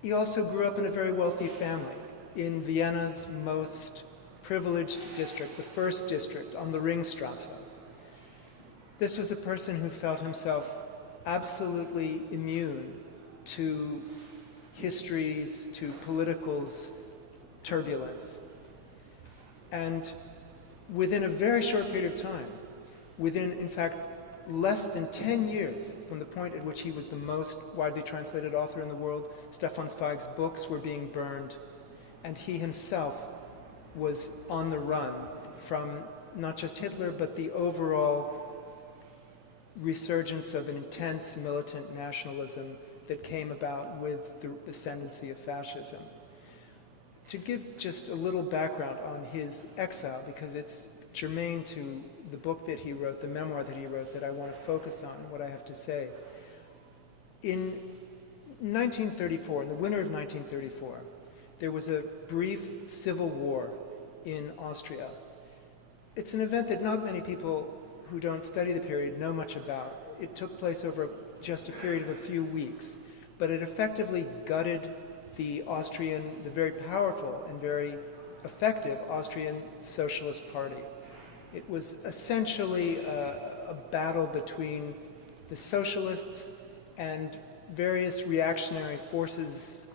He also grew up in a very wealthy family in Vienna's most privileged district, the first district on the Ringstrasse. This was a person who felt himself absolutely immune to history's, to political's turbulence. And within a very short period of time, within, in fact, less than 10 years from the point at which he was the most widely translated author in the world, Stefan Zweig's books were being burned, and he himself was on the run from not just Hitler, but the overall resurgence of intense militant nationalism that came about with the ascendancy of fascism. To give just a little background on his exile, because it's germane to the book that he wrote, the memoir that he wrote, that I want to focus on, what I have to say. In 1934, in the winter of 1934, there was a brief civil war in Austria. It's an event that not many people who don't study the period know much about. It took place over just a period of a few weeks, but it effectively gutted the very powerful and very effective Austrian Socialist Party. It was essentially a battle between the socialists and various reactionary forces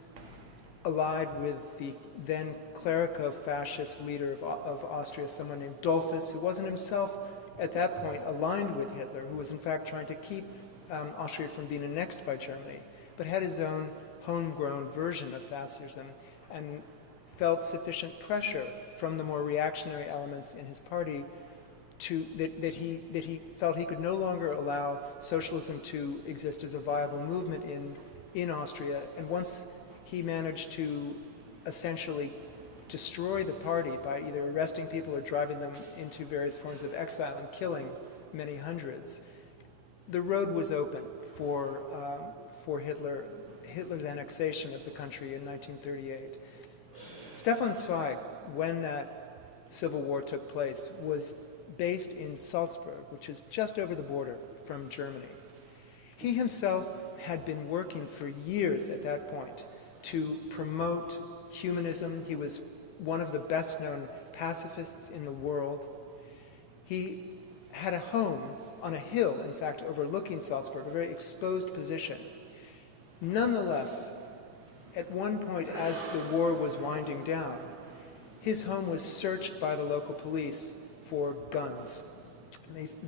allied with the then clerico-fascist leader of Austria, someone named Dollfuss, who wasn't himself at that point aligned with Hitler, who was in fact trying to keep Austria from being annexed by Germany, but had his own homegrown version of fascism and felt sufficient pressure from the more reactionary elements in his party that he felt he could no longer allow socialism to exist as a viable movement in Austria. And once he managed to essentially destroy the party by either arresting people or driving them into various forms of exile and killing many hundreds, the road was open for Hitler's annexation of the country in 1938. Stefan Zweig, when that civil war took place, was based in Salzburg, which is just over the border from Germany. He himself had been working for years at that point to promote humanism. He was one of the best-known pacifists in the world. He had a home on a hill, in fact, overlooking Salzburg, a very exposed position. Nonetheless, at one point as the war was winding down, his home was searched by the local police for guns.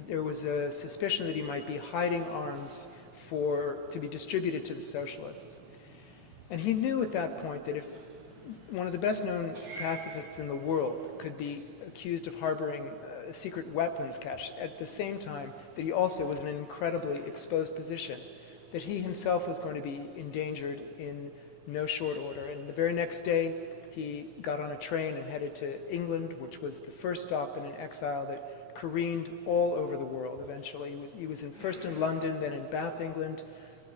There was a suspicion that he might be hiding arms to be distributed to the socialists. And he knew at that point that if one of the best-known pacifists in the world could be accused of harboring a secret weapons cache at the same time that he also was in an incredibly exposed position, that he himself was going to be endangered in no short order. And the very next day, he got on a train and headed to England, which was the first stop in an exile that careened all over the world eventually. He was first in London, then in Bath, England,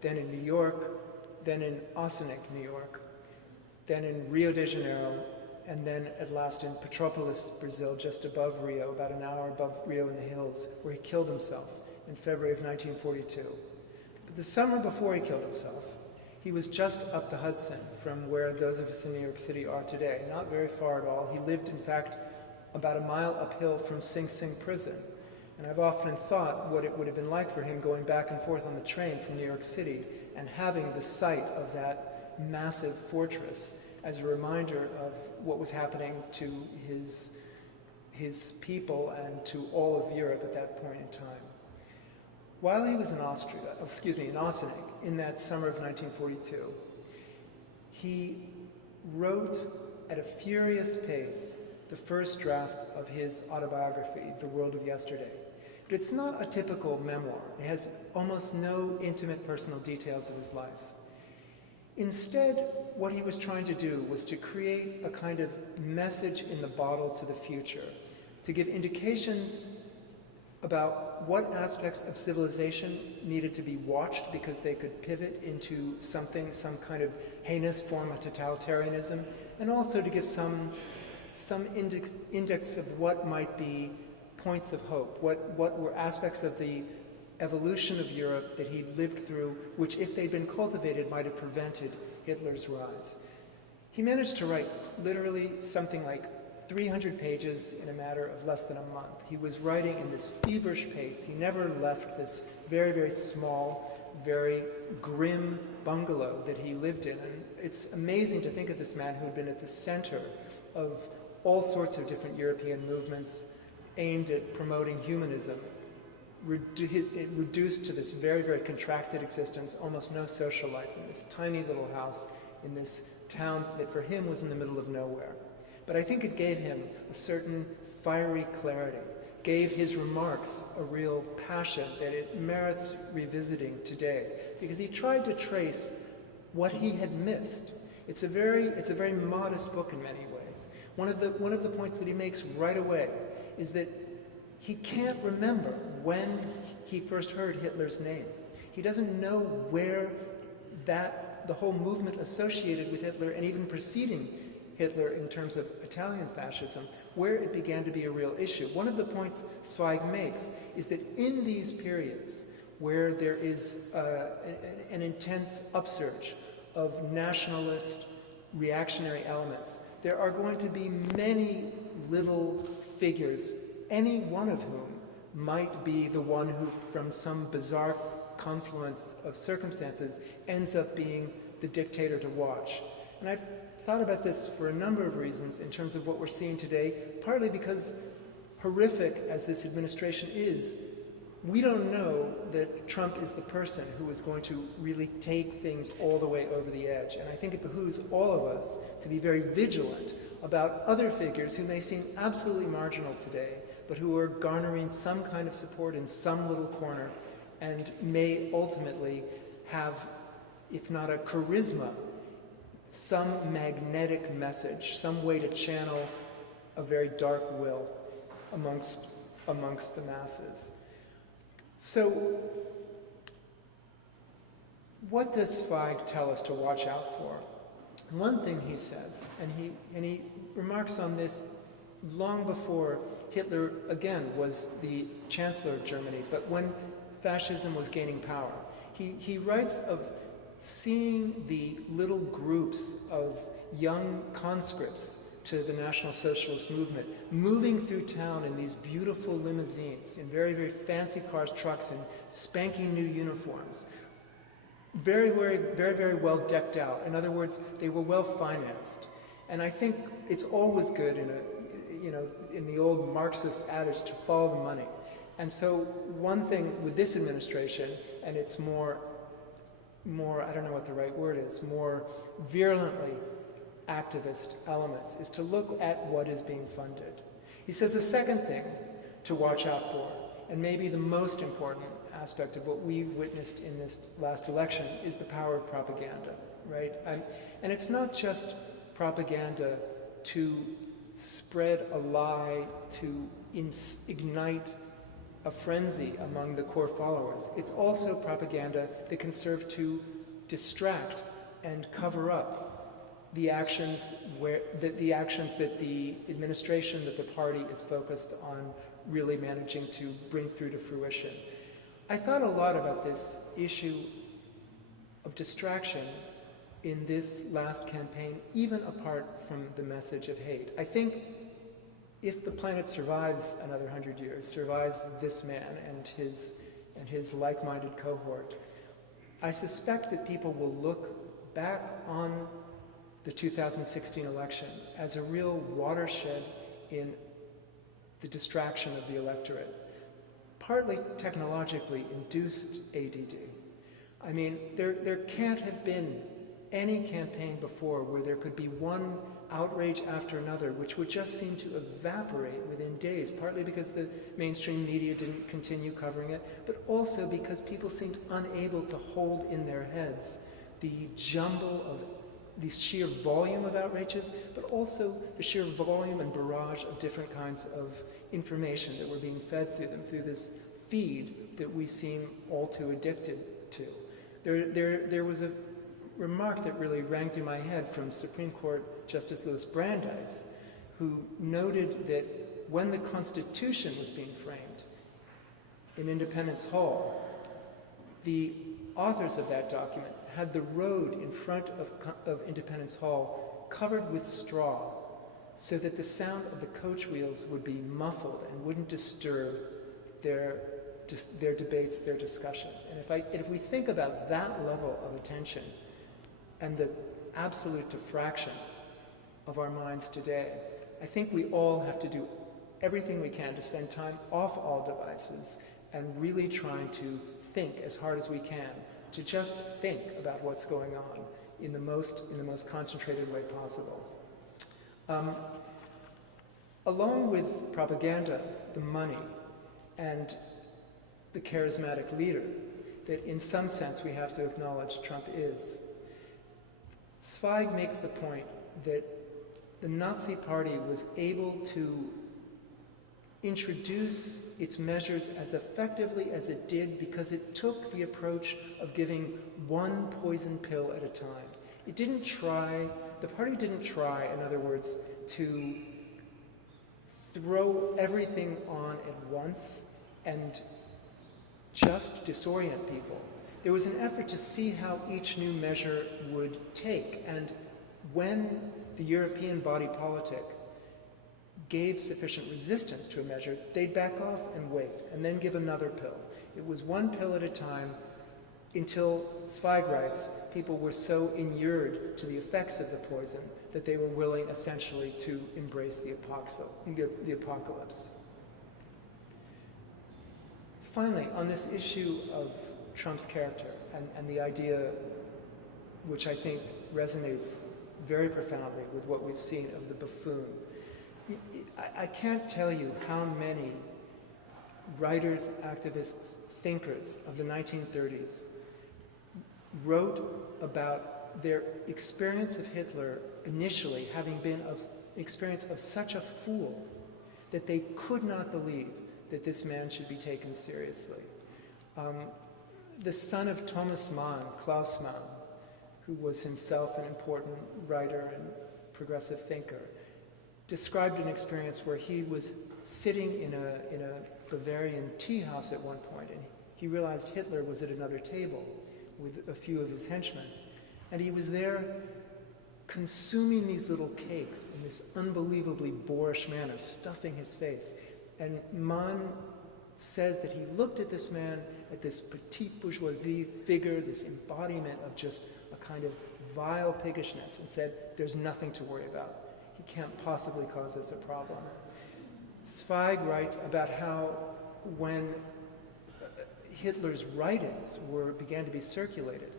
then in New York, then in Ossining, New York, then in Rio de Janeiro, and then at last in Petrópolis, Brazil, just above Rio, about an hour above Rio in the hills, where he killed himself in February of 1942. But the summer before he killed himself, he was just up the Hudson from where those of us in New York City are today, not very far at all. He lived, in fact, about a mile uphill from Sing Sing prison. And I've often thought what it would have been like for him going back and forth on the train from New York City and having the sight of that massive fortress as a reminder of what was happening to his people and to all of Europe at that point in time. While he was in Ossining, in that summer of 1942, he wrote at a furious pace the first draft of his autobiography, The World of Yesterday. But it's not a typical memoir. It has almost no intimate personal details of his life. Instead, what he was trying to do was to create a kind of message in the bottle to the future, to give indications about what aspects of civilization needed to be watched because they could pivot into some kind of heinous form of totalitarianism, and also to give some index of what might be points of hope, what were aspects of the evolution of Europe that he'd lived through, which if they'd been cultivated might have prevented Hitler's rise. He managed to write literally something like 300 pages in a matter of less than a month. He was writing in this feverish pace. He never left this very, very small, very grim bungalow that he lived in. And it's amazing to think of this man who had been at the center of all sorts of different European movements aimed at promoting humanism, reduced to this very, very contracted existence, almost no social life in this tiny little house in this town that for him was in the middle of nowhere. But I think it gave him a certain fiery clarity, gave his remarks a real passion that it merits revisiting today, because he tried to trace what he had missed. It's a very modest book in many ways. One of the points that he makes right away is that he can't remember when he first heard Hitler's name. He doesn't know where the whole movement associated with Hitler and even preceding Hitler in terms of Italian fascism, where it began to be a real issue. One of the points Zweig makes is that in these periods where there is an intense upsurge of nationalist, reactionary elements, there are going to be many little figures, any one of whom might be the one who, from some bizarre confluence of circumstances, ends up being the dictator to watch. And I've thought about this for a number of reasons in terms of what we're seeing today, partly because horrific as this administration is, we don't know that Trump is the person who is going to really take things all the way over the edge. And I think it behooves all of us to be very vigilant about other figures who may seem absolutely marginal today, but who are garnering some kind of support in some little corner and may ultimately have, if not a charisma, some magnetic message, some way to channel a very dark will amongst the masses. So, what does Zweig tell us to watch out for? One thing he says, and he remarks on this long before Hitler, again, was the Chancellor of Germany, but when fascism was gaining power, he writes of seeing the little groups of young conscripts to the National Socialist movement moving through town in these beautiful limousines, in very, very fancy cars, trucks, and spanking new uniforms. Very, very, very, very well decked out. In other words, they were well financed. And I think it's always good in the old Marxist adage to follow the money. And so one thing with this administration, and it's more, I don't know what the right word is, more virulently activist elements, is to look at what is being funded. He says the second thing to watch out for, and maybe the most important aspect of what we witnessed in this last election, is the power of propaganda, right? And it's not just propaganda to spread a lie, to ignite a frenzy among the core followers. It's also propaganda that can serve to distract and cover up the actions that the administration, that the party is focused on really managing to bring through to fruition. I thought a lot about this issue of distraction in this last campaign, even apart from the message of hate. I think if the planet survives another 100 years, survives this man and his like-minded cohort, I suspect that people will look back on the 2016 election as a real watershed in the distraction of the electorate, partly technologically induced ADD. I mean, there can't have been any campaign before where there could be one outrage after another which would just seem to evaporate within days, partly because the mainstream media didn't continue covering it, but also because people seemed unable to hold in their heads the jumble of the sheer volume of outrages, but also the sheer volume and barrage of different kinds of information that were being fed through them, through this feed that we seem all too addicted to. There was a remark that really rang through my head from Supreme Court Justice Louis Brandeis, who noted that when the Constitution was being framed in Independence Hall, The authors of that document had the road in front of Independence Hall covered with straw so that the sound of the coach wheels would be muffled and wouldn't disturb their debates, their discussions. And if we think about that level of attention and the absolute diffraction of our minds today, I think we all have to do everything we can to spend time off all devices and really trying to think as hard as we can, to just think about what's going on in the most concentrated way possible. Along with propaganda, the money, and the charismatic leader that in some sense we have to acknowledge Trump is, Zweig makes the point that the Nazi Party was able to introduce its measures as effectively as it did because it took the approach of giving one poison pill at a time. The party didn't try, in other words, to throw everything on at once and just disorient people. There was an effort to see how each new measure would take, and when the European body politic gave sufficient resistance to a measure, they'd back off and wait, and then give another pill. It was one pill at a time until, Zweig writes, people were so inured to the effects of the poison that they were willing essentially to embrace the apocalypse. Finally, on this issue of Trump's character and the idea, which I think resonates very profoundly with what we've seen of the buffoon, I can't tell you how many writers, activists, thinkers of the 1930s wrote about their experience of Hitler initially having been an experience of such a fool that they could not believe that this man should be taken seriously. The son of Thomas Mann, Klaus Mann, who was himself an important writer and progressive thinker, described an experience where he was sitting in a Bavarian tea house at one point, and he realized Hitler was at another table with a few of his henchmen. And he was there consuming these little cakes in this unbelievably boorish manner, stuffing his face. And Mann says that he looked at this man, at this petite bourgeoisie figure, this embodiment of just a kind of vile piggishness, and said, there's nothing to worry about. He can't possibly cause us a problem. Zweig writes about how when Hitler's writings began to be circulated,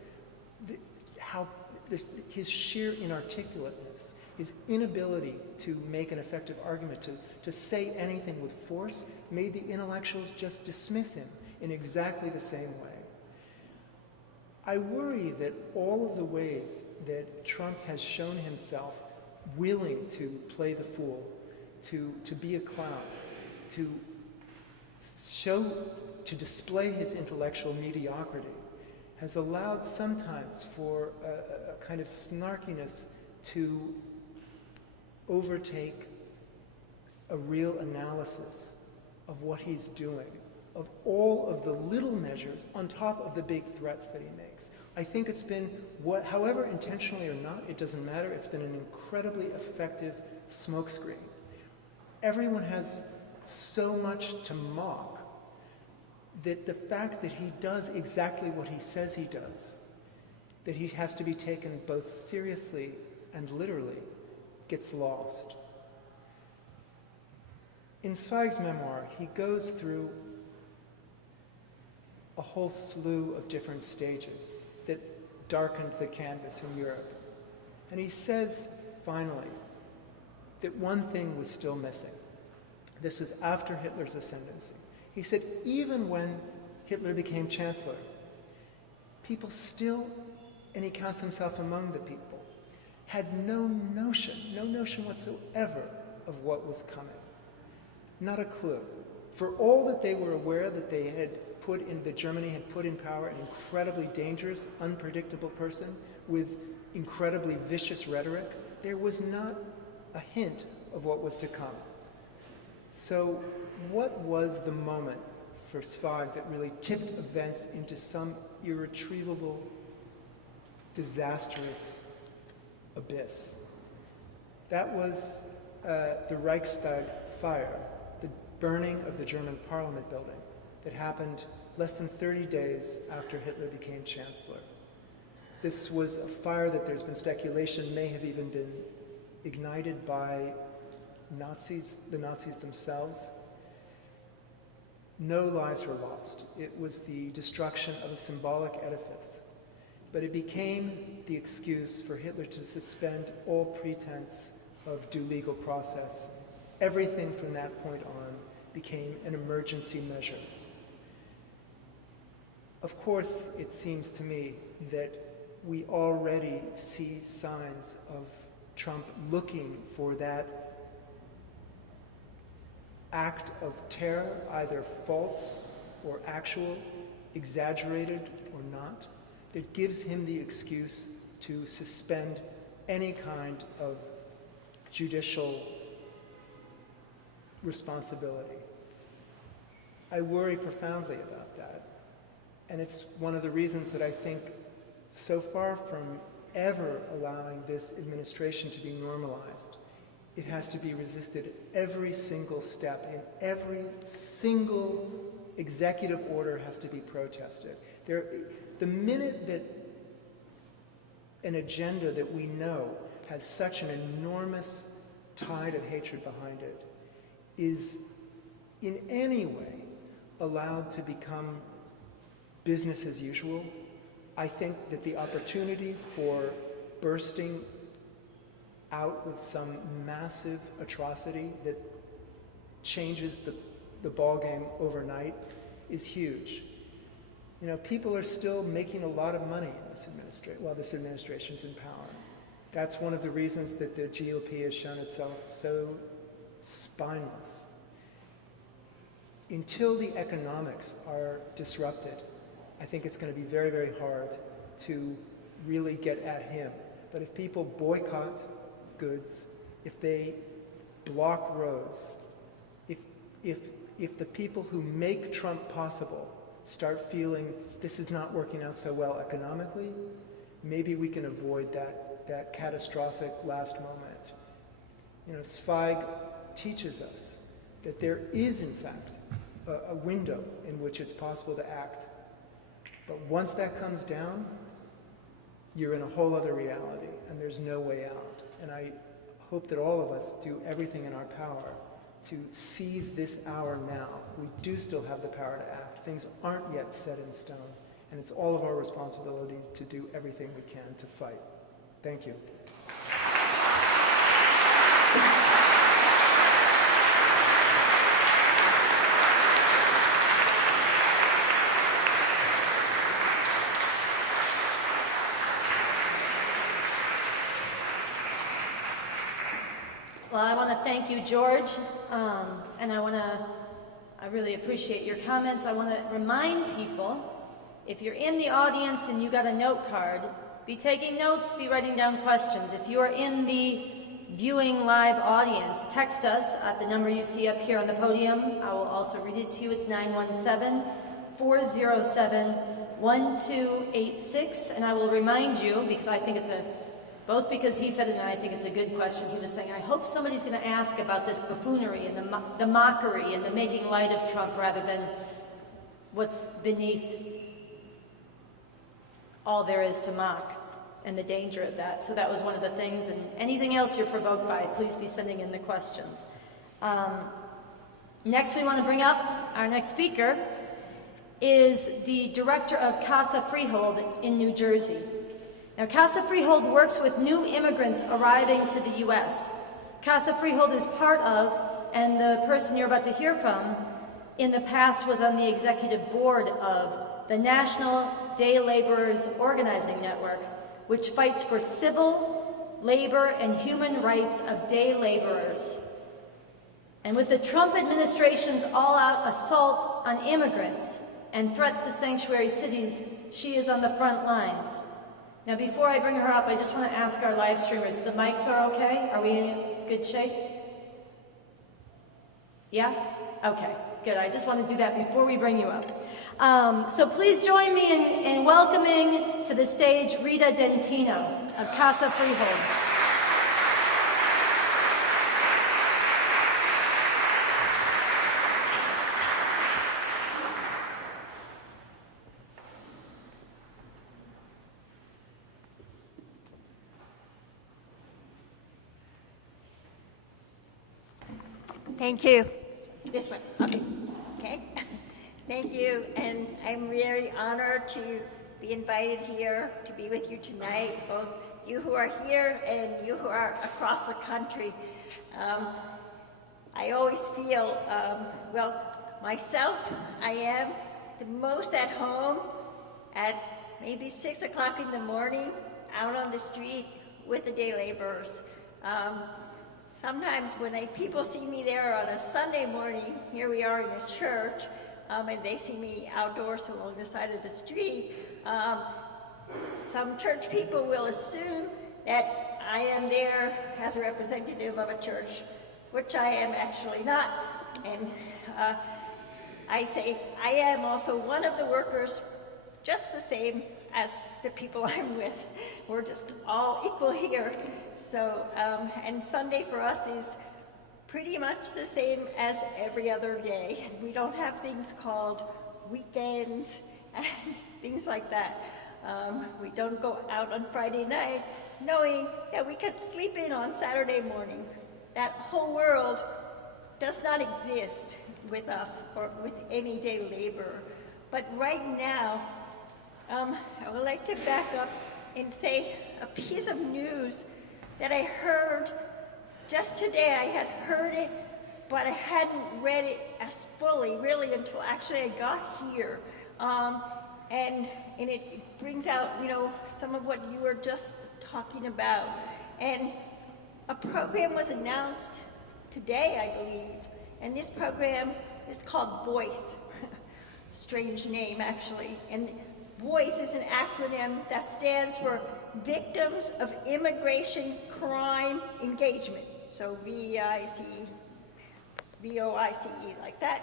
his sheer inarticulateness, his inability to make an effective argument, to say anything with force, made the intellectuals just dismiss him in exactly the same way. I worry that all of the ways that Trump has shown himself willing to play the fool, to be a clown, to display his intellectual mediocrity, has allowed sometimes for a kind of snarkiness to overtake a real analysis of what he's doing, of all of the little measures on top of the big threats that he makes. I think it's been, however intentionally or not, it doesn't matter, it's been an incredibly effective smokescreen. Everyone has so much to mock that the fact that he does exactly what he says he does, that he has to be taken both seriously and literally, gets lost. In Zweig's memoir, he goes through a whole slew of different stages that darkened the canvas in Europe. And he says, finally, that one thing was still missing. This is after Hitler's ascendancy. He said, even when Hitler became chancellor, people still, and he counts himself among the people, had no notion whatsoever of what was coming. Not a clue. For all that they were aware that Germany had put in power an incredibly dangerous, unpredictable person with incredibly vicious rhetoric, there was not a hint of what was to come. So what was the moment for Zweig that really tipped events into some irretrievable, disastrous abyss. That was the Reichstag fire, the burning of the German parliament building that happened less than 30 days after Hitler became chancellor. This was a fire that there's been speculation may have even been ignited by Nazis, the Nazis themselves. No lives were lost. It was the destruction of a symbolic edifice. But it became the excuse for Hitler to suspend all pretense of due legal process. Everything from that point on became an emergency measure. Of course, it seems to me that we already see signs of Trump looking for that act of terror, either false or actual, exaggerated or not, that gives him the excuse to suspend any kind of judicial responsibility. I worry profoundly about that. And it's one of the reasons that I think, so far from ever allowing this administration to be normalized, it has to be resisted every single step, and every single executive order has to be protested. The minute that an agenda that we know has such an enormous tide of hatred behind it is in any way allowed to become business as usual, I think that the opportunity for bursting out with some massive atrocity that changes the ballgame overnight is huge. You know, people are still making a lot of money in this administration while this administration's in power. That's one of the reasons that the GOP has shown itself so spineless. Until the economics are disrupted, I think it's going to be very, very hard to really get at him. But if people boycott goods, if they block roads, if the people who make Trump possible start feeling this is not working out so well economically, maybe we can avoid that catastrophic last moment. You know, Zweig teaches us that there is, in fact, a window in which it's possible to act. But once that comes down, you're in a whole other reality, and there's no way out. And I hope that all of us do everything in our power to seize this hour now. We do still have the power to act. Things aren't yet set in stone, and it's all of our responsibility to do everything we can to fight. Thank you. Well, I want to thank you, George, and I really appreciate your comments. I want to remind people, if you're in the audience and you got a note card, be taking notes, be writing down questions. If you're in the viewing live audience, text us at the number you see up here on the podium. I will also read it to you. It's 917-407-1286, and I will remind you, because I think it's both because he said it and I think it's a good question. He was saying, I hope somebody's going to ask about this buffoonery and the mockery and the making light of Trump rather than what's beneath all there is to mock and the danger of that. So that was one of the things. And anything else you're provoked by, please be sending in the questions. Next, we want to bring up our next speaker is the director of Casa Freehold in New Jersey. Now, Casa Freehold works with new immigrants arriving to the U.S. Casa Freehold is part of, and the person you're about to hear from, in the past was on the executive board of the National Day Laborers Organizing Network, which fights for civil, labor, and human rights of day laborers. And with the Trump administration's all-out assault on immigrants and threats to sanctuary cities, she is on the front lines. Now, before I bring her up, I just want to ask our live streamers, the mics are okay? Are we in good shape? Yeah? Okay, good. I just want to do that before we bring you up. So please join me in welcoming to the stage Rita Dentino of Casa Freehold. Thank you. This one. Okay. Okay. Thank you. And I'm really honored to be invited here to be with you tonight, both you who are here and you who are across the country. I always feel, well, myself, I am the most at home at maybe 6 o'clock in the morning out on the street with the day laborers. Sometimes when people see me there on a Sunday morning, here we are in a church, and they see me outdoors along the side of the street, some church people will assume that I am there as a representative of a church, which I am actually not. And I say I am also one of the workers, just the same as the people I'm with. We're just all equal here. So, and Sunday for us is pretty much the same as every other day. We don't have things called weekends and things like that. We don't go out on Friday night knowing that we could sleep in on Saturday morning. That whole world does not exist with us or with any day laborer. But right now, I would like to back up and say a piece of news that I heard just today. I had heard it, but I hadn't read it as fully, really, until actually I got here. And it brings out, you know, some of what you were just talking about. And a program was announced today, I believe, and this program is called VOICE. Strange name, actually. And VOICE is an acronym that stands for Victims of Immigration Crime Engagement. So V-I-C-E, V-O-I-C-E, like that.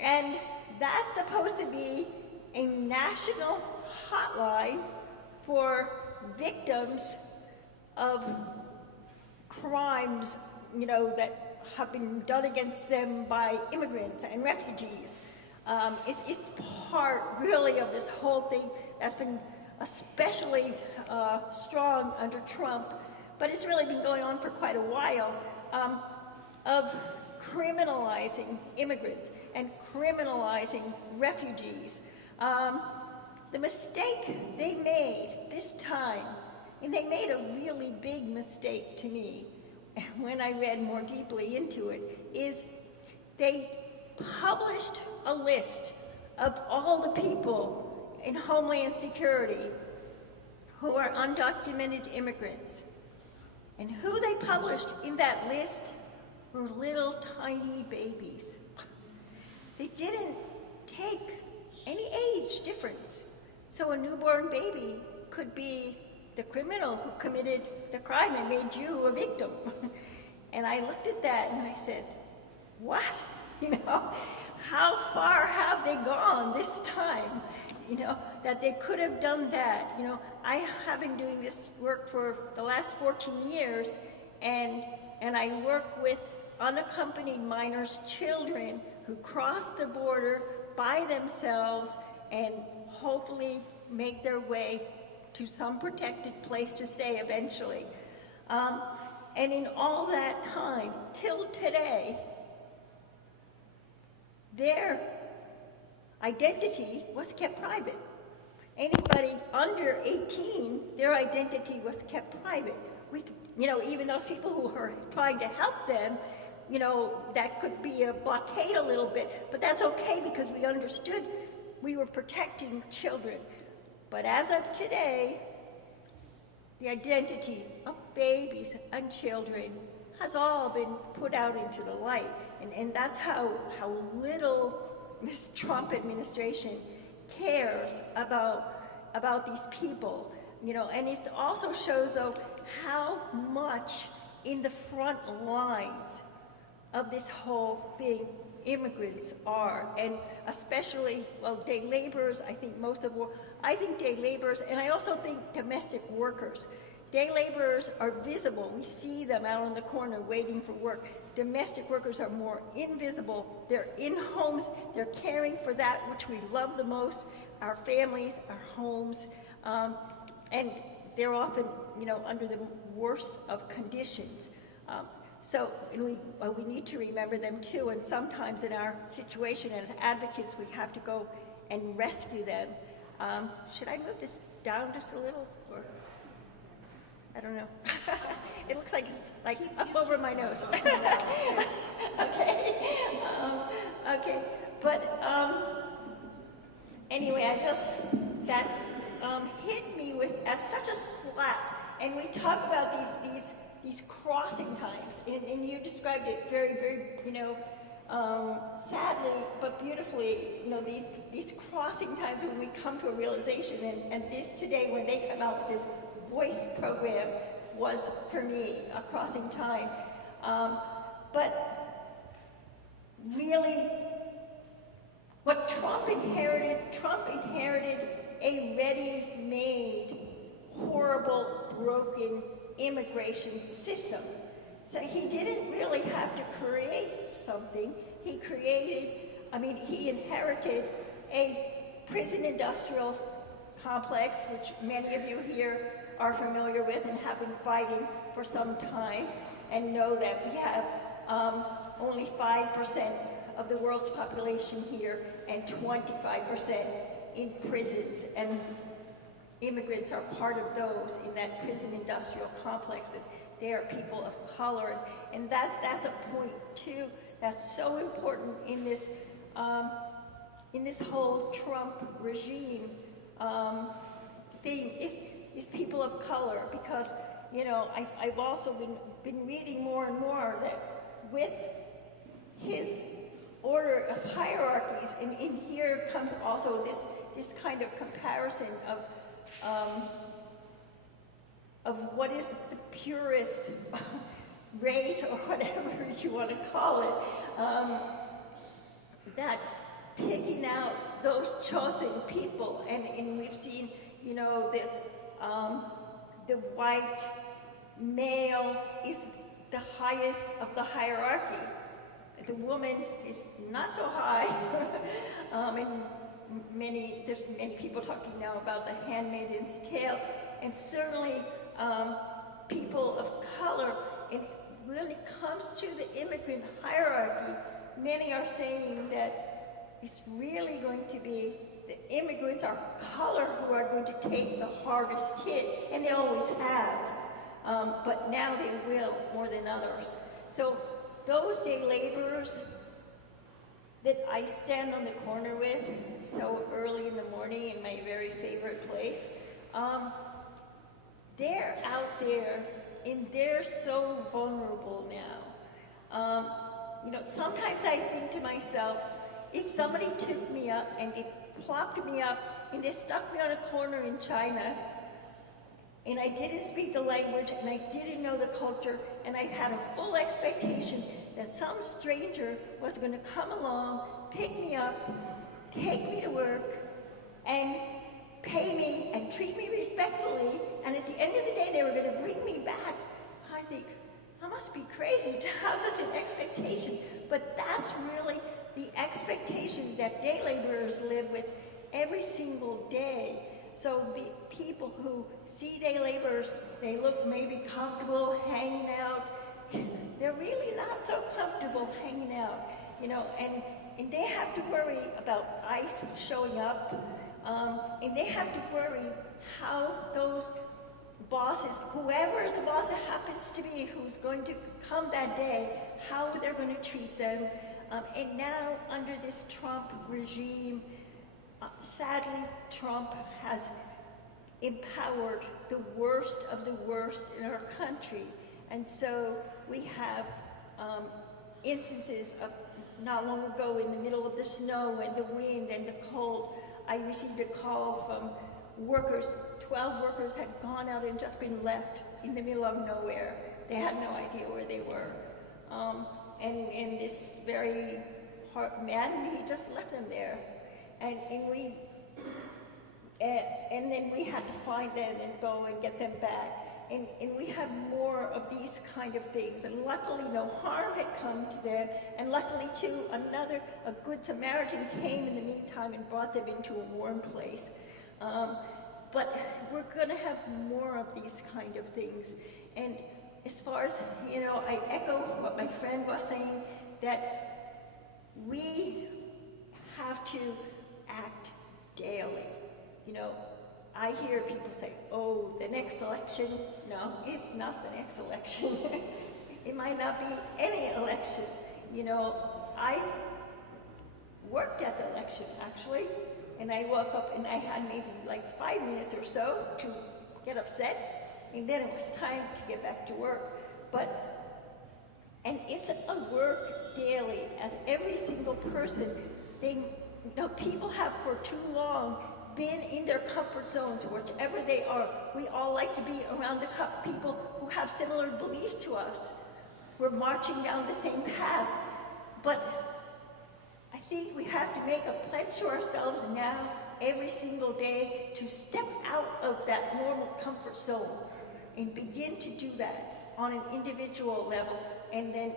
And that's supposed to be a national hotline for victims of crimes, you know, that have been done against them by immigrants and refugees. It's part, really, of this whole thing that's been especially strong under Trump, but it's really been going on for quite a while, of criminalizing immigrants and criminalizing refugees. The mistake they made this time, and they made a really big mistake to me when I read more deeply into it, is they published a list of all the people in Homeland Security who are undocumented immigrants. And who they published in that list were little tiny babies. They didn't take any age difference. So a newborn baby could be the criminal who committed the crime and made you a victim. And I looked at that and I said, what? You know, how far have they gone this time? You know, that they could have done that. You know, I have been doing this work for the last 14 years, and I work with unaccompanied minors, children who cross the border by themselves and hopefully make their way to some protected place to stay eventually. And in all that time, till today, their identity was kept private. Anybody under 18, their identity was kept private. You know, even those people who are trying to help them, you know, that could be a blockade a little bit, but that's okay because we understood we were protecting children. But as of today, the identity of babies and children has all been put out into the light. And that's how little this Trump administration cares about these people. You know, and it also shows, though, how much in the front lines of this whole thing immigrants are, and especially, well, day laborers, I think most of all, I think day laborers, and I also think domestic workers. Day laborers are visible. We see them out on the corner waiting for work. Domestic workers are more invisible. They're in homes. They're caring for that which we love the most, our families, our homes, and they're often, under the worst of conditions. So we need to remember them too, and sometimes in our situation as advocates, we have to go and rescue them. Should I move this down just a little? Or? I don't know. It looks like it's like up over my nose. Okay. Okay. But anyway, that hit me as such a slap. And we talk about these crossing times, and you described it very, very, sadly but beautifully. These crossing times when we come to a realization, and this today when they come out with this voice program was for me a crossing time. But really, what Trump inherited a ready-made, horrible, broken immigration system. So he didn't really have to create something. He inherited a prison industrial complex, which many of you here are familiar with and have been fighting for some time, and know that we have only 5% of the world's population here and 25% in prisons, and immigrants are part of those in that prison industrial complex, and they are people of color, and that's a point too that's so important in this whole Trump regime thing is people of color, because I've also been reading more and more that with his order of hierarchies, and in here comes also this kind of comparison of what is the purest race, or whatever you want to call it, that picking out those chosen people, and we've seen, the white male is the highest of the hierarchy. The woman is not so high, and there's many people talking now about the Handmaid's Tale, and certainly people of color. And when it comes to the immigrant hierarchy, many are saying that it's really going to be the immigrants are color who are going to take the hardest hit, and they always have, but now they will more than others. So those day laborers that I stand on the corner with so early in the morning in my very favorite place, they're out there and they're so vulnerable now. Sometimes I think to myself, if somebody took me up and they plopped me up and they stuck me on a corner in China, and I didn't speak the language and I didn't know the culture, and I had a full expectation that some stranger was going to come along, pick me up, take me to work, and pay me and treat me respectfully, and at the end of the day they were going to bring me back. I think, I must be crazy to have such an expectation, but that's really the expectation that day laborers live with every single day. So the people who see day laborers, they look maybe comfortable hanging out. They're really not so comfortable hanging out, and they have to worry about ICE showing up, and they have to worry how those bosses, whoever the boss happens to be who's going to come that day, how they're going to treat them. And now, under this Trump regime, sadly, Trump has empowered the worst of the worst in our country. And so we have instances of not long ago, in the middle of the snow and the wind and the cold, I received a call from workers. 12 workers had gone out and just been left in the middle of nowhere. They had no idea where they were. and this very hard man, he just left them there. And then we had to find them and go and get them back. And we have more of these kind of things. And luckily, no harm had come to them. And luckily, too, a good Samaritan came in the meantime and brought them into a warm place. But we're going to have more of these kind of things. And as far as, I echo what my friend was saying, that we have to act daily. I hear people say, oh, the next election. No, it's not the next election. It might not be any election. I worked at the election, actually, and I woke up and I had maybe like 5 minutes or so to get upset, and then it was time to get back to work. And it's a work daily, and every single person, people have for too long been in their comfort zones, whichever they are. We all like to be around the people who have similar beliefs to us. We're marching down the same path. But I think we have to make a pledge to ourselves now, every single day, to step out of that normal comfort zone and begin to do that on an individual level. And then,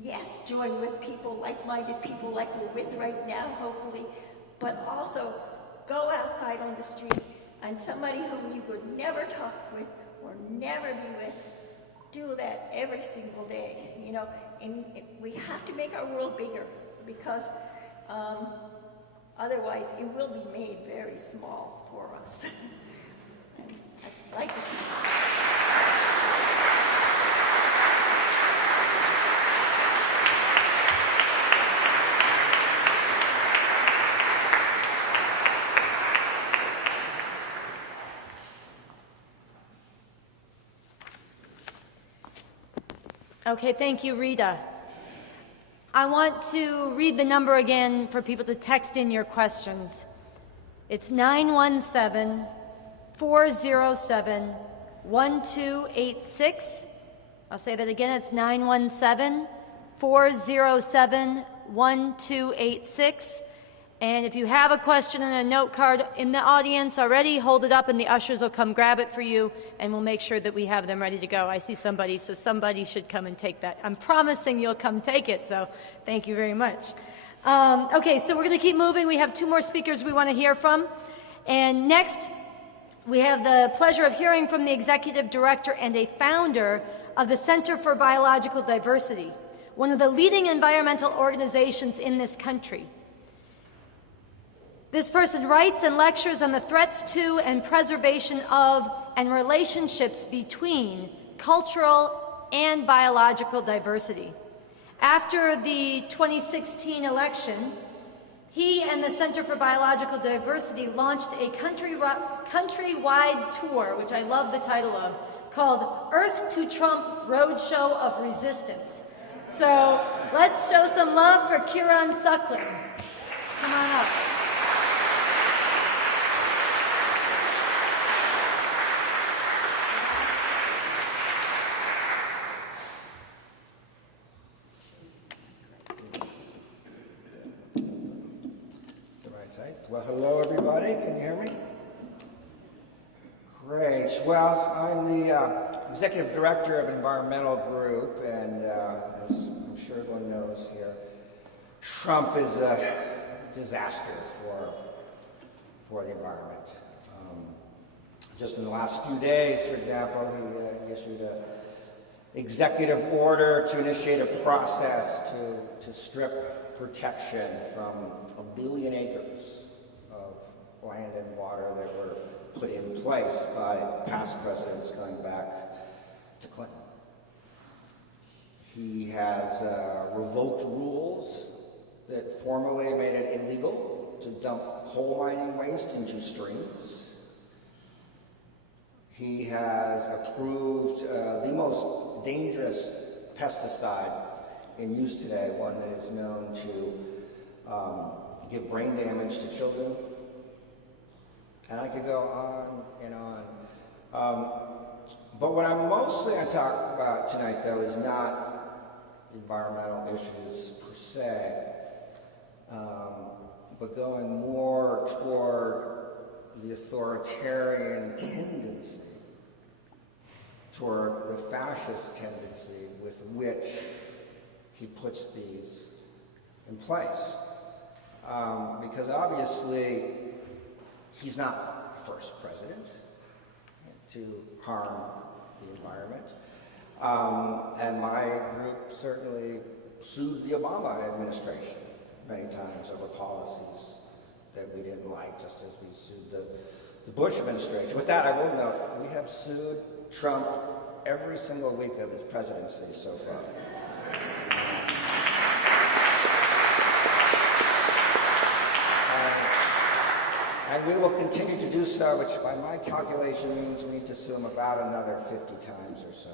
yes, join with people, like-minded people like we're with right now, hopefully, but also go outside on the street, and somebody who we would never talk with or never be with, do that every single day, and we have to make our world bigger, because otherwise it will be made very small for us. And I'd like to Okay, thank you, Rita. I want to read the number again for people to text in your questions. It's 917-407-1286. I'll say that again, it's 917-407-1286. And if you have a question and a note card in the audience already, hold it up and the ushers will come grab it for you, and we'll make sure that we have them ready to go. I see somebody, so somebody should come and take that. I'm promising you'll come take it, so thank you very much. Okay, so we're going to keep moving. We have 2 more speakers we want to hear from. And next, we have the pleasure of hearing from the executive director and a founder of the Center for Biological Diversity, one of the leading environmental organizations in this country. This person writes and lectures on the threats to and preservation of and relationships between cultural and biological diversity. After the 2016 election, he and the Center for Biological Diversity launched a countrywide tour, which I love the title of, called Earth to Trump Roadshow of Resistance. So let's show some love for Kierán Suckling. Come on up. Well, hello everybody, can you hear me? Great, well, I'm the Executive Director of an environmental group, and as I'm sure everyone knows here, Trump is a disaster for the environment. Just in the last few days, for example, he issued an executive order to initiate a process to strip protection from 1 billion acres of land and water that were put in place by past presidents going back to Clinton. He has revoked rules that formerly made it illegal to dump coal mining waste into streams. He has approved the most dangerous pesticide in use today, one that is known to give brain damage to children. And I could go on and on. But what I'm mostly going to talk about tonight, though, is not environmental issues per se, but going more toward the authoritarian tendency, toward the fascist tendency with which he puts these in place. Because obviously, he's not the first president to harm the environment. And my group certainly sued the Obama administration many times over policies that we didn't like, just as we sued the Bush administration. With that, I will note, we have sued Trump every single week of his presidency so far. And we will continue to do so, which by my calculation means we need to sue him about another 50 times or so.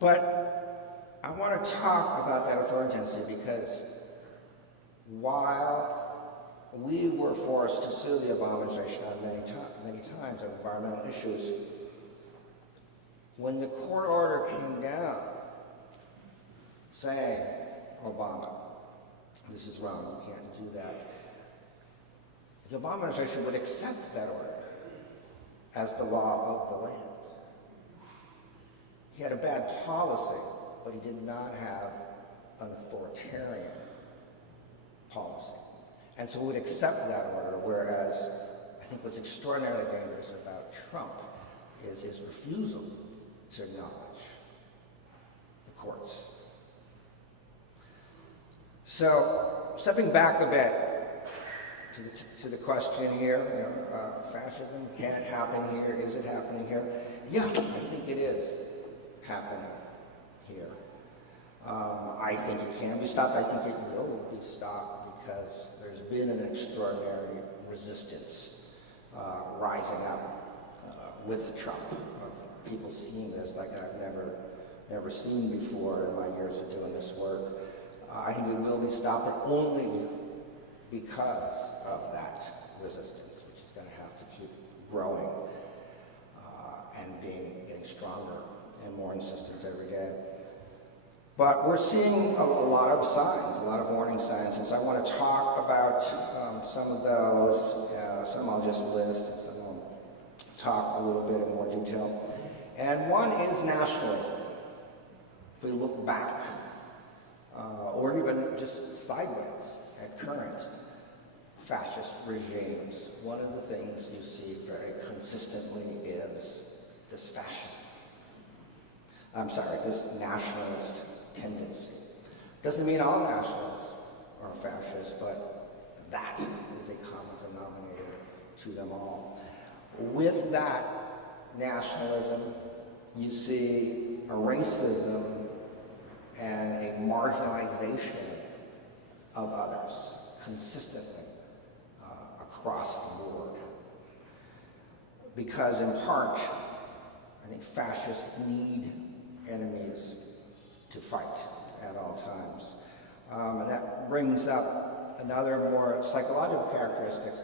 But I want to talk about that authoritarian tendency because while we were forced to sue the Obama administration on many times on environmental issues, when the court order came down saying, Obama, this is wrong, you can't do that, the Obama administration would accept that order as the law of the land. He had a bad policy, but he did not have an authoritarian policy. And so we would accept that order, whereas I think what's extraordinarily dangerous about Trump is his refusal to acknowledge the courts. So, stepping back a bit to the question here, fascism, can it happen here? Is it happening here? Yeah, I think it is happening here. I think it can be stopped. I think it will be stopped because there's been an extraordinary resistance rising up with Trump, of people seeing this like I've never seen before in my years of doing this work. I think it will be stopped, but only because of that resistance, which is going to have to keep growing and getting stronger and more insistent every day. But we're seeing a lot of signs, a lot of warning signs, and so I want to talk about some of those. Some I'll just list, and some I'll talk a little bit in more detail. And one is nationalism. If we look back, or even just sideways at current fascist regimes, one of the things you see very consistently is this fascism. This nationalist tendency. Doesn't mean all nationalists are fascist, but that is a common denominator to them all. With that nationalism, you see a racism and a marginalization of others consistently across the board. Because in part, I think fascists need enemies to fight at all times. And that brings up another more psychological characteristic,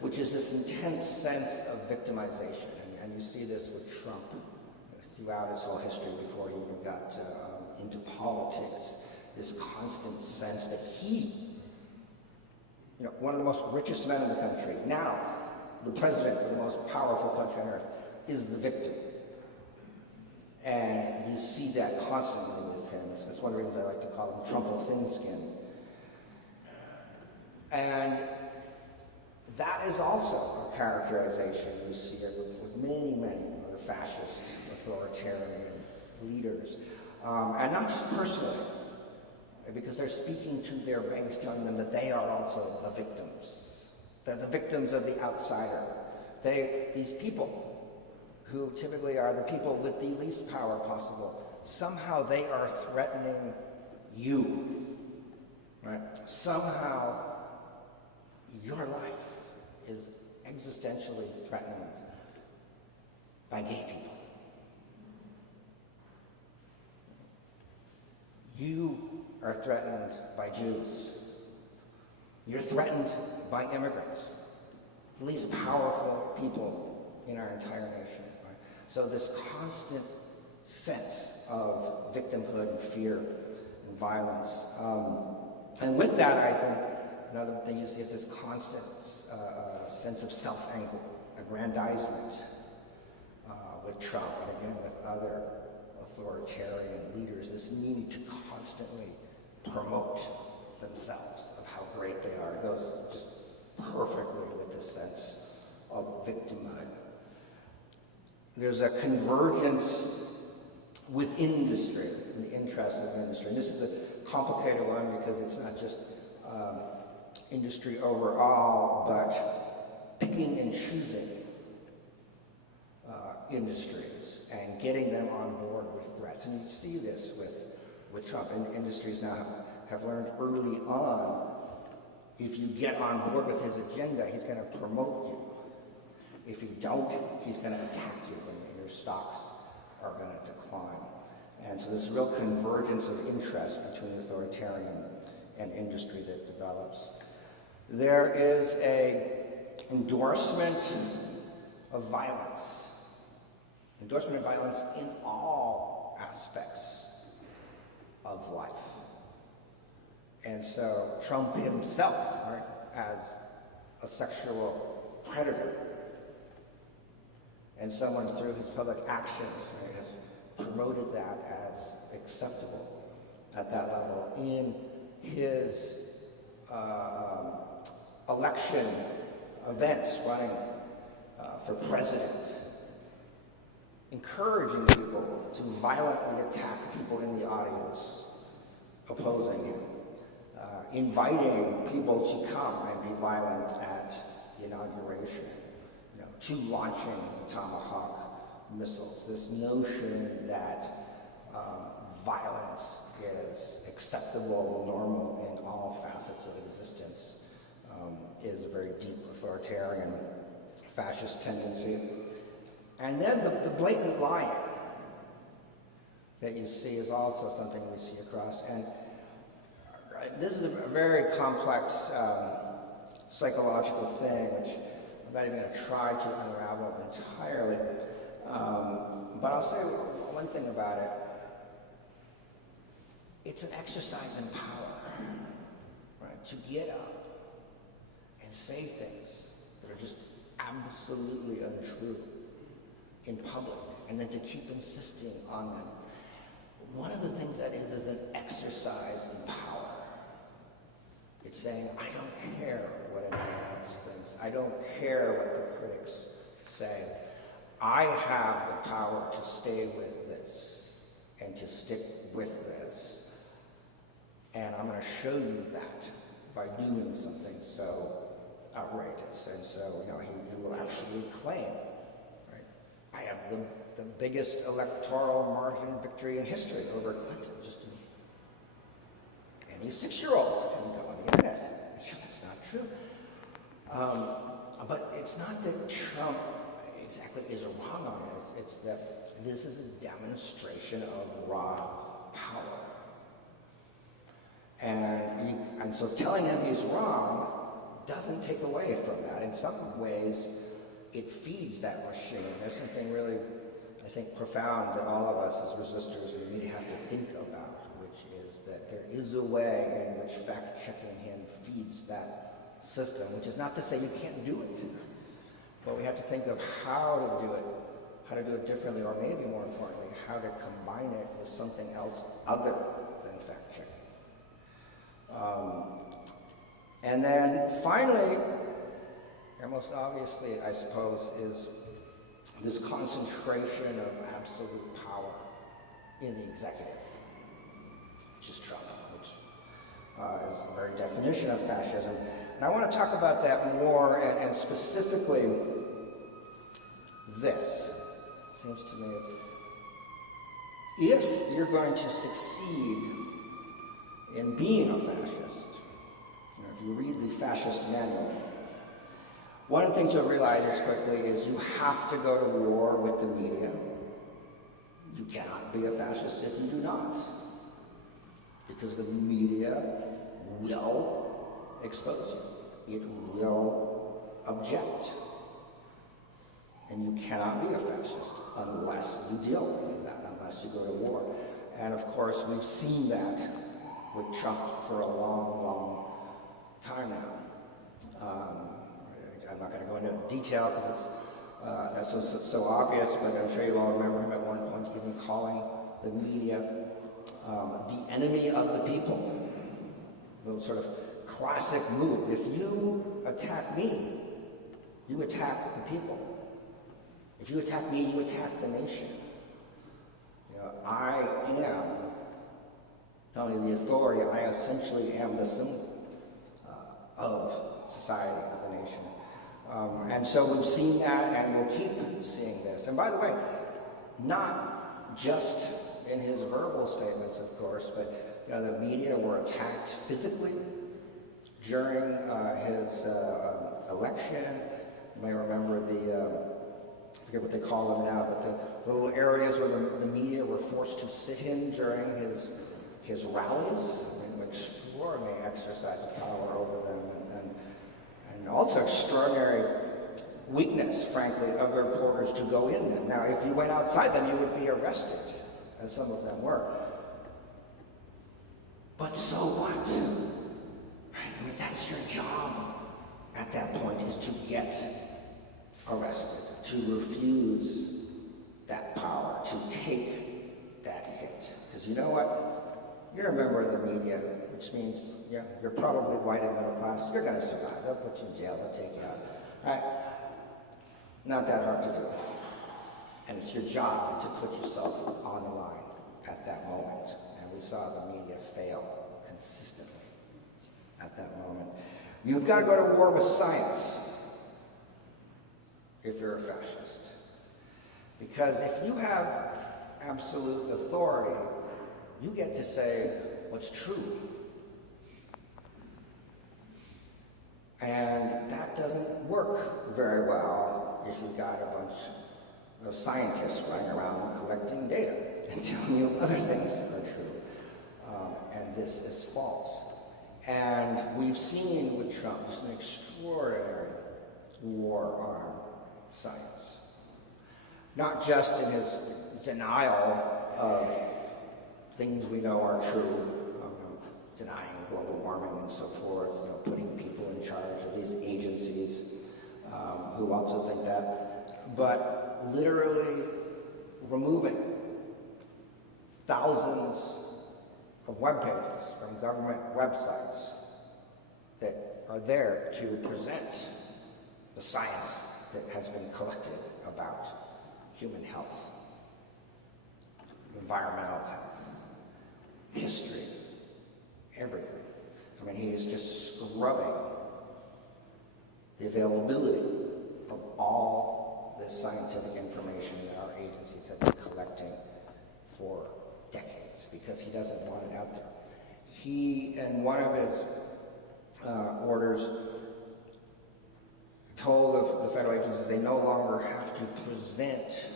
which is this intense sense of victimization. And you see this with Trump throughout his whole history before he even got into politics, this constant sense that he, one of the most richest men in the country, now the president of the most powerful country on earth, is the victim. And you see that constantly with him. That's one of the reasons I like to call him Trumple thin-skinned. And that is also a characterization you see it with many of the fascist authoritarian leaders. And not just personally, because they're speaking to their base, telling them that they are also the victims. They're the victims of the outsider. These people, who typically are the people with the least power possible, somehow they are threatening you, right? Somehow your life is existentially threatened by gay people. You are threatened by Jews. You're threatened by immigrants, the least powerful people in our entire nation. Right? So this constant sense of victimhood and fear and violence. And with that, I think another thing you see is this constant sense of self-aggrandizement with Trump and again with other authoritarian leaders, this need to constantly promote themselves of how great they are. It goes just perfectly with this sense of victimhood. There's a convergence with industry, in the interests of industry. And this is a complicated one because it's not just industry overall, but picking and choosing industries and getting them on board with threats. And you see this with Trump. And industries now have learned early on, if you get on board with his agenda, he's going to promote you. If you don't, he's going to attack you and your stocks are going to decline. And so there's a real convergence of interest between authoritarian and industry that develops. There is an endorsement of violence. Endorsement of violence in all aspects of life. And so Trump himself, right, as a sexual predator, and someone through his public actions, right, has promoted that as acceptable at that level. In his election events, running for president, encouraging people to violently attack people in the audience opposing him, inviting people to come and be violent at the inauguration, to launching Tomahawk missiles. This notion that violence is acceptable, normal in all facets of existence is a very deep authoritarian fascist tendency. And then the blatant lying that you see is also something we see across. And this is a very complex psychological thing, which I'm not even going to try to unravel entirely. But I'll say one thing about it. It's an exercise in power, right? To get up and say things that are just absolutely untrue in public, and then to keep insisting on them. One of the things that is an exercise in power. It's saying, I don't care what anyone else thinks. I don't care what the critics say. I have the power to stay with this and to stick with this. And I'm going to show you that by doing something so outrageous. And so, he will actually claim, right, I have the biggest electoral margin victory in history over Clinton. Just any 6-year-olds can go on the internet. Sure, that's not true. But it's not that Trump exactly is wrong on this. It's that this is a demonstration of raw power. And so telling him he's wrong doesn't take away from that. In some ways, it feeds that machine. There's something really, I think, profound that all of us as resistors in the media have to think about, which is that there is a way in which fact-checking him feeds that system, which is not to say you can't do it, but we have to think of how to do it differently, or maybe more importantly, how to combine it with something else other than fact-checking. And then finally, and most obviously, I suppose, is this concentration of absolute power in the executive, which is Trump, which is the very definition of fascism. And I want to talk about that more, and specifically this. It seems to me, if you're going to succeed in being a fascist, if you read the fascist manual, one of the things you'll realize quickly is you have to go to war with the media. You cannot be a fascist if you do not, because the media will expose you. It will object. And you cannot be a fascist unless you deal with that, unless you go to war. And of course, we've seen that with Trump for a long, long time now. I'm not going to go into detail because it's so obvious, but I'm sure you all remember him at one point even calling the media the enemy of the people. The sort of classic move. If you attack me, you attack the people. If you attack me, you attack the nation. You know, I am not only the authority, I essentially am the symbol of society, of the nation. And so we've seen that, and we'll keep seeing this. And by the way, not just in his verbal statements, of course, but you know, the media were attacked physically during his election. You may remember I forget what they call them now, but the little areas where the media were forced to sit in during his rallies. I mean, extraordinary exercise of power over them, and also extraordinary weakness, frankly, of the reporters to go in them. Now, if you went outside them, you would be arrested, as some of them were. But so what? I mean, that's your job at that point, is to get arrested, to refuse that power, to take that hit. Because you know what? You're a member of the media, which means, yeah, you're probably white and middle class. You're going to survive. They'll put you in jail. They'll take you out. Right? Not that hard to do. And it's your job to put yourself on the line at that moment. And we saw the media fail consistently at that moment. You've got to go to war with science if you're a fascist. Because if you have absolute authority, you get to say what's true. And that doesn't work very well if you've got a bunch of scientists running around collecting data and telling you other things are true. And this is false. And we've seen with Trump just an extraordinary war on science. Not just in his denial of things we know are true, denying global warming and so forth, putting people in charge of these agencies who also think that, but literally removing thousands of web pages from government websites that are there to present the science that has been collected about human health, environmental health, history, everything. I mean, he is just scrubbing the availability of all this scientific information that our agencies have been collecting for decades, because he doesn't want it out there. He, in one of his orders, told the federal agencies they no longer have to present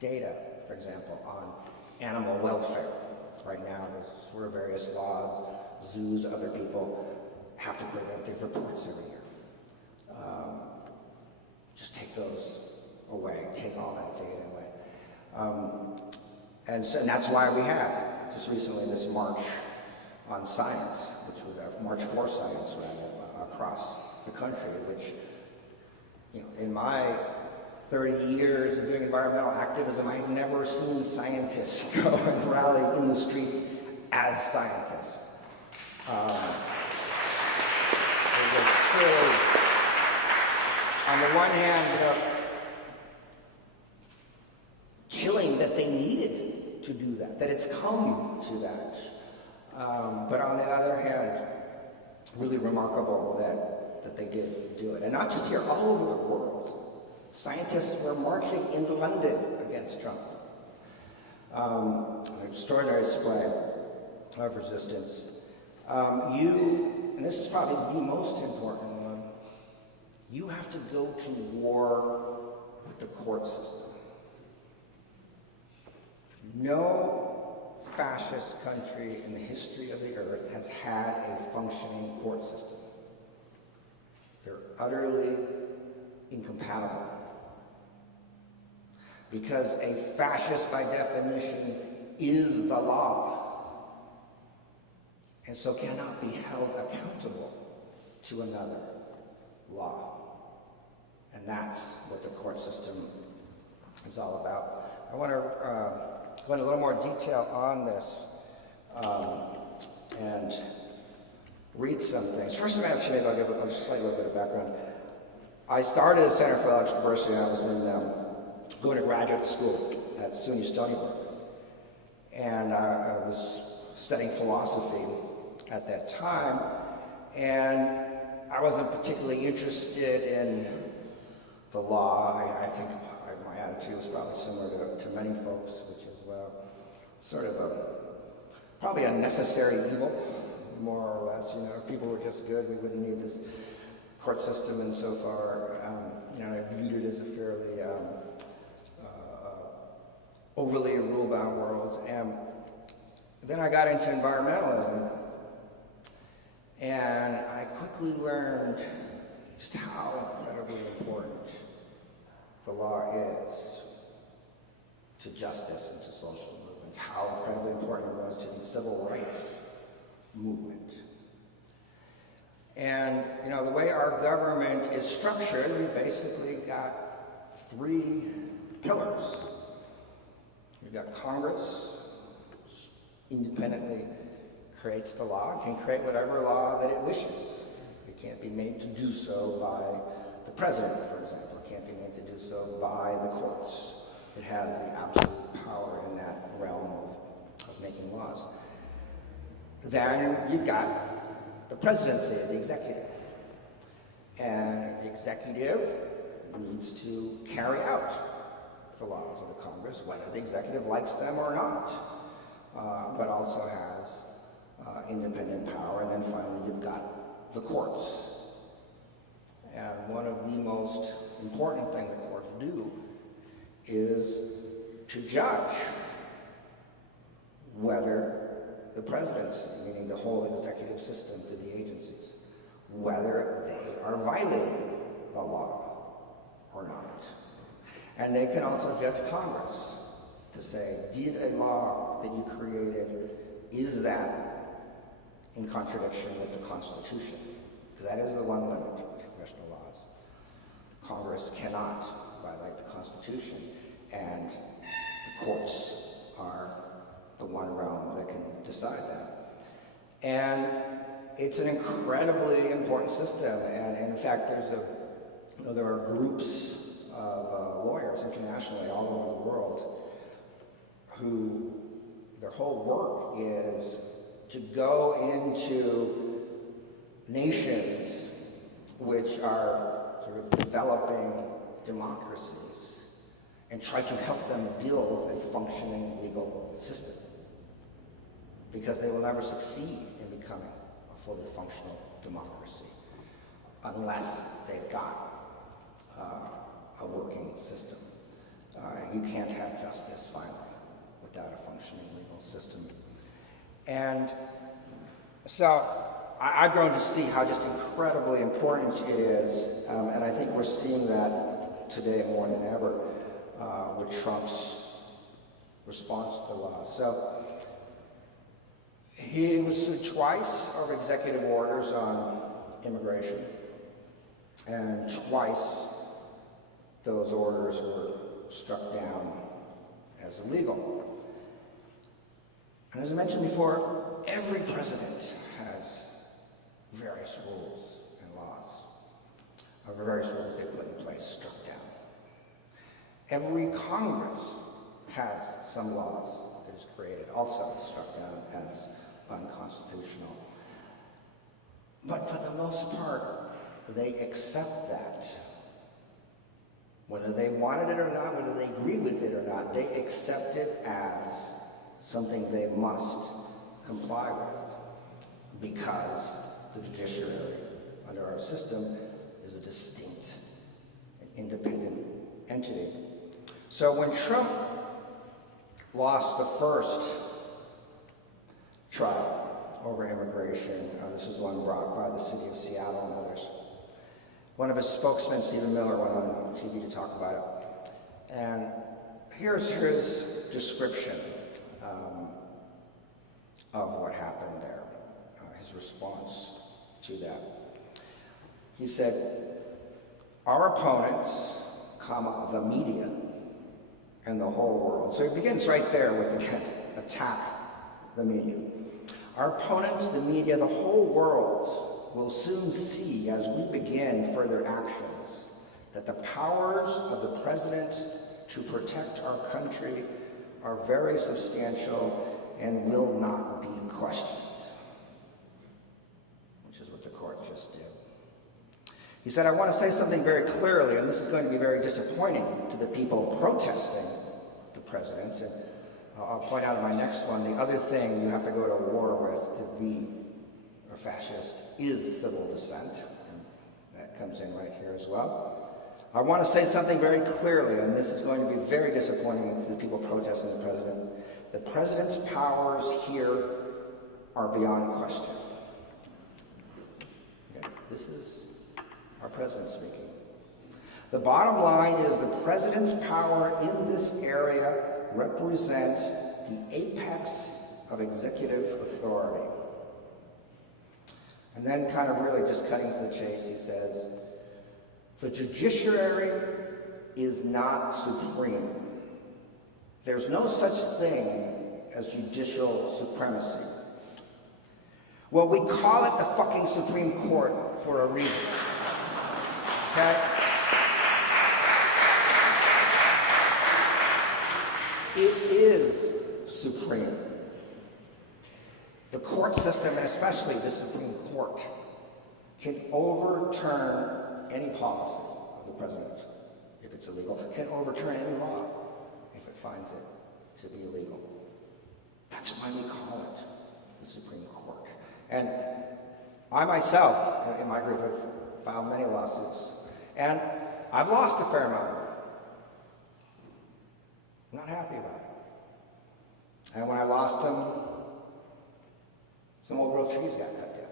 data, for example, on animal welfare. Right now, there's sort of various laws, zoos, other people have to present these reports every year. Just take those away, take all that data away. And that's why we had, just recently, this march on science, which was a March for Science, rather, across the country, which, in my 30 years of doing environmental activism, I've never seen scientists go and rally in the streets as scientists. It was truly, on the one hand, chilling that they needed to do that it's come to that. But on the other hand, really remarkable that they did do it. And not just here, all over the world. Scientists were marching in London against Trump. An extraordinary display of resistance. And this is probably the most important one, you have to go to war with the court system. No fascist country in the history of the earth has had a functioning court system. They're utterly incompatible. Because a fascist, by definition, is the law, and so cannot be held accountable to another law. And that's what the court system is all about. I want to go into a little more detail on this and read some things. First, maybe I'll just say a little bit of background. I started the Center for Electrical Diversity when I was going to graduate school at SUNY Stony Brook. And I was studying philosophy at that time, and I wasn't particularly interested in the law. I think my attitude was probably similar to many folks, which is, well, sort of probably a necessary evil, more or less. You know, if people were just good, we wouldn't need this court system, and so far, you know, I viewed it as a fairly overly rule-bound world. And then I got into environmentalism, and I quickly learned just how incredibly important the law is to justice and to social movements, how incredibly important it was to the civil rights movement. And, you know, the way our government is structured, we basically got three pillars. You've got Congress, which independently creates the law, can create whatever law that it wishes. It can't be made to do so by the president, for example. It can't be made to do so by the courts. It has the absolute power in that realm of making laws. Then you've got the presidency, the executive. And the executive needs to carry out the laws of the Congress, whether the executive likes them or not, but also has independent power. And then finally you've got the courts. And one of the most important things the courts do is to judge whether the presidency, meaning the whole executive system through the agencies, whether they are violating the law or not. And they can also judge Congress to say, did a law that you created, is that in contradiction with the Constitution? Because that is the one limit to congressional laws. Congress cannot violate the Constitution, and the courts are the one realm that can decide that. And it's an incredibly important system, and in fact there are groups of lawyers internationally all over the world who their whole work is to go into nations which are sort of developing democracies and try to help them build a functioning legal system, because they will never succeed in becoming a fully functional democracy unless they've got a working system. You can't have justice, finally, without a functioning legal system. And so I've grown to see how just incredibly important it is, and I think we're seeing that today more than ever with Trump's response to the law. So he was sued twice over executive orders on immigration, and twice those orders were struck down as illegal. And as I mentioned before, every president has various rules and laws, or various rules they put in place struck down. Every Congress has some laws that is created, also struck down as unconstitutional. But for the most part, they accept that. Whether they wanted it or not, whether they agreed with it or not, they accept it as something they must comply with, because the judiciary under our system is a distinct and independent entity. So when Trump lost the first trial over immigration, this was one brought by the city of Seattle and others, one of his spokesmen, Stephen Miller, went on TV to talk about it. And here's his description of what happened there, his response to that. He said, our opponents, comma, the media, and the whole world. So he begins right there with, again, attack the media. Our opponents, the media, the whole world will soon see as we begin further actions that the powers of the president to protect our country are very substantial and will not be questioned, which is what the court just did. He said, I want to say something very clearly, and this is going to be very disappointing to the people protesting the president. And I'll point out in my next one, the other thing you have to go to war with to be a fascist is civil dissent. And that comes in right here as well. I want to say something very clearly, and this is going to be very disappointing to the people protesting the president. The president's powers here are beyond question. Okay, this is our president speaking. The bottom line is the president's power in this area represent the apex of executive authority. And then kind of really just cutting to the chase, he says, the judiciary is not supreme. There's no such thing as judicial supremacy. Well, we call it the fucking Supreme Court for a reason. Okay? It is supreme. The court system, and especially the Supreme Court, can overturn any policy of the president if it's illegal, can overturn any law if it finds it to be illegal. That's why we call it the Supreme Court. And I myself, in my group, have filed many lawsuits, and I've lost a fair amount of them. I'm not happy about it. And when I lost them, some old growth trees got cut down.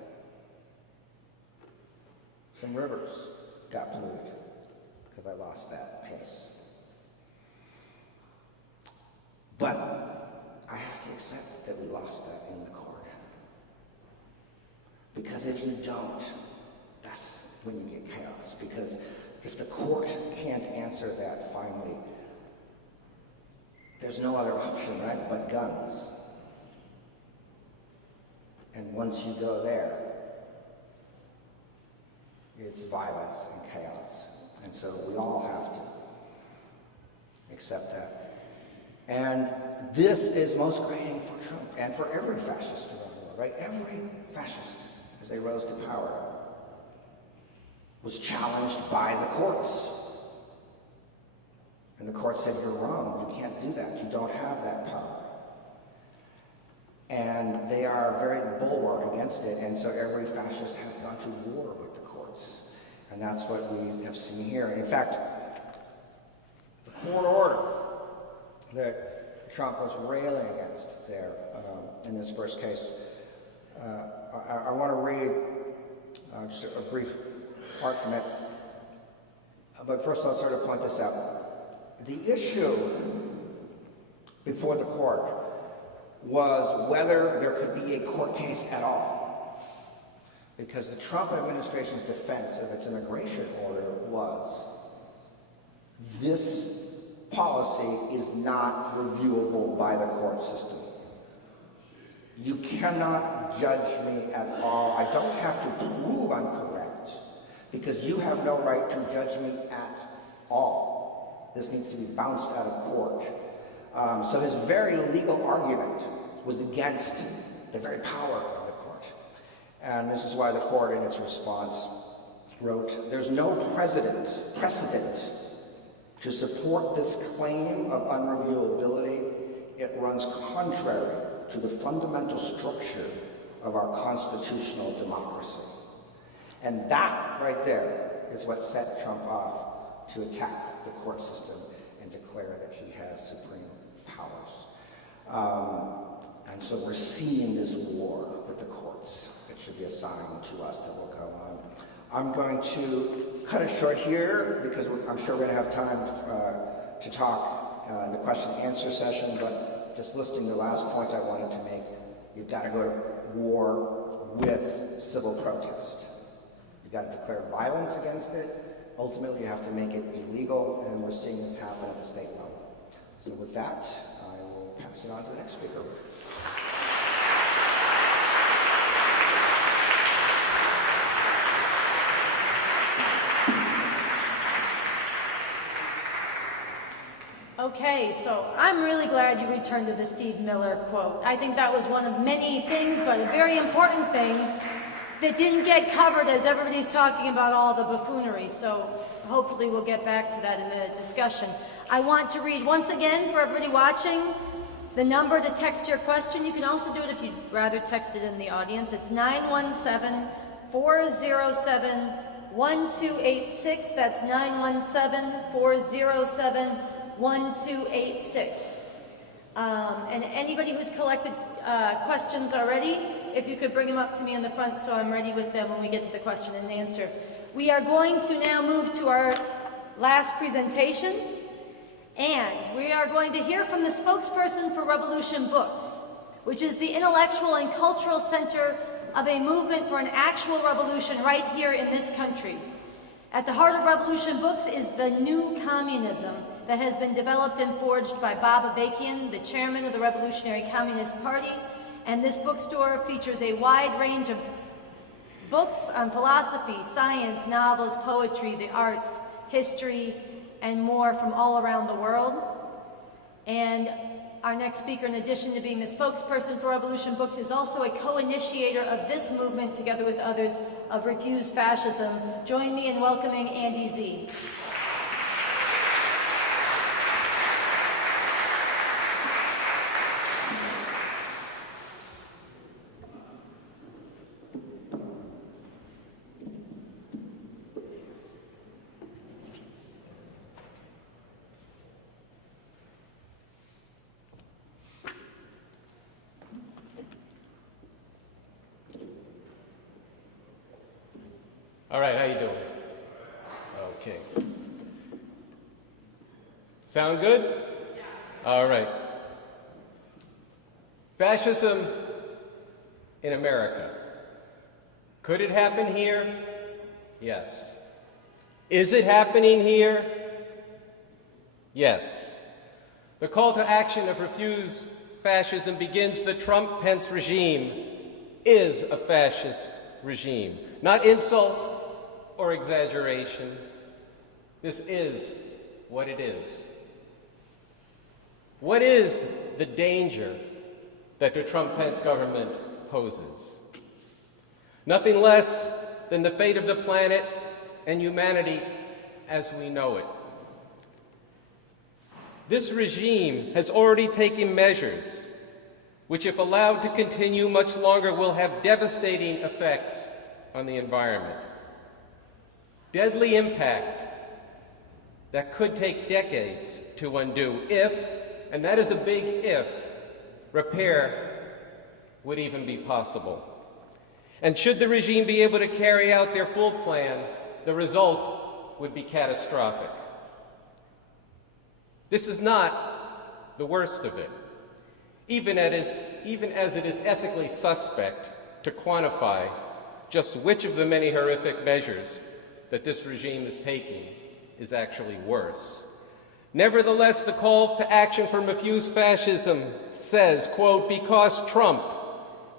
Some rivers got polluted because I lost that case. But I have to accept that we lost that in the court. Because if you don't, that's when you get chaos. Because if the court can't answer that finally, there's no other option, right, but guns. And once you go there, it's violence and chaos. And so we all have to accept that. And this is most grating for Trump and for every fascist around the world, right? Every fascist, as they rose to power, was challenged by the courts. And the court said, you're wrong, you can't do that, you don't have that power. And they are very bulwark against it, and so every fascist has gone to war with the courts. And that's what we have seen here. In fact, the court order that Trump was railing against there in this first case, I want to read just a brief part from it. But first I'll sort of point this out. The issue before the court was whether there could be a court case at all. Because the Trump administration's defense of its immigration order was, this policy is not reviewable by the court system. You cannot judge me at all. I don't have to prove I'm correct, because you have no right to judge me at all. This needs to be bounced out of court. So his very legal argument was against the very power of the court. And this is why the court, in its response, wrote, there's no precedent to support this claim of unreviewability. It runs contrary to the fundamental structure of our constitutional democracy. And that right there is what set Trump off to attack the court system and declare that he has supreme powers. And so we're seeing this war with the courts. It should be a sign to us that will go on. I'm going to cut it short here because I'm sure we're going to have time to talk in the question and answer session, but just listing the last point I wanted to make, you've got to go to war with civil protest. You've got to declare violence against it. Ultimately, you have to make it illegal, and we're seeing this happen at the state level. So with that, I will pass it on to the next speaker. Okay, so I'm really glad you returned to the Steve Miller quote. I think that was one of many things, but a very important thing that didn't get covered as everybody's talking about all the buffoonery. So hopefully we'll get back to that in the discussion. I want to read once again for everybody watching the number to text your question. You can also do it if you'd rather text it in the audience. It's 917-407-1286. That's 917-407-1286. And anybody who's collected questions already, if you could bring them up to me in the front so I'm ready with them when we get to the question and answer. We are going to now move to our last presentation, and we are going to hear from the spokesperson for Revolution Books, which is the intellectual and cultural center of a movement for an actual revolution right here in this country. At the heart of Revolution Books is the new communism that has been developed and forged by Bob Avakian, the chairman of the Revolutionary Communist Party, and this bookstore features a wide range of books on philosophy, science, novels, poetry, the arts, history, and more from all around the world. And our next speaker, in addition to being the spokesperson for Revolution Books, is also a co-initiator of this movement, together with others, of Refuse Fascism. Join me in welcoming Andy Z. All right, how you doing? Okay. Sound good? All right. Fascism in America. Could it happen here? Yes. Is it happening here? Yes. The call to action of Refuse Fascism begins. The Trump-Pence regime is a fascist regime. Not insult or exaggeration. This is what it is. What is the danger that the Trump-Pence government poses? Nothing less than the fate of the planet and humanity as we know it. This regime has already taken measures which, if allowed to continue much longer, will have devastating effects on the environment. Deadly impact that could take decades to undo if, and that is a big if, repair would even be possible. And should the regime be able to carry out their full plan, the result would be catastrophic. This is not the worst of it, even as it is ethically suspect to quantify just which of the many horrific measures that this regime is taking is actually worse. Nevertheless, the call to action from Refuse Fascism says, quote, because Trump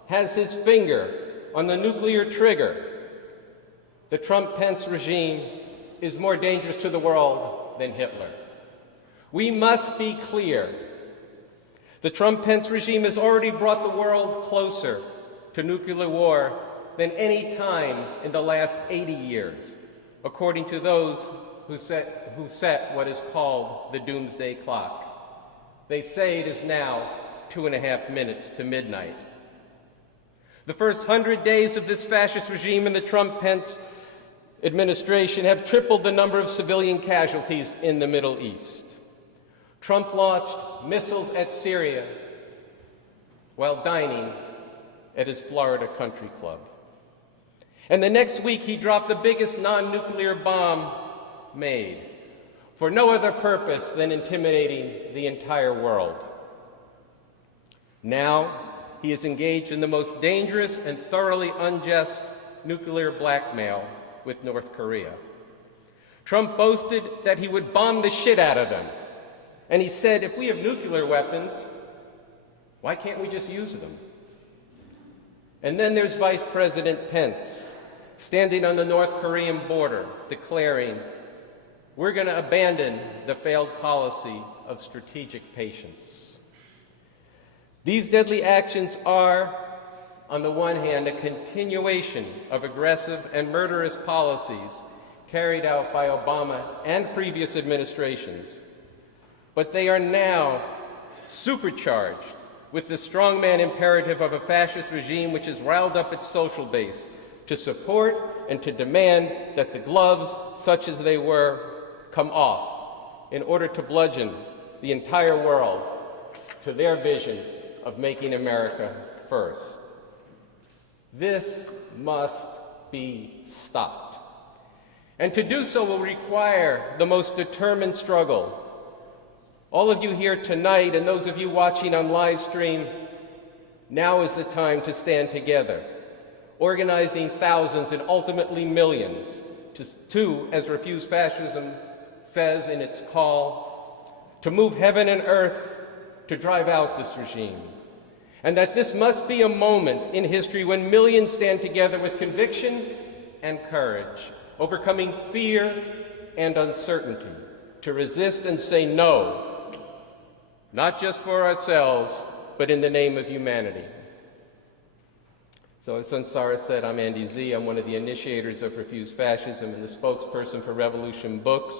has his finger on the nuclear trigger, the Trump-Pence regime is more dangerous to the world than Hitler. We must be clear. The Trump-Pence regime has already brought the world closer to nuclear war than any time in the last 80 years, according to those who set what is called the doomsday clock. They say it is now 2.5 minutes to midnight. The first 100 days of this fascist regime in the Trump-Pence administration have tripled the number of civilian casualties in the Middle East. Trump launched missiles at Syria while dining at his Florida country club. And the next week, he dropped the biggest non-nuclear bomb made, for no other purpose than intimidating the entire world. Now, he is engaged in the most dangerous and thoroughly unjust nuclear blackmail with North Korea. Trump boasted that he would bomb the shit out of them. And he said, if we have nuclear weapons, why can't we just use them? And then there's Vice President Pence, standing on the North Korean border, declaring, we're going to abandon the failed policy of strategic patience. These deadly actions are, on the one hand, a continuation of aggressive and murderous policies carried out by Obama and previous administrations, but they are now supercharged with the strongman imperative of a fascist regime which has riled up its social base to support and to demand that the gloves, such as they were, come off in order to bludgeon the entire world to their vision of making America first. This must be stopped. And to do so will require the most determined struggle. All of you here tonight and those of you watching on Livestream, now is the time to stand together, organizing thousands and ultimately millions to, as Refuse Fascism says in its call, to move heaven and earth to drive out this regime. And that this must be a moment in history when millions stand together with conviction and courage, overcoming fear and uncertainty, to resist and say no, not just for ourselves, but in the name of humanity. So as Sansara said, I'm Andy Z. I'm one of the initiators of Refuse Fascism and the spokesperson for Revolution Books.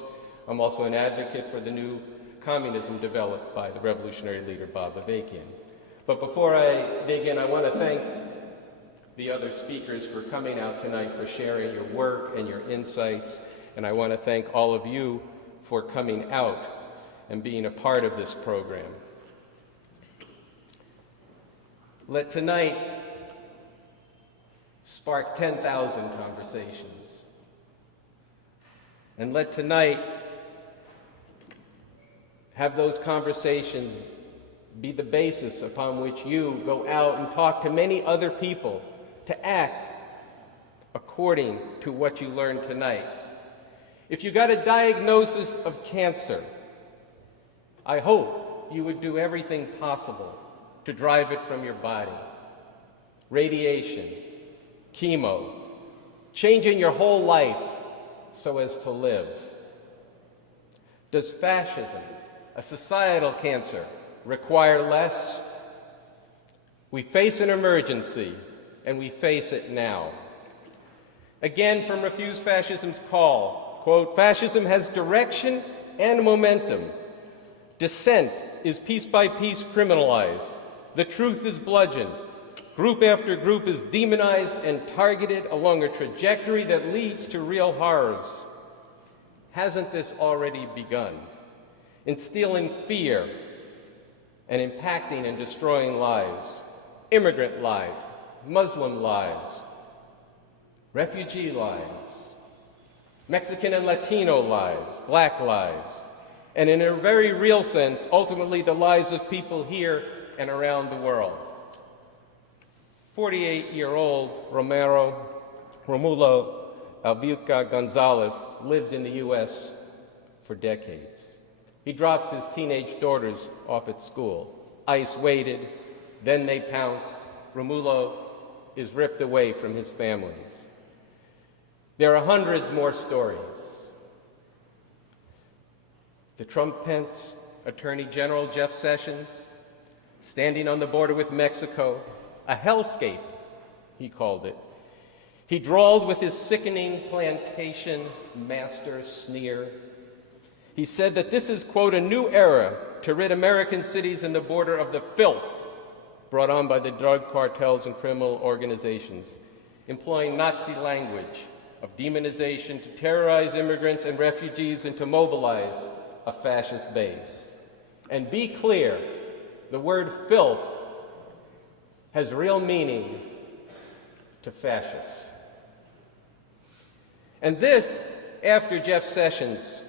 I'm also an advocate for the new communism developed by the revolutionary leader Bob Avakian. But before I dig in, I want to thank the other speakers for coming out tonight, for sharing your work and your insights. And I want to thank all of you for coming out and being a part of this program. Let tonight spark 10,000 conversations. And let tonight have those conversations be the basis upon which you go out and talk to many other people to act according to what you learned tonight. If you got a diagnosis of cancer, I hope you would do everything possible to drive it from your body. Radiation, chemo, changing your whole life so as to live. Does fascism, a societal cancer, require less? We face an emergency, and we face it now. Again, from Refuse Fascism's call, quote, fascism has direction and momentum. Dissent is piece by piece criminalized. The truth is bludgeoned. Group after group is demonized and targeted along a trajectory that leads to real horrors. Hasn't this already begun? Instilling fear and impacting and destroying lives, immigrant lives, Muslim lives, refugee lives, Mexican and Latino lives, Black lives, and in a very real sense, ultimately the lives of people here and around the world. 48-year-old Romulo Albiuca Gonzalez lived in the U.S. for decades. He dropped his teenage daughters off at school. ICE waited, then they pounced. Romulo is ripped away from his families. There are hundreds more stories. The Trump-Pence Attorney General Jeff Sessions, standing on the border with Mexico, a hellscape, he called it. He drawled with his sickening plantation master sneer. He said that this is, quote, a new era to rid American cities and the border of the filth brought on by the drug cartels and criminal organizations, employing Nazi language of demonization to terrorize immigrants and refugees and to mobilize a fascist base. And be clear, the word filth has real meaning to fascists. And this, after Jeff Sessions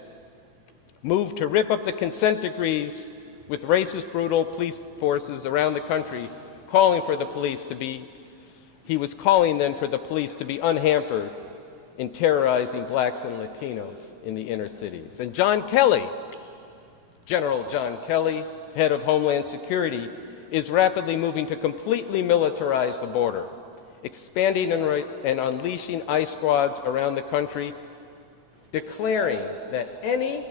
moved to rip up the consent decrees with racist, brutal police forces around the country calling for the police to be, he was calling then for the police to be unhampered in terrorizing blacks and Latinos in the inner cities. And John Kelly, General John Kelly, head of Homeland Security, is rapidly moving to completely militarize the border, expanding and unleashing ICE squads around the country, declaring that any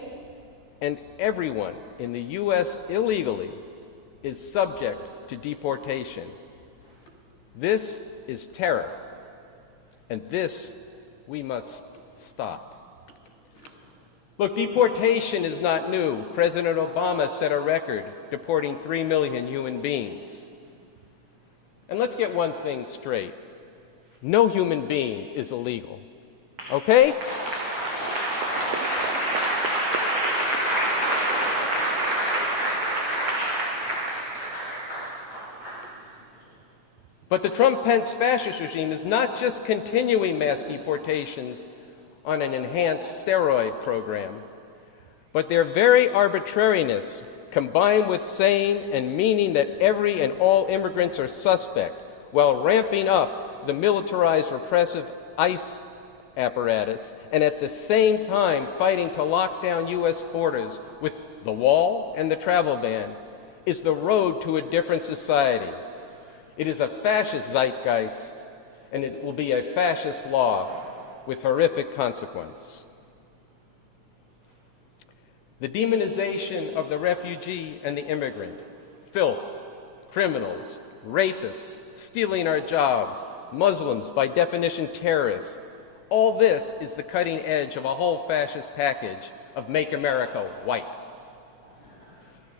and everyone in the U.S. illegally is subject to deportation. This is terror, and this we must stop. Look, deportation is not new. President Obama set a record deporting 3 million human beings. And let's get one thing straight. No human being is illegal, okay? But the Trump-Pence fascist regime is not just continuing mass deportations on an enhanced steroid program, but their very arbitrariness, combined with saying and meaning that every and all immigrants are suspect, while ramping up the militarized repressive ICE apparatus, and at the same time fighting to lock down U.S. borders with the wall and the travel ban, is the road to a different society. It is a fascist zeitgeist, and it will be a fascist law with horrific consequence. The demonization of the refugee and the immigrant, filth, criminals, rapists, stealing our jobs, Muslims, by definition terrorists, all this is the cutting edge of a whole fascist package of Make America White.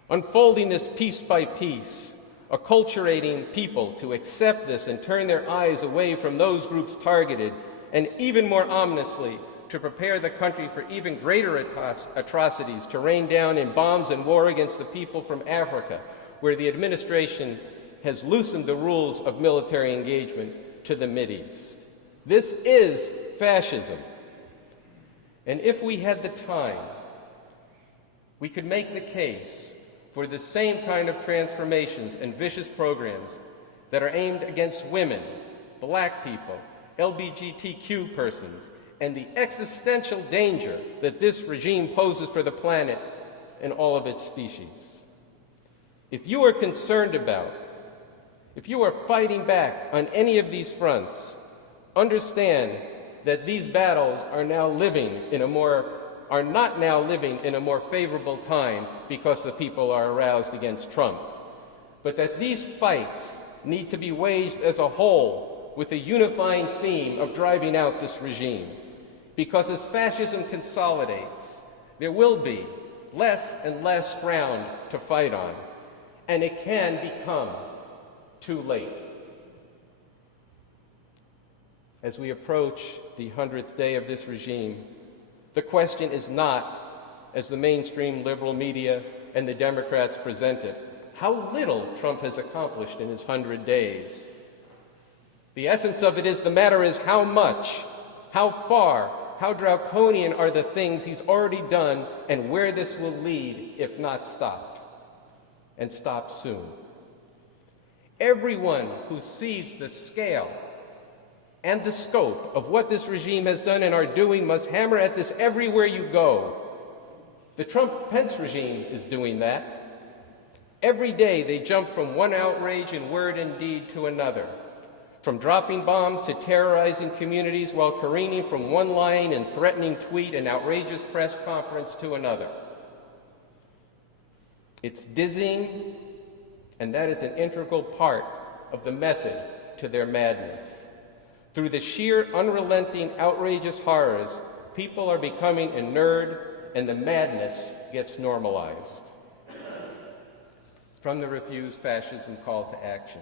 Unfolding this piece by piece, acculturating people to accept this and turn their eyes away from those groups targeted, and even more ominously, to prepare the country for even greater atrocities to rain down in bombs and war against the people from Africa, where the administration has loosened the rules of military engagement, to the Mideast. This is fascism. And if we had the time, we could make the case for the same kind of transformations and vicious programs that are aimed against women, black people, LGBTQ persons, and the existential danger that this regime poses for the planet and all of its species. If you are concerned about, if you are fighting back on any of these fronts, understand that these battles are not now living in a more favorable time because the people are aroused against Trump, but that these fights need to be waged as a whole with a unifying theme of driving out this regime. Because as fascism consolidates, there will be less and less ground to fight on, and it can become too late. As we approach the 100th day of this regime, the question is not, as the mainstream liberal media and the Democrats present it, how little Trump has accomplished in his 100 days. The essence of it is, the matter is how much, how far, how draconian are the things he's already done, and where this will lead if not stopped, and stopped soon. Everyone who sees the scale and the scope of what this regime has done and are doing must hammer at this everywhere you go. The Trump-Pence regime is doing that. Every day they jump from one outrage in word and deed to another, from dropping bombs to terrorizing communities while careening from one lying and threatening tweet and outrageous press conference to another. It's dizzying, and that is an integral part of the method to their madness. Through the sheer, unrelenting, outrageous horrors, people are becoming inured, and the madness gets normalized. From the Refuse Fascism call to action.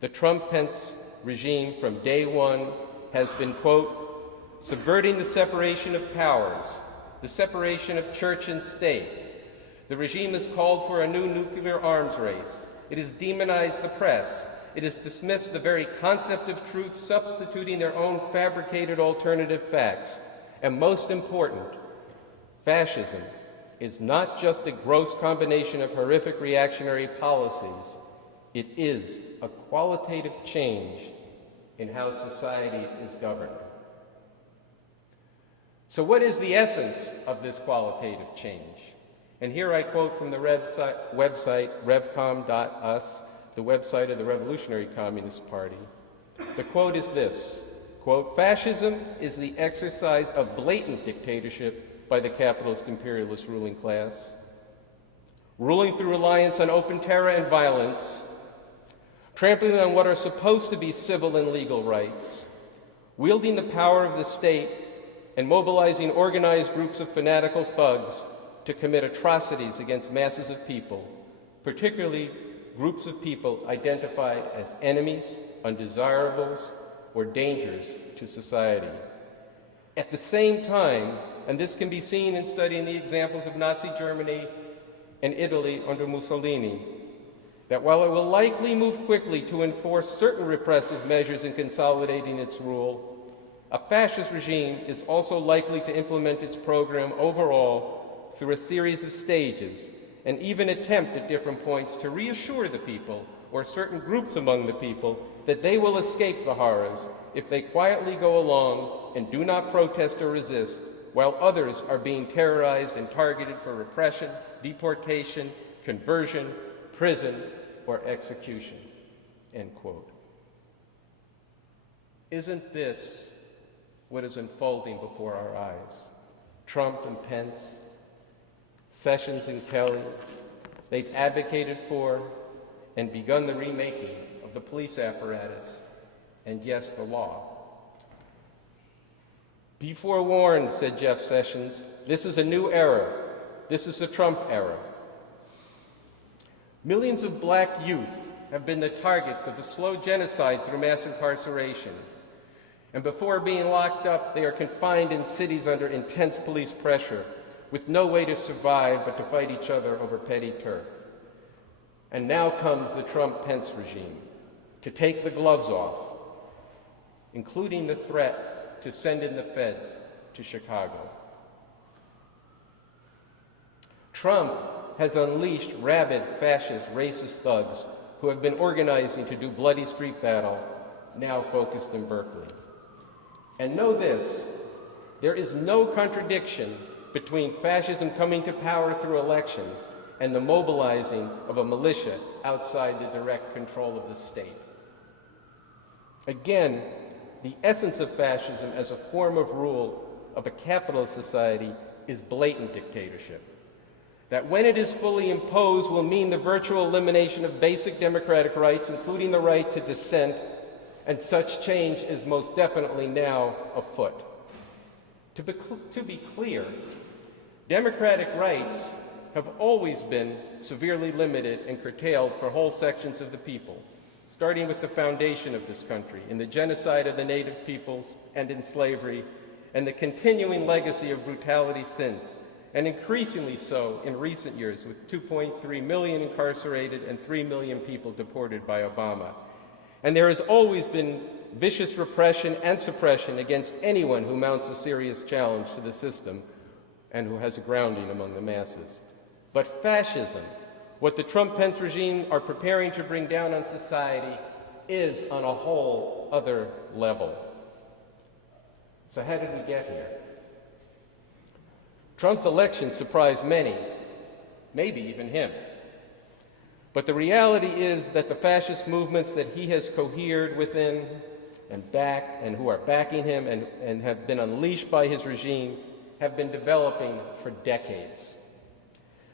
The Trump-Pence regime from day one has been, quote, subverting the separation of powers, the separation of church and state. The regime has called for a new nuclear arms race. It has demonized the press. It has dismissed the very concept of truth, substituting their own fabricated alternative facts. And most important, fascism is not just a gross combination of horrific reactionary policies, it is a qualitative change in how society is governed. So what is the essence of this qualitative change? And here I quote from the website revcom.us, the website of the Revolutionary Communist Party. The quote is this, quote, "Fascism is the exercise of blatant dictatorship by the capitalist imperialist ruling class, ruling through reliance on open terror and violence, trampling on what are supposed to be civil and legal rights, wielding the power of the state and mobilizing organized groups of fanatical thugs to commit atrocities against masses of people, particularly groups of people identified as enemies, undesirables, or dangers to society. At the same time, and this can be seen in studying the examples of Nazi Germany and Italy under Mussolini, that while it will likely move quickly to enforce certain repressive measures in consolidating its rule, a fascist regime is also likely to implement its program overall through a series of stages and even attempt at different points to reassure the people or certain groups among the people that they will escape the horrors if they quietly go along and do not protest or resist, while others are being terrorized and targeted for repression, deportation, conversion, prison, or execution." End quote. Isn't this what is unfolding before our eyes? Trump and Pence, Sessions and Kelly, they've advocated for and begun the remaking of the police apparatus and, yes, the law. "Be forewarned," said Jeff Sessions, "this is a new era. This is the Trump era." Millions of black youth have been the targets of a slow genocide through mass incarceration. And before being locked up, they are confined in cities under intense police pressure, with no way to survive but to fight each other over petty turf. And now comes the Trump-Pence regime to take the gloves off, including the threat to send in the feds to Chicago. Trump has unleashed rabid, fascist, racist thugs who have been organizing to do bloody street battle, now focused in Berkeley. And know this, there is no contradiction between fascism coming to power through elections and the mobilizing of a militia outside the direct control of the state. Again, the essence of fascism as a form of rule of a capitalist society is blatant dictatorship. That when it is fully imposed will mean the virtual elimination of basic democratic rights, including the right to dissent, and such change is most definitely now afoot. To be clear, democratic rights have always been severely limited and curtailed for whole sections of the people, starting with the foundation of this country, in the genocide of the native peoples and in slavery, and the continuing legacy of brutality since, and increasingly so in recent years with 2.3 million incarcerated and 3 million people deported by Obama. And there has always been vicious repression and suppression against anyone who mounts a serious challenge to the system and who has a grounding among the masses. But fascism, what the Trump-Pence regime are preparing to bring down on society, is on a whole other level. So how did we get here? Trump's election surprised many, maybe even him. But the reality is that the fascist movements that he has cohered within and who are backing him and have been unleashed by his regime have been developing for decades.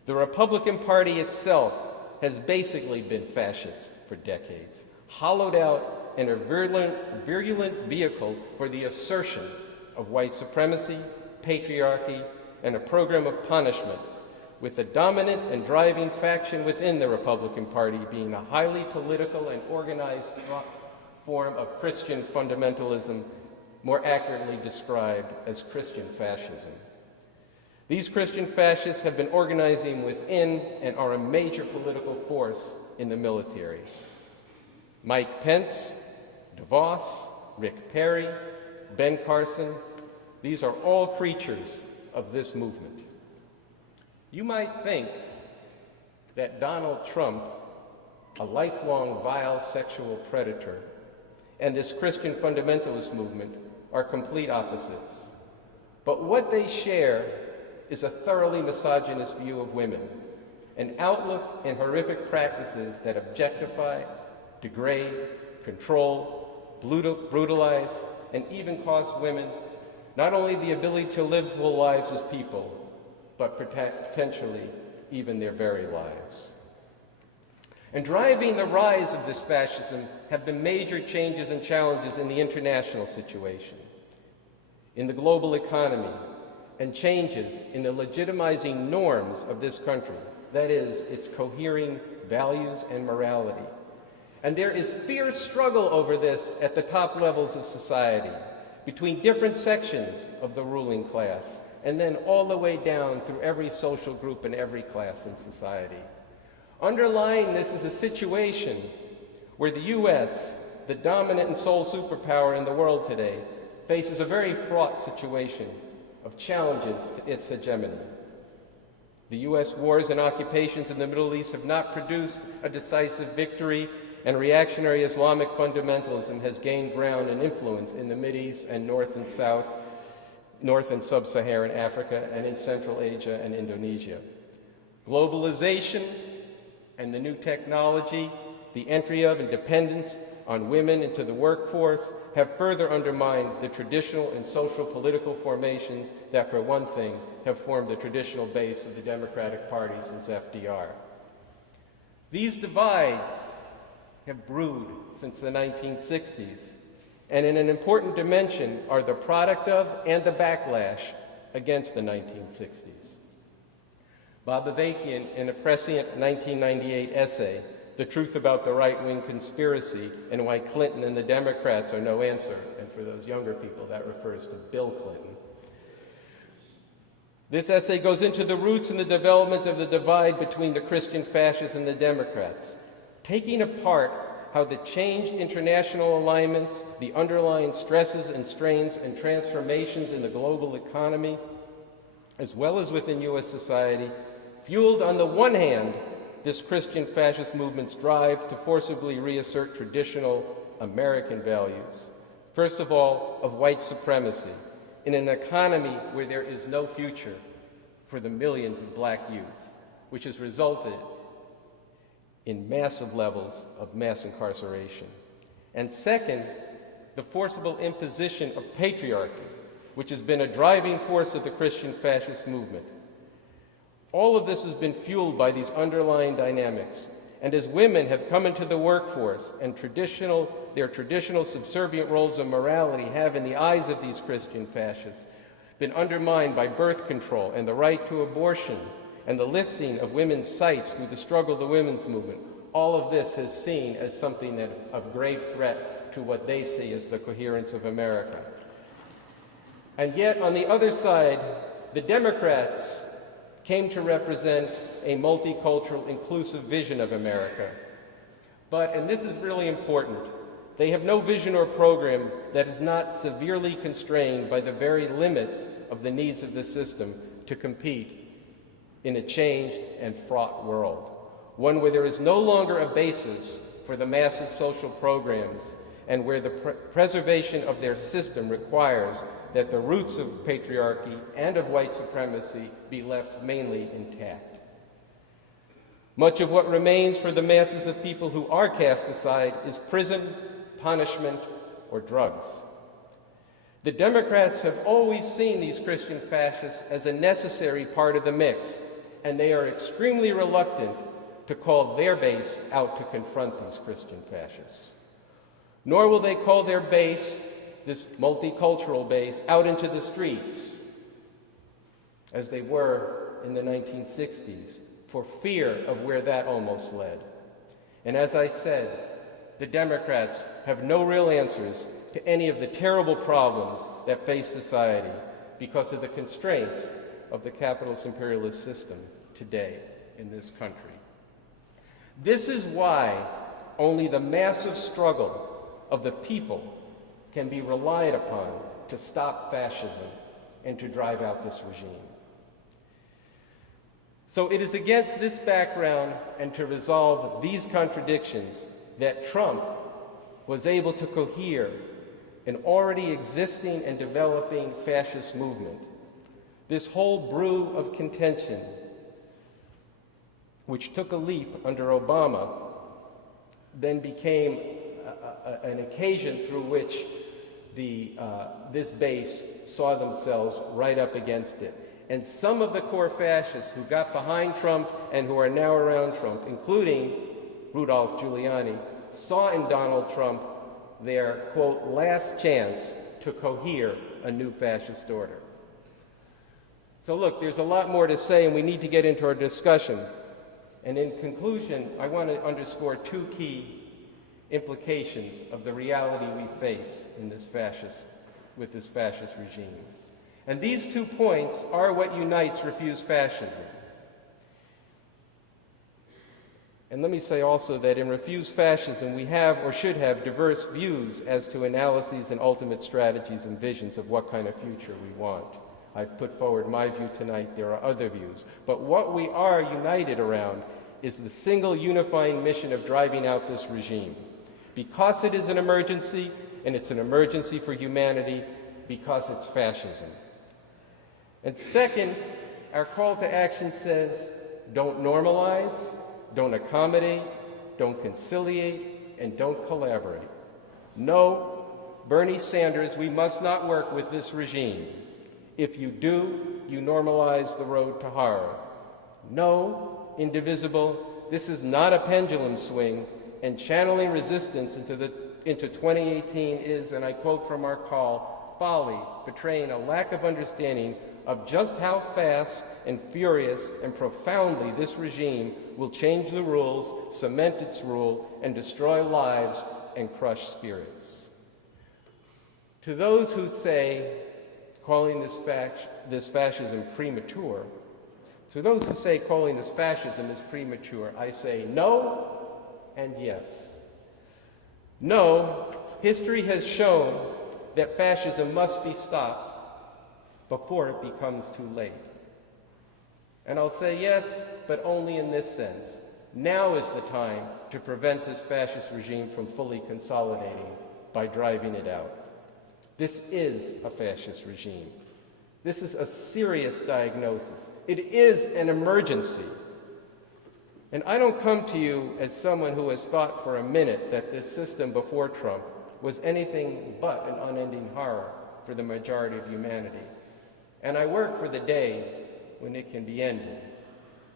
The Republican Party itself has basically been fascist for decades, hollowed out and a virulent vehicle for the assertion of white supremacy, patriarchy, and a program of punishment, with the dominant and driving faction within the Republican Party being a highly political and organized form of Christian fundamentalism, more accurately described as Christian fascism. These Christian fascists have been organizing within and are a major political force in the military. Mike Pence, DeVos, Rick Perry, Ben Carson, these are all creatures of this movement. You might think that Donald Trump, a lifelong vile sexual predator, and this Christian fundamentalist movement are complete opposites. But what they share is a thoroughly misogynist view of women, an outlook and horrific practices that objectify, degrade, control, brutalize, and even cost women not only the ability to live full lives as people, but potentially even their very lives. And driving the rise of this fascism have been major changes and challenges in the international situation, in the global economy, and changes in the legitimizing norms of this country, that is, its cohering values and morality. And there is fierce struggle over this at the top levels of society, between different sections of the ruling class, and then all the way down through every social group and every class in society. Underlying this is a situation where the U.S., the dominant and sole superpower in the world today, faces a very fraught situation of challenges to its hegemony. The U.S. wars and occupations in the Middle East have not produced a decisive victory, and reactionary Islamic fundamentalism has gained ground and influence in the Mideast and North and South, North and Sub-Saharan Africa, and in Central Asia and Indonesia. Globalization and the new technology, the entry of and dependence on women into the workforce have further undermined the traditional and social political formations that, for one thing, have formed the traditional base of the Democratic Party since FDR. These divides have brewed since the 1960s, and in an important dimension are the product of and the backlash against the 1960s. Bob Avakian, in a prescient 1998 essay, The Truth About the Right-Wing Conspiracy and Why Clinton and the Democrats Are No Answer, and for those younger people, that refers to Bill Clinton. This essay goes into the roots and the development of the divide between the Christian fascists and the Democrats, taking apart how the changed international alignments, the underlying stresses and strains and transformations in the global economy, as well as within U.S. society, fueled on the one hand this Christian fascist movement's drive to forcibly reassert traditional American values, first of all, of white supremacy, in an economy where there is no future for the millions of black youth, which has resulted in massive levels of mass incarceration. And second, the forcible imposition of patriarchy, which has been a driving force of the Christian fascist movement. All of this has been fueled by these underlying dynamics. And as women have come into the workforce and their traditional subservient roles of morality have, in the eyes of these Christian fascists, been undermined by birth control and the right to abortion and the lifting of women's sights through the struggle of the women's movement, all of this is seen as something of grave threat to what they see as the coherence of America. And yet, on the other side, the Democrats came to represent a multicultural, inclusive vision of America. But, and this is really important, they have no vision or program that is not severely constrained by the very limits of the needs of the system to compete in a changed and fraught world, one where there is no longer a basis for the massive social programs and where the preservation of their system requires that the roots of patriarchy and of white supremacy be left mainly intact. Much of what remains for the masses of people who are cast aside is prison, punishment, or drugs. The Democrats have always seen these Christian fascists as a necessary part of the mix, and they are extremely reluctant to call their base out to confront these Christian fascists. Nor will they call their base, this multicultural base, out into the streets, as they were in the 1960s, for fear of where that almost led. And as I said, the Democrats have no real answers to any of the terrible problems that face society because of the constraints of the capitalist imperialist system today in this country. This is why only the massive struggle of the people can be relied upon to stop fascism and to drive out this regime. So it is against this background and to resolve these contradictions that Trump was able to cohere an already existing and developing fascist movement. This whole brew of contention, which took a leap under Obama, then became an occasion through which this base saw themselves right up against it. And some of the core fascists who got behind Trump and who are now around Trump, including Rudolph Giuliani, saw in Donald Trump their, quote, last chance to cohere a new fascist order. So look, there's a lot more to say, and we need to get into our discussion. And in conclusion, I want to underscore two key implications of the reality we face in with this fascist regime. And these 2 points are what unites Refuse Fascism. And let me say also that in Refuse Fascism, we have or should have diverse views as to analyses and ultimate strategies and visions of what kind of future we want. I've put forward my view tonight. There are other views. But what we are united around is the single unifying mission of driving out this regime. Because it is an emergency, and it's an emergency for humanity, because it's fascism. And second, our call to action says, don't normalize, don't accommodate, don't conciliate, and don't collaborate. No, Bernie Sanders, we must not work with this regime. If you do, you normalize the road to horror. No, indivisible, this is not a pendulum swing, and channeling resistance into 2018 is, and I quote from our call, folly, betraying a lack of understanding of just how fast and furious and profoundly this regime will change the rules, cement its rule, and destroy lives and crush spirits. To those who say, calling this fascism premature, to those who say calling this fascism is premature, I say no and yes. No, history has shown that fascism must be stopped before it becomes too late. And I'll say yes, but only in this sense. Now is the time to prevent this fascist regime from fully consolidating by driving it out. This is a fascist regime. This is a serious diagnosis. It is an emergency. And I don't come to you as someone who has thought for a minute that this system before Trump was anything but an unending horror for the majority of humanity. And I work for the day when it can be ended.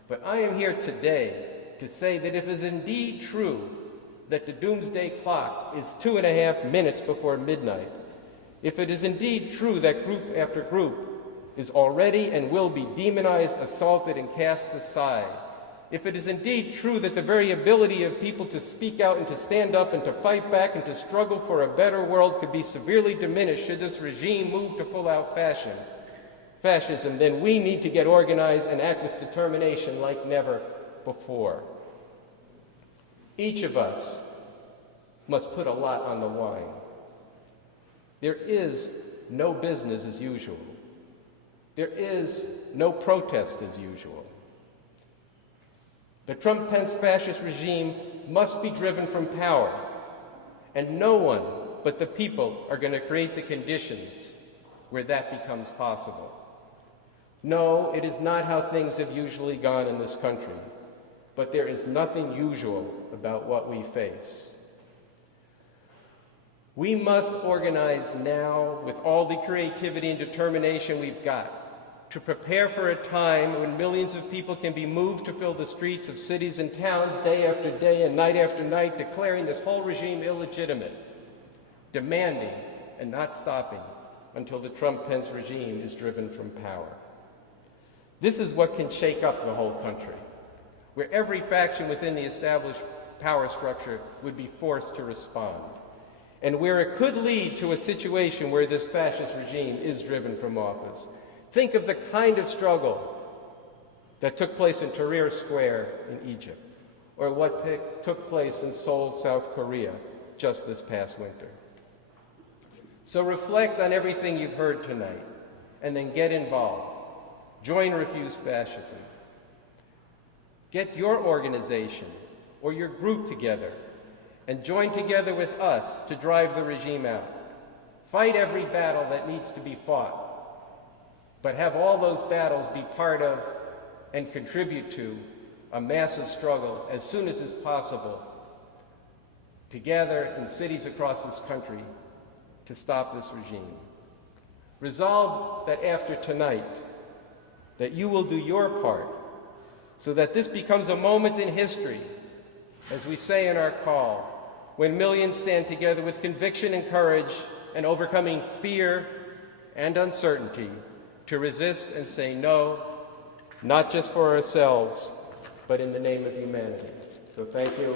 But I am here today to say that if it is indeed true that the doomsday clock is 2.5 minutes before midnight, if it is indeed true that group after group is already and will be demonized, assaulted, and cast aside, if it is indeed true that the very ability of people to speak out and to stand up and to fight back and to struggle for a better world could be severely diminished should this regime move to full-out fascism, then we need to get organized and act with determination like never before. Each of us must put a lot on the line. There is no business as usual. There is no protest as usual. The Trump-Pence fascist regime must be driven from power, and no one but the people are going to create the conditions where that becomes possible. No, it is not how things have usually gone in this country, but there is nothing usual about what we face. We must organize now with all the creativity and determination we've got to prepare for a time when millions of people can be moved to fill the streets of cities and towns day after day and night after night, declaring this whole regime illegitimate, demanding and not stopping until the Trump-Pence regime is driven from power. This is what can shake up the whole country, where every faction within the established power structure would be forced to respond, and where it could lead to a situation where this fascist regime is driven from office. Think of the kind of struggle that took place in Tahrir Square in Egypt, or what took place in Seoul, South Korea, just this past winter. So reflect on everything you've heard tonight, and then get involved. Join Refuse Fascism. Get your organization or your group together and join together with us to drive the regime out. Fight every battle that needs to be fought, but have all those battles be part of and contribute to a massive struggle as soon as is possible to gather in cities across this country to stop this regime. Resolve that after tonight, that you will do your part so that this becomes a moment in history, as we say in our call, when millions stand together with conviction and courage and overcoming fear and uncertainty to resist and say no, not just for ourselves, but in the name of humanity. So thank you,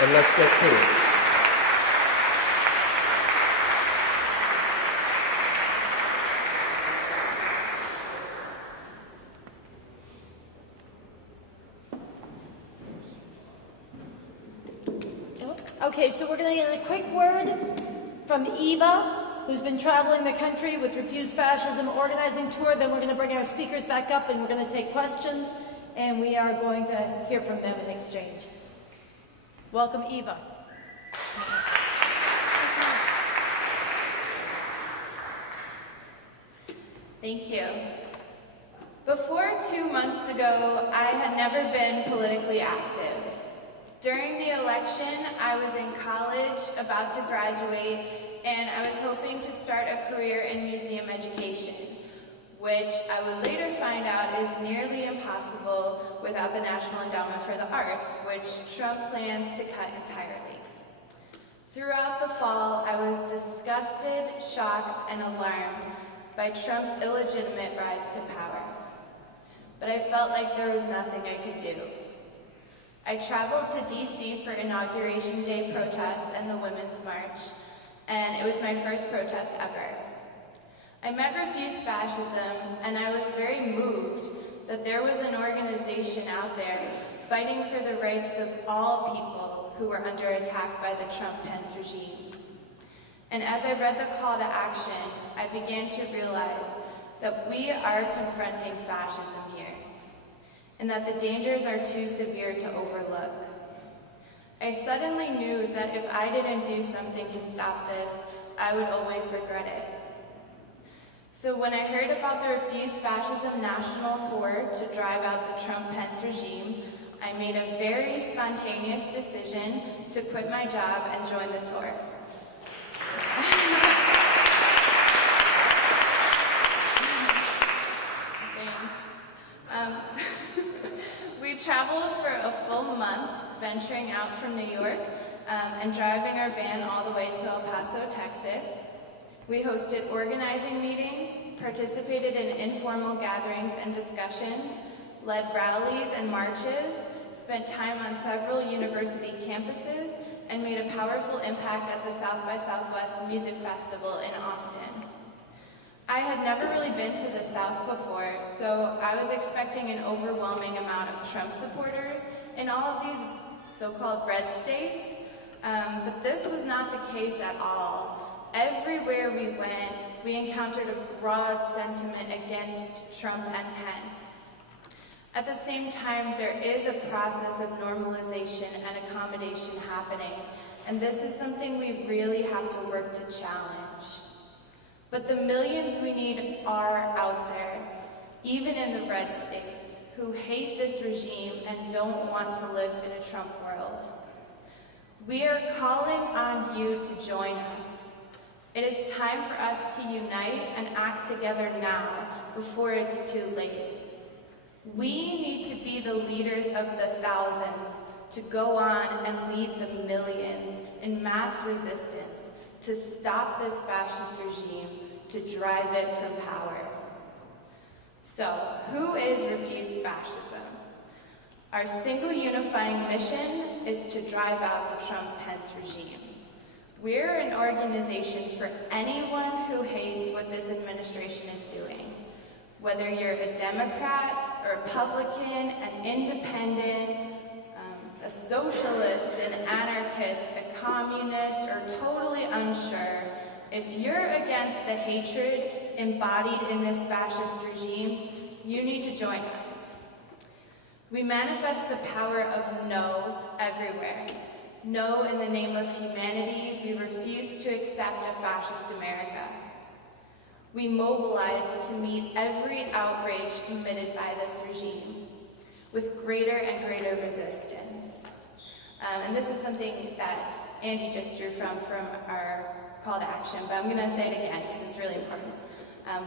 and let's get to it. Okay, so we're going to get a quick word from Eva, who's been traveling the country with Refuse Fascism organizing tour. Then we're going to bring our speakers back up and we're going to take questions, and we are going to hear from them in exchange. Welcome, Eva. Thank you. Before 2 months ago, I had never been politically active. During the election, I was in college, about to graduate, and I was hoping to start a career in museum education, which I would later find out is nearly impossible without the National Endowment for the Arts, which Trump plans to cut entirely. Throughout the fall, I was disgusted, shocked, and alarmed by Trump's illegitimate rise to power. But I felt like there was nothing I could do. I traveled to DC for Inauguration Day protests and the Women's March, and it was my first protest ever. I met Refuse Fascism, and I was very moved that there was an organization out there fighting for the rights of all people who were under attack by the Trump-Pence regime. And as I read the call to action, I began to realize that we are confronting fascism here, and that the dangers are too severe to overlook. I suddenly knew that if I didn't do something to stop this, I would always regret it. So when I heard about the Refuse Fascism national tour to drive out the Trump-Pence regime, I made a very spontaneous decision to quit my job and join the tour. Thanks. We traveled for a full month, venturing out from New York and driving our van all the way to El Paso, Texas. We hosted organizing meetings, participated in informal gatherings and discussions, led rallies and marches, spent time on several university campuses, and made a powerful impact at the South by Southwest Music Festival in Austin. I had never really been to the South before, so I was expecting an overwhelming amount of Trump supporters in all of these so-called red states, but this was not the case at all. Everywhere we went, we encountered a broad sentiment against Trump and Pence. At the same time, there is a process of normalization and accommodation happening, and this is something we really have to work to challenge. But the millions we need are out there, even in the red states, who hate this regime and don't want to live in a Trump world. We are calling on you to join us. It is time for us to unite and act together now, before it's too late. We need to be the leaders of the thousands, to go on and lead the millions in mass resistance, to stop this fascist regime, to drive it from power. So, who is Refuse Fascism? Our single unifying mission is to drive out the Trump-Pence regime. We're an organization for anyone who hates what this administration is doing. Whether you're a Democrat, a Republican, an independent, a socialist, an anarchist, a communist, or totally unsure, if you're against the hatred embodied in this fascist regime, you need to join us. We manifest the power of no everywhere. No in the name of humanity. We refuse to accept a fascist America. We mobilize to meet every outrage committed by this regime with greater and greater resistance. And this is something that Andy just drew from our call to action, but I'm going to say it again because it's really important.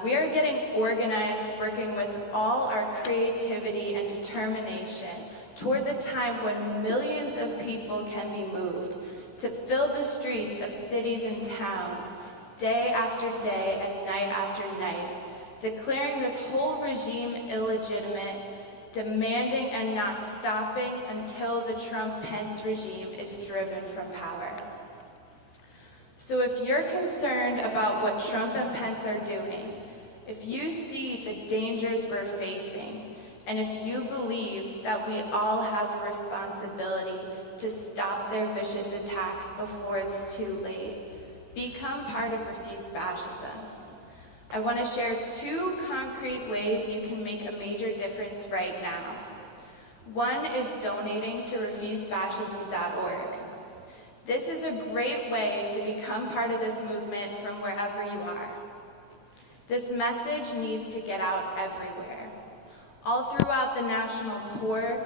We are getting organized, working with all our creativity and determination toward the time when millions of people can be moved to fill the streets of cities and towns day after day and night after night, declaring this whole regime illegitimate, demanding and not stopping until the Trump-Pence regime is driven from power. So if you're concerned about what Trump and Pence are doing, if you see the dangers we're facing, and if you believe that we all have a responsibility to stop their vicious attacks before it's too late, become part of Refuse Fascism. I want to share 2 concrete ways you can make a major difference right now. One is donating to refusefascism.org. This is a great way to become part of this movement from wherever you are. This message needs to get out everywhere. All throughout the national tour,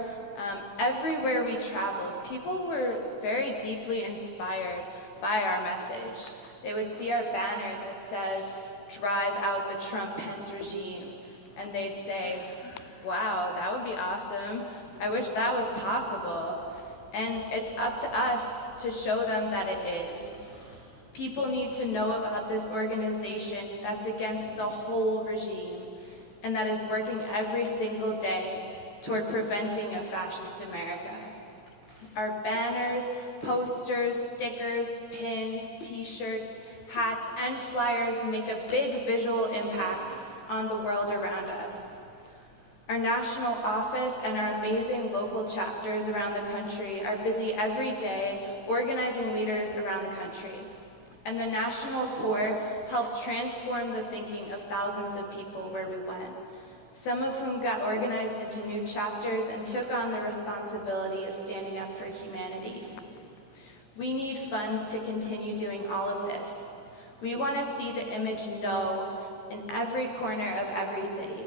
everywhere we traveled, people were very deeply inspired by our message. They would see our banner that says, "Drive out the Trump-Pence regime," and they'd say, "Wow, that would be awesome. I wish that was possible." And it's up to us to show them that it is. People need to know about this organization that's against the whole regime and that is working every single day toward preventing a fascist America. Our banners, posters, stickers, pins, t-shirts, hats, and flyers make a big visual impact on the world around us. Our national office and our amazing local chapters around the country are busy every day organizing leaders around the country. And the national tour helped transform the thinking of thousands of people where we went, some of whom got organized into new chapters and took on the responsibility of standing up for humanity. We need funds to continue doing all of this. We want to see the image "no" in every corner of every city.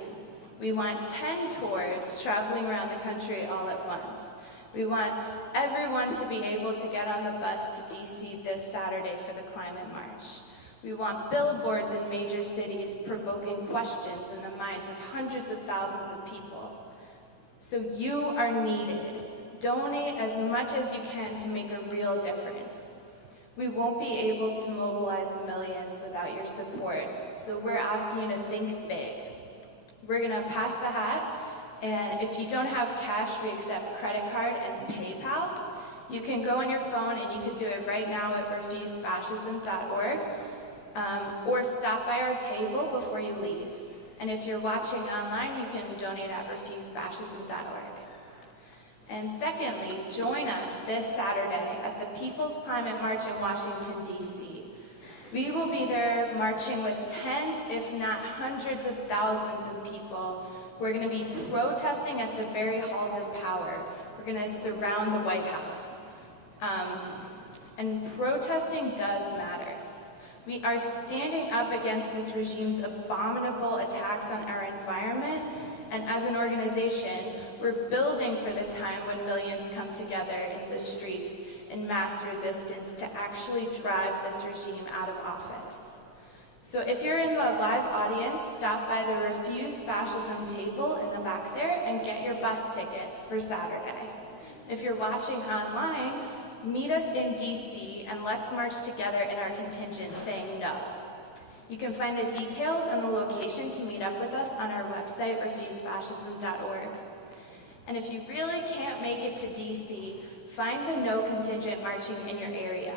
We want 10 tours traveling around the country all at once. We want everyone to be able to get on the bus to DC this Saturday for the Climate March. We want billboards in major cities provoking questions in the minds of hundreds of thousands of people. So you are needed. Donate as much as you can to make a real difference. We won't be able to mobilize millions without your support, so we're asking you to think big. We're gonna pass the hat, and if you don't have cash, we accept credit card and PayPal. You can go on your phone and you can do it right now at refusefascism.org, or stop by our table before you leave. And if you're watching online, you can donate at refusefascism.org. And secondly, join us this Saturday at the People's Climate March in Washington, D.C. We will be there marching with tens, if not hundreds of thousands of people. We're going to be protesting at the very halls of power. We're going to surround the White House. And protesting does matter. We are standing up against this regime's abominable attacks on our environment, and as an organization, we're building for the time when millions come together in the streets in mass resistance to actually drive this regime out of office. So if you're in the live audience, stop by the Refuse Fascism table in the back there and get your bus ticket for Saturday. If you're watching online, meet us in DC and let's march together in our contingent saying no. You can find the details and the location to meet up with us on our website, refusefascism.org. And if you really can't make it to DC, find the no contingent marching in your area.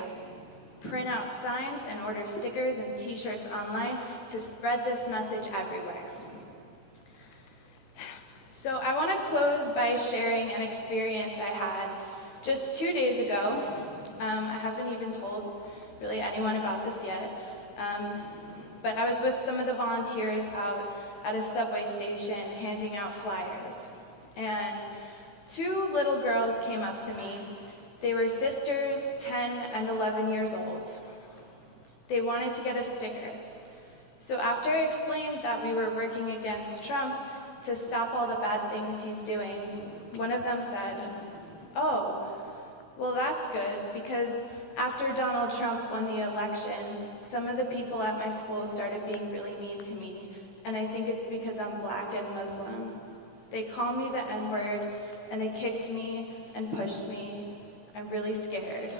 Print out signs and order stickers and t-shirts online to spread this message everywhere. So I want to close by sharing an experience I had just 2 days ago. I haven't even told really anyone about this yet, but I was with some of the volunteers out at a subway station handing out flyers. And Two little girls came up to me. They were sisters, 10 and 11 years old. They wanted to get a sticker. So after I explained that we were working against Trump to stop all the bad things he's doing, one of them said, "Oh, well that's good, because after Donald Trump won the election, some of the people at my school started being really mean to me, and I think it's because I'm black and Muslim. They call me the N-word, and they kicked me and pushed me. I'm really scared."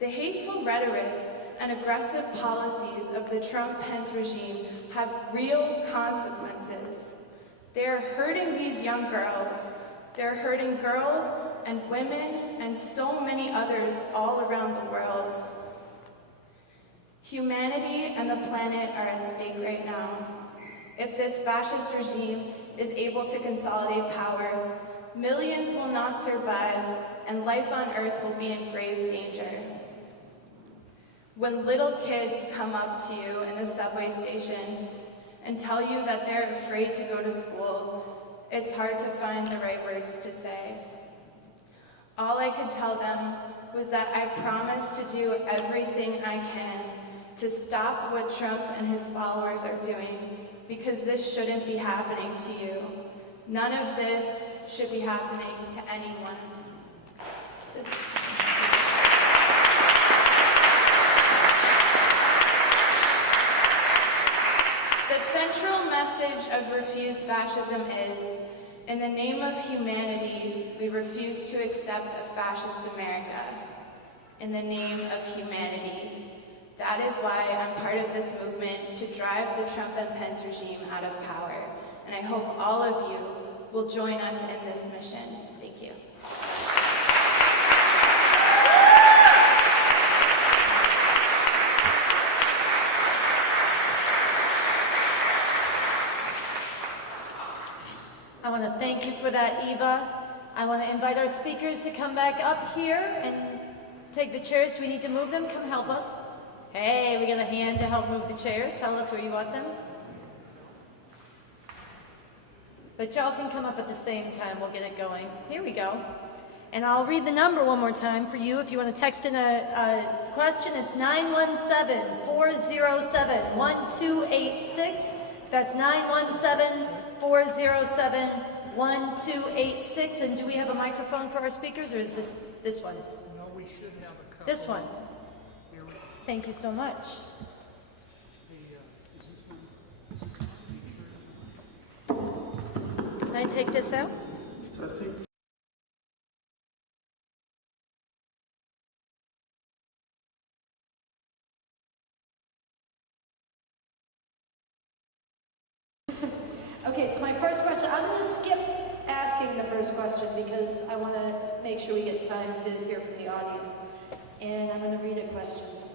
The hateful rhetoric and aggressive policies of the Trump-Pence regime have real consequences. They're hurting these young girls. They're hurting girls and women and so many others all around the world. Humanity and the planet are at stake right now. If this fascist regime is able to consolidate power, millions will not survive and life on Earth will be in grave danger. When little kids come up to you in the subway station and tell you that they're afraid to go to school, it's hard to find the right words to say. All I could tell them was that I promise to do everything I can to stop what Trump and his followers are doing, because this shouldn't be happening to you. None of this should be happening to anyone. The central message of Refuse Fascism is, in the name of humanity, we refuse to accept a fascist America. In the name of humanity. That is why I'm part of this movement to drive the Trump and Pence regime out of power. And I hope all of you will join us in this mission. Thank you. I want to thank you for that, Eva. I want to invite our speakers to come back up here and take the chairs. Do we need to move them? Come help us. Hey, we got a hand to help move the chairs. Tell us where you want them. But y'all can come up at the same time. We'll get it going. Here we go. And I'll read the number one more time for you. If you want to text in a question, it's 917-407-1286. That's 917-407-1286. And do we have a microphone for our speakers, or is this one? No, we should have a couple. This one. Thank you so much. Can I take this out? Testing. Okay, so my first question, I'm going to skip asking the first question because I want to make sure we get time to hear from the audience. And I'm going to read a question from them.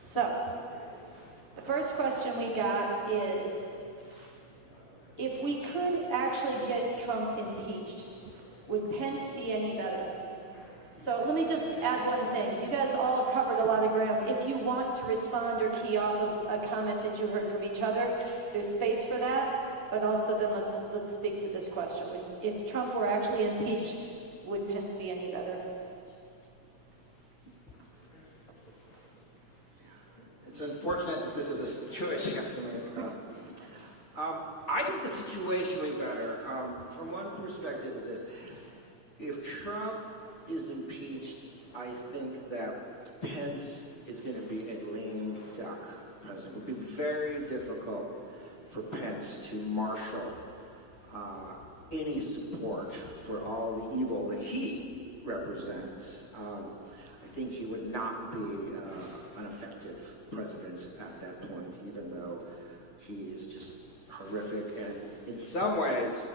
So, the first question we got is, if we could actually get Trump impeached, would Pence be any better? So let me just add one thing. You guys all covered a lot of ground. If you want to respond or key off of a comment that you heard from each other, there's space for that. But also then let's speak to this question. If Trump were actually impeached, would Pence be any better? It's unfortunate that this is a choice you have to make. I think the situation would be better. From one perspective is this. If Trump is impeached, I think that Pence is going to be a lame duck president. It would be very difficult for Pence to marshal any support for all the evil that he represents. I think he would not be an effective president at that point, even though he is just horrific and in some ways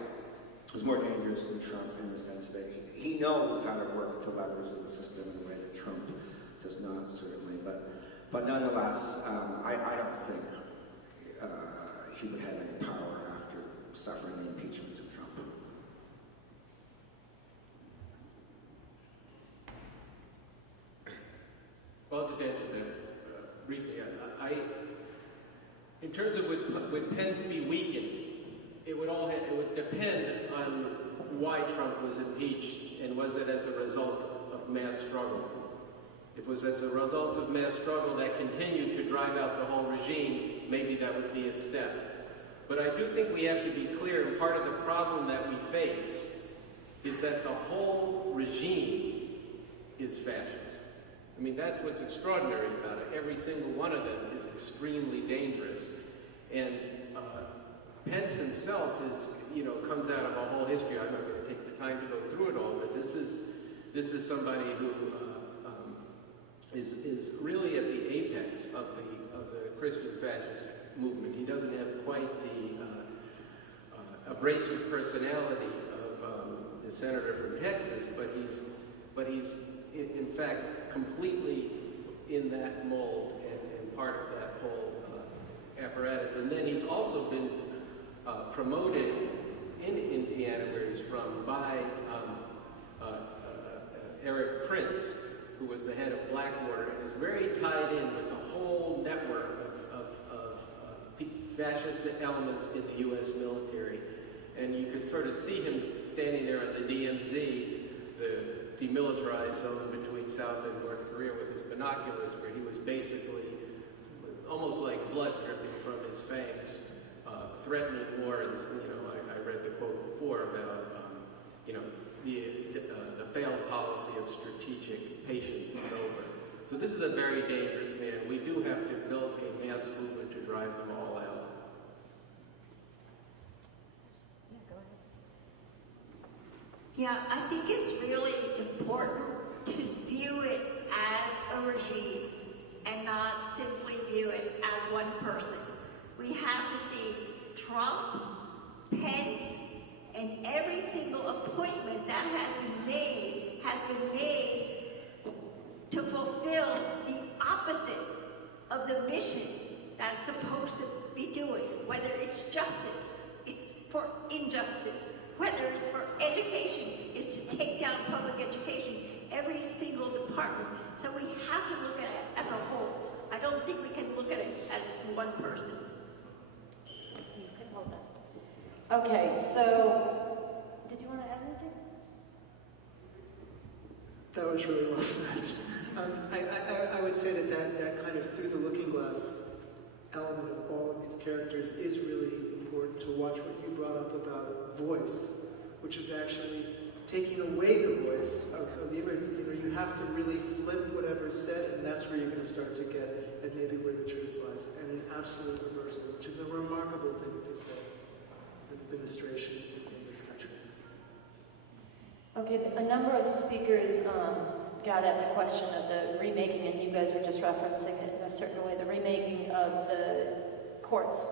is more dangerous than Trump in the sense that he knows how to work the levers of the system in a way that Trump does not, certainly. But nonetheless, I don't think he would have any power after suffering the impeachment of Trump. Well, I'll just answer that briefly. In terms of would Pence be weakened, it would depend on why Trump was impeached, and was it as a result of mass struggle. If it was as a result of mass struggle that continued to drive out the whole regime, maybe that would be a step. But I do think we have to be clear, and part of the problem that we face is that the whole regime is fascist. I mean, that's what's extraordinary about it. Every single one of them is extremely dangerous. And Pence himself is, comes out of a whole history. I'm not going to take the time to go through it all, but this is somebody who is really at the apex of the Christian fascist movement. He doesn't have quite the abrasive personality of the senator from Texas, but he's in fact completely in that mold and part of that whole apparatus. And then he's also been promoted in Indiana, where he's from, by Eric Prince, who was the head of Blackwater, and is very tied in with a whole network of fascist elements in the U.S. military. And you could sort of see him standing there at the DMZ, the demilitarized zone between South and North Korea, with his binoculars, where he was basically almost like blood dripping from his fangs, threatening war. And I read the quote before about the failed policy of strategic patience is over. So this is a very dangerous man. We do have to build a mass movement to drive them all out. Yeah, I think it's really important to view it as a regime and not simply view it as one person. We have to see Trump, Pence, and every single appointment that has been made to fulfill the opposite of the mission that it's supposed to be doing. Whether it's justice, it's for injustice. Whether it's for education, is to take down public education, every single department. So we have to look at it as a whole. I don't think we can look at it as one person. You can hold that. Okay, so, did you want to add anything? That was really well said. I would say that kind of through the looking glass element of all of these characters is really important to watch what you brought up about voice, which is actually taking away the voice of the immigrants. You have to really flip whatever's said, and that's where you're going to start to get at maybe where the truth lies, and an absolute reversal, which is a remarkable thing to say, the administration in this country. Okay, a number of speakers got at the question of the remaking, and you guys were just referencing it in a certain way, the remaking of the courts.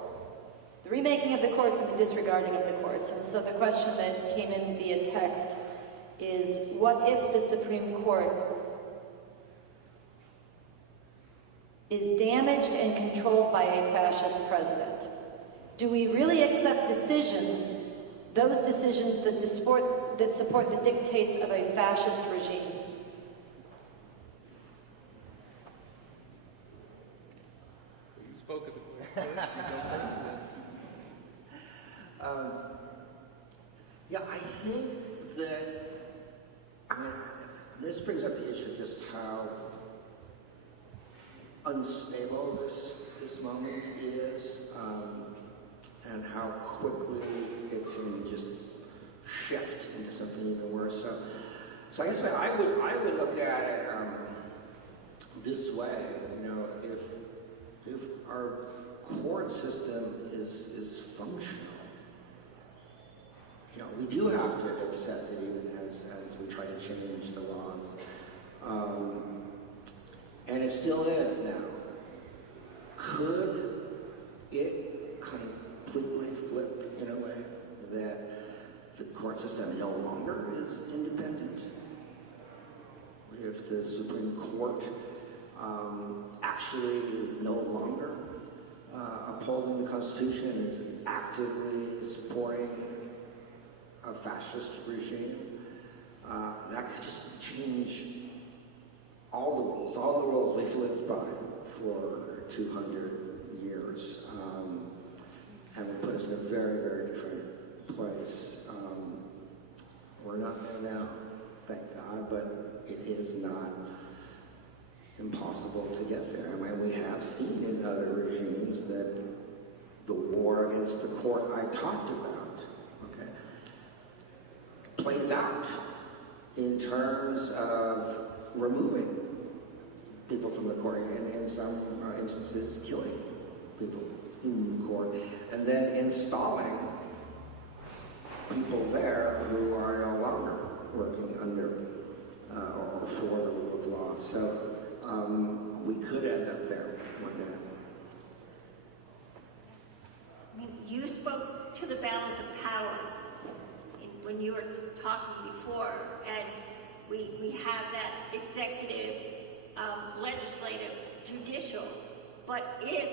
The remaking of the courts and the disregarding of the courts. And so the question that came in via text is, what if the Supreme Court is damaged and controlled by a fascist president? Do we really accept decisions, those decisions that support the dictates of a fascist regime? You spoke of the voice first. Yeah, I think that, this brings up the issue of just how unstable this moment is, and how quickly it can just shift into something even worse. So I guess I would look at it this way. If our court system is functional, we do have to accept it, even as we try to change the laws. And it still is now. Could it completely flip in a way that the court system no longer is independent? If the Supreme Court actually is no longer upholding the Constitution and is actively supporting a fascist regime, that could just change all the rules we've lived by for 200 years. and would put us in a very, very different place. We're not there now, thank God, but it is not impossible to get there. And we have seen in other regimes that the war against the court I talked about, okay, plays out in terms of removing people from the court, and in some instances killing people in the court, and then installing people there who are no longer working under or for the rule of law. So we could end up there one day. I mean, you spoke to the balance of power when you were talking before, and we have that executive, legislative, judicial, but if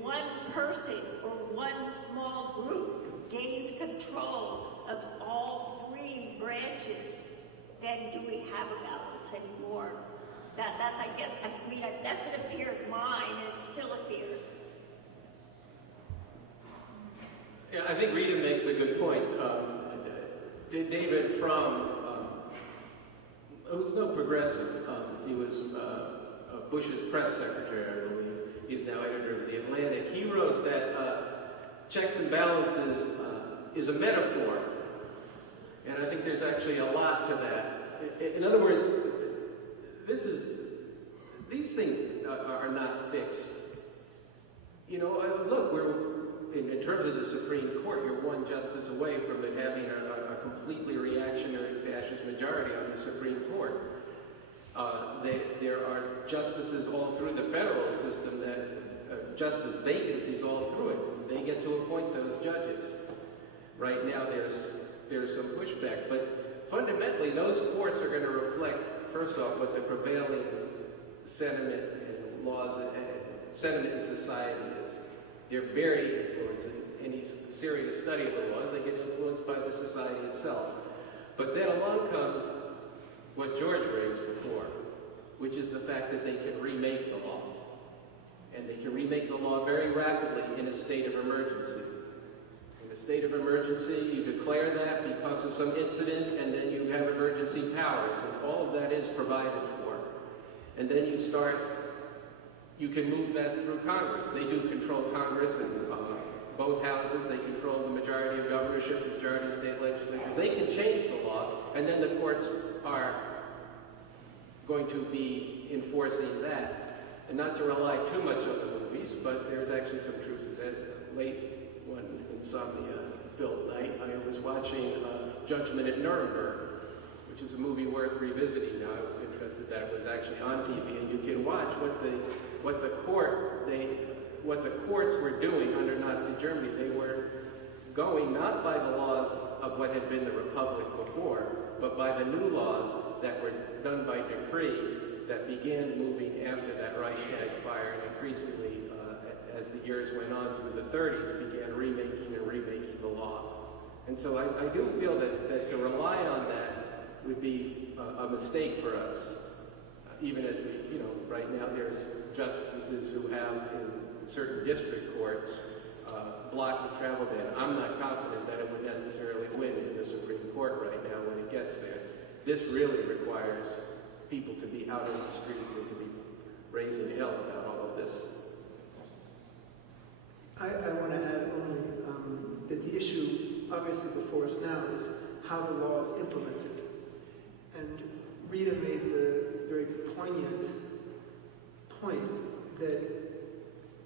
one person or one small group gains control of all three branches, then do we have a balance anymore? That's, I guess, that's been a fear of mine, and it's still a fear. Yeah, I think Rita makes a good point. David Fromm, who's no progressive, he was Bush's press secretary, I believe. He's now editor of The Atlantic. He wrote that checks and balances is a metaphor. And I think there's actually a lot to that. In other words, these things are not fixed. You know, look, in terms of the Supreme Court, you're one justice away from it having a completely reactionary fascist majority on the Supreme Court. There are justices all through the federal system that justice vacancies all through it. They get to appoint those judges. Right now, there's some pushback, but fundamentally, those courts are going to reflect, first off, what the prevailing sentiment and laws, sentiment in society is. They're very influenced. In any serious study of the laws, they get influenced by the society itself. But then along comes what George raised before, which is the fact that they can remake the law. And they can remake the law very rapidly in a state of emergency. In a state of emergency, you declare that because of some incident, and then you have emergency powers, and all of that is provided for. And then you can move that through Congress. They do control Congress in both houses. They control the majority of governorships, the majority of state legislatures. They can change the law, and then the courts are going to be enforcing that. And not to rely too much on the movies, but there's actually some truth to that. Late one insomnia-filled night, I was watching Judgment at Nuremberg, which is a movie worth revisiting now. I was interested that it was actually on TV, and you can watch what the courts were doing under Nazi Germany. They were going not by the laws of what had been the Republic before, but by the new laws that were done by decree that began moving after that Reichstag fire, and increasingly, as the years went on through the 30s, began remaking the law. And so I do feel that to rely on that would be a mistake for us, even as we, right now there's justices who have in certain district courts blocked the travel ban. I'm not confident that it would necessarily win in the Supreme Court right now when it gets there. This really requires people to be out in the streets and to be raising hell about all of this. I want to add only that the issue obviously before us now is how the law is implemented. And Rita made the very poignant point that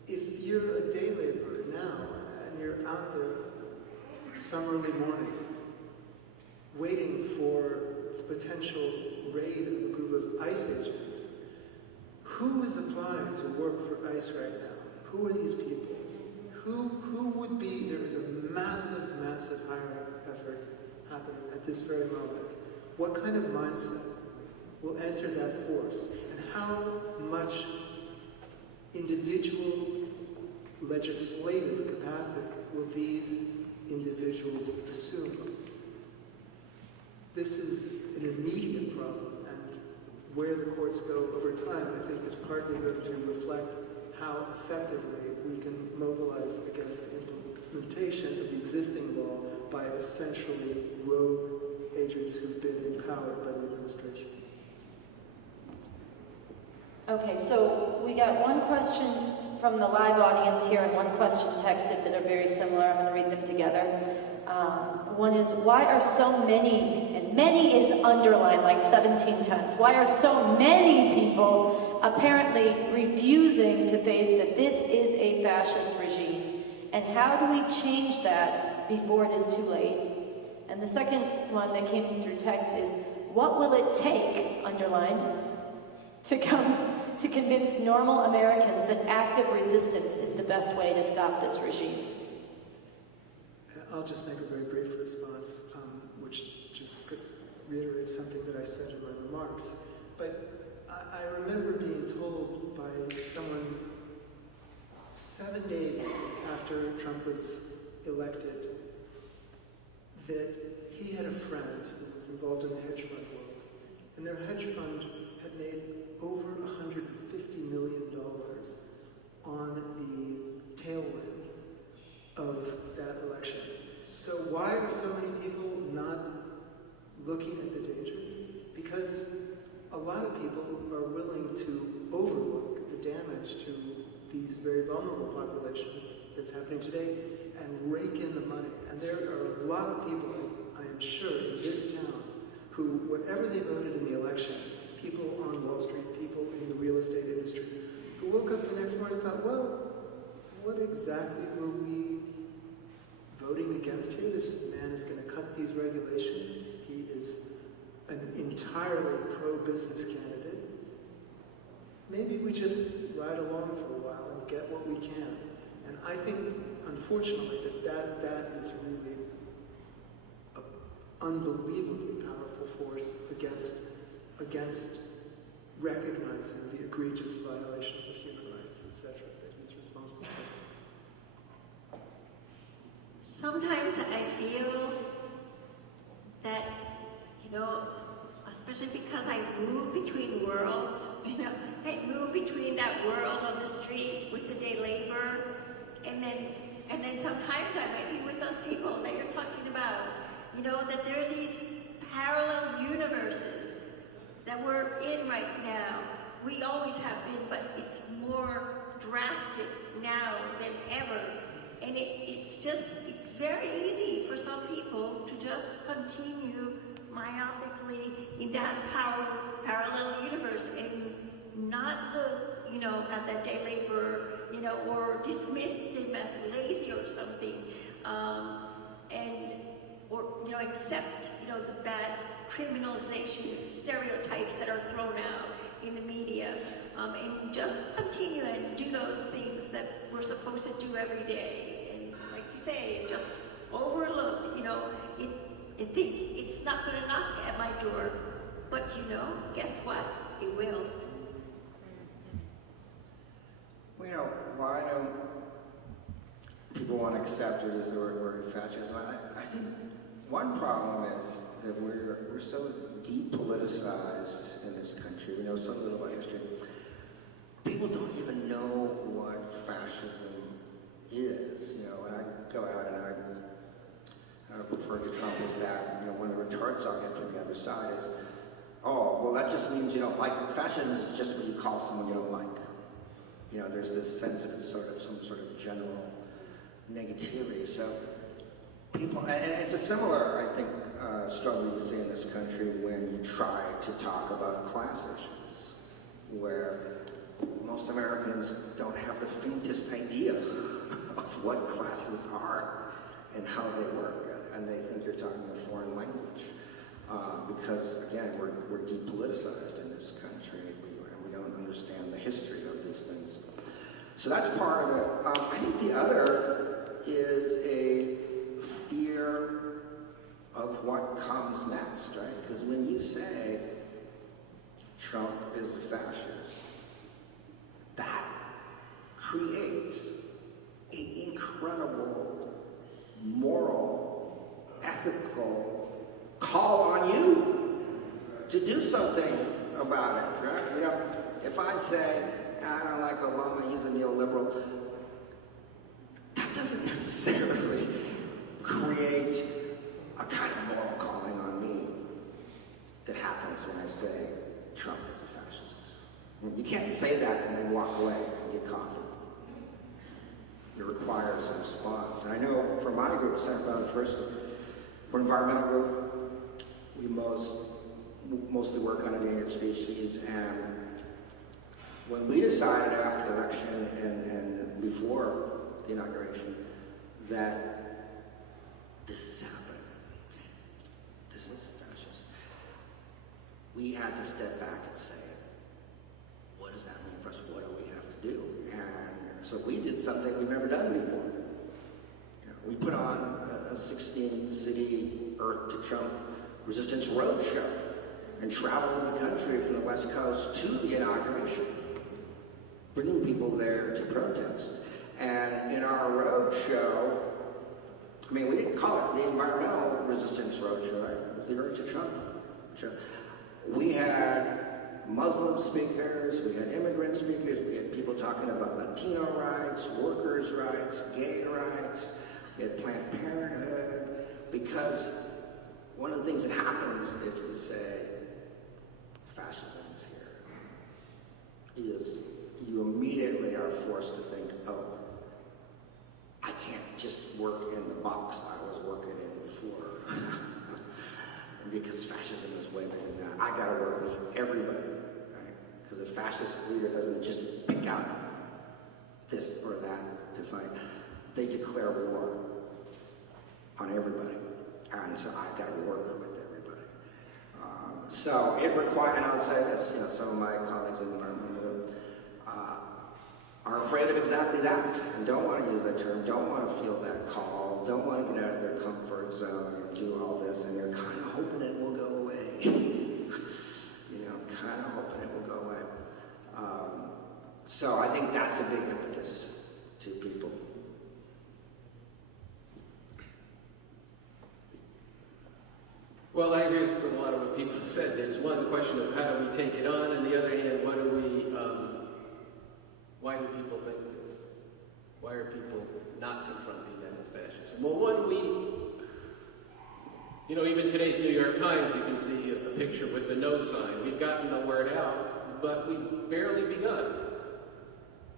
if you're a day laborer now and you're out there some early morning waiting for the potential raid of a group of ICE agents, who is applying to work for ICE right now? Who are these people? Who would be, there is a massive hiring effort happening at this very moment. What kind of mindset will enter that force? And how much individual legislative capacity will these individuals assume? This is an immediate problem, and where the courts go over time, I think, is partly going to reflect how effectively we can mobilize against the implementation of the existing law by essentially rogue agents who've been empowered by the administration. Okay, so we got one question from the live audience here and one question texted that are very similar. I'm going to read them together. One is, why are so many, and many is underlined like 17 times, why are so many people apparently refusing to face that this is a fascist regime? And how do we change that before it is too late? And the second one that came through text is, what will it take, underlined, to convince normal Americans that active resistance is the best way to stop this regime? I'll just make a very brief response, which just reiterates something that I said in my remarks. But I remember being told by someone 7 days after Trump was elected that he had a friend who was involved in the hedge fund world, and their hedge fund had made over $150 million on the tailwind of that election. So why are so many people not looking at the dangers? Because a lot of people are willing to overlook the damage to these very vulnerable populations that's happening today and rake in the money. And there are a lot of people, I am sure, in this town who, whatever they voted in the election, people on Wall Street, people in the real estate industry, who woke up the next morning and thought, well, what exactly were we voting against here? This man is going to cut these regulations. He is an entirely pro-business candidate. Maybe we just ride along for a while and get what we can. And I think, unfortunately, that is really an unbelievably powerful force against recognizing the egregious violations of human rights, etc., that he's responsible for. Sometimes I feel that, especially because I move between worlds, I move between that world on the street with the day labor, and then sometimes I might be with those people that you're talking about, that there's these parallel universes that we're in right now. We always have been, but it's more drastic now than ever. And it's very easy for some people to just continue myopically in that parallel universe and not look, at that day labor, or dismiss him as lazy or something, or accept, the bad criminalization stereotypes that are thrown out in the media, and just continue and do those things that we're supposed to do every day. And like you say, just overlook, and think it's not going to knock at my door, but guess what? It will. Well, why don't people want to accept it as the word fascism? I think one problem is that we're so depoliticized in this country. We know so little about history. People don't even know what fascism is. When I go out and I refer to Trump as that, one of the retorts I'll get from the other side is, oh, well, that just means you don't like it. Fascism is just what you call someone you don't like. There's this sense of some sort of general negativity. So people, and it's a similar, I think, struggle you see in this country when you try to talk about class issues, where most Americans don't have the faintest idea of what classes are and how they work, and they think you're talking a foreign language. Because, again, we're depoliticized in this country, and we don't understand the history of these things. So that's part of it. I think the other is a fear of what comes next, right? Because when you say Trump is the fascist, that creates an incredible moral, ethical call on you to do something about it, right? If I say, I don't like Obama, he's a neoliberal, that doesn't doesn't necessarily create a kind of moral calling on me that happens when I say Trump is a fascist. You can't say that and then walk away and get coffee. It requires a response. And I know for my group, Center for Diversity, we're an environmental group. We mostly work on endangered species, and when we decided after the election and before the inauguration that this is happening, this is a fascist, we had to step back and say, what does that mean for us? What do we have to do? And so we did something we've never done before. We put on a 16-city Earth to Trump resistance roadshow and traveled the country from the West Coast to the inauguration, bringing people there to protest. And in our roadshow, I mean, we didn't call it the environmental resistance roadshow, right? It was the Earth to Trump show. We had Muslim speakers, we had immigrant speakers, we had people talking about Latino rights, workers' rights, gay rights, we had Planned Parenthood, because one of the things that happens if you say fascism is here is you immediately are forced to think, oh, I can't just work in the box I was working in before. Because fascism is way bigger than that. I gotta work with everybody, right? Because a fascist leader doesn't just pick out this or that to fight. They declare war on everybody. And so I gotta work with everybody. So it requires, and I'll say this, some of my colleagues in the environmental group are afraid of exactly that, and don't want to use that term, don't want to feel that call, don't want to get out of their comfort zone and do all this, and they're kind of hoping it will go away. Kind of hoping it will go away. So I think that's a big impetus to people. Well, I agree with a lot of what people said. There's one question of how do we take it on, and the other hand, why do people think this? Why are people not confronting that as fascism? Well, even today's New York Times, you can see a picture with the no sign. We've gotten the word out, but we've barely begun.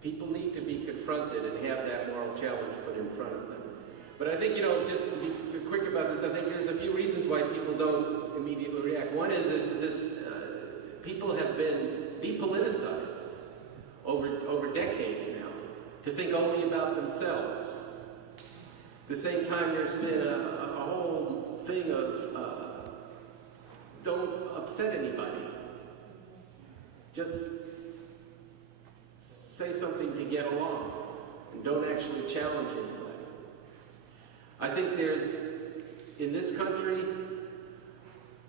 People need to be confronted and have that moral challenge put in front of them. But I think, just to be quick about this, I think there's a few reasons why people don't immediately react. One is this, people have been depoliticized over decades now to think only about themselves. At the same time, there's been a whole thing of don't upset anybody. Just say something to get along and don't actually challenge anybody. I think there's, in this country,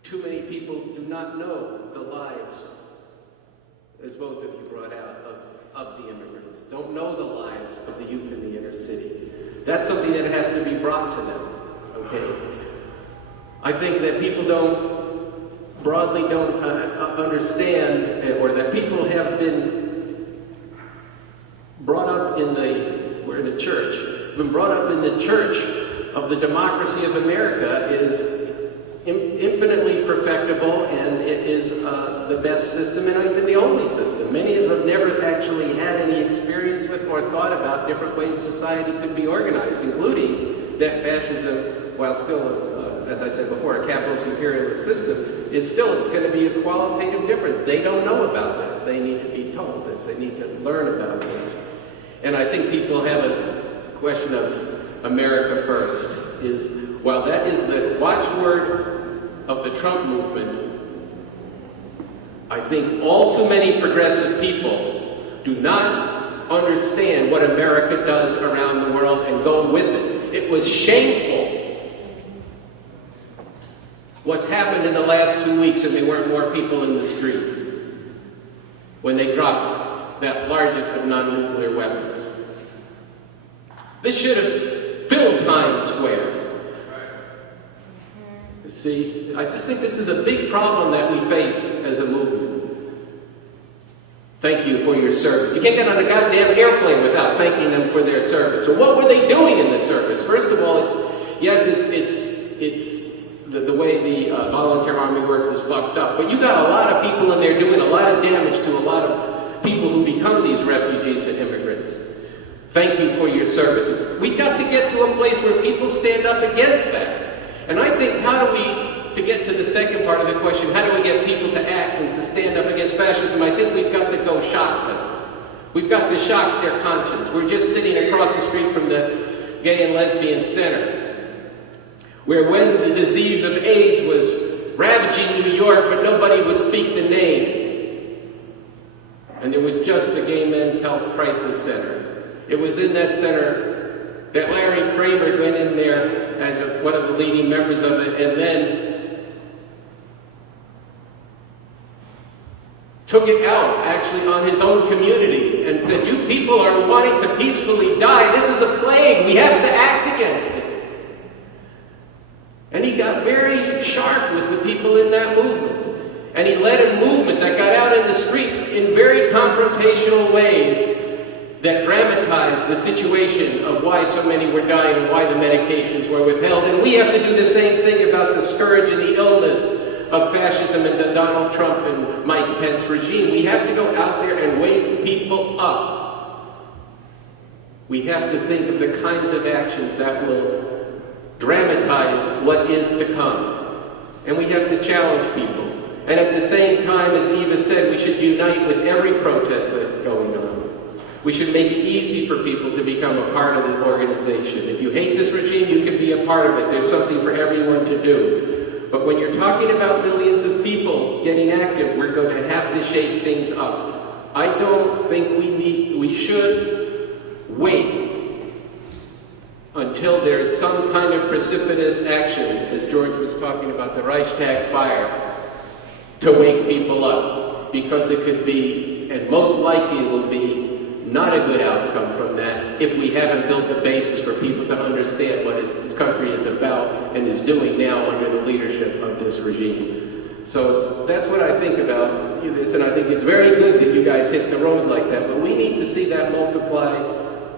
too many people do not know the lives, as both of you brought out, of the immigrants. Don't know the lives of the youth in the inner city. That's something that has to be brought to them, okay? I think that people broadly don't understand, or that people have been brought up we're in a church, been brought up in the church of the democracy of America is infinitely perfectible, and it is the best system and even the only system. Many of them never actually had any experience with or thought about different ways society could be organized, including that fascism, while still, as I said before, a capitalist imperialist system, it's going to be a qualitative difference. They don't know about this. They need to be told this. They need to learn about this. And I think people have a question of America first is, while that is the watchword of the Trump movement, I think all too many progressive people do not understand what America does around the world and go with it. It was shameful what's happened in the last 2 weeks, and there weren't more people in the street when they dropped that largest of non-nuclear weapons. This should have filled Times Square. You see, I just think this is a big problem that we face as a movement. Thank you for your service. You can't get on a goddamn airplane without thanking them for their service. So what were they doing in the service? First of all, it's the way the volunteer army works is fucked up. But you got a lot of people in there doing a lot of damage to a lot of people who become these refugees and immigrants. Thank you for your services. We've got to get to a place where people stand up against that. And I think to get to the second part of the question, how do we get people to act and to stand up against fascism? I think we've got to go shock them. We've got to shock their conscience. We're just sitting across the street from the Gay and Lesbian Center, where when the disease of AIDS was ravaging New York, but nobody would speak the name. And there was just the Gay Men's Health Crisis Center. It was in that center that Larry Kramer went in there as one of the leading members of it, and then took it out, actually, on his own community and said, you people are wanting to peacefully die. This is a plague. We have to act against it. And he got very sharp with the people in that movement. And he led a movement that got out in the streets in very confrontational ways that dramatized the situation of why so many were dying and why the medications were withheld. And we have to do the same thing about the scourge and the illness of fascism and the Donald Trump and Mike Pence regime. We have to go out there and wake people up. We have to think of the kinds of actions that will dramatize what is to come. And we have to challenge people. And at the same time, as Eva said, we should unite with every protest that's going on. We should make it easy for people to become a part of the organization. If you hate this regime, you can be a part of it. There's something for everyone to do. But when you're talking about millions of people getting active, we're going to have to shake things up. I don't think we should wait until there's some kind of precipitous action, as George was talking about the Reichstag fire, to wake people up. Because it could be, and most likely will be, not a good outcome from that if we haven't built the basis for people to understand what this country is about and is doing now under the leadership of this regime. So that's what I think about this, and I think it's very good that you guys hit the road like that, but we need to see that multiply